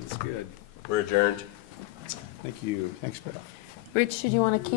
That's good. We're adjourned. Thank you. Thanks, Brad. Rich, did you want to keep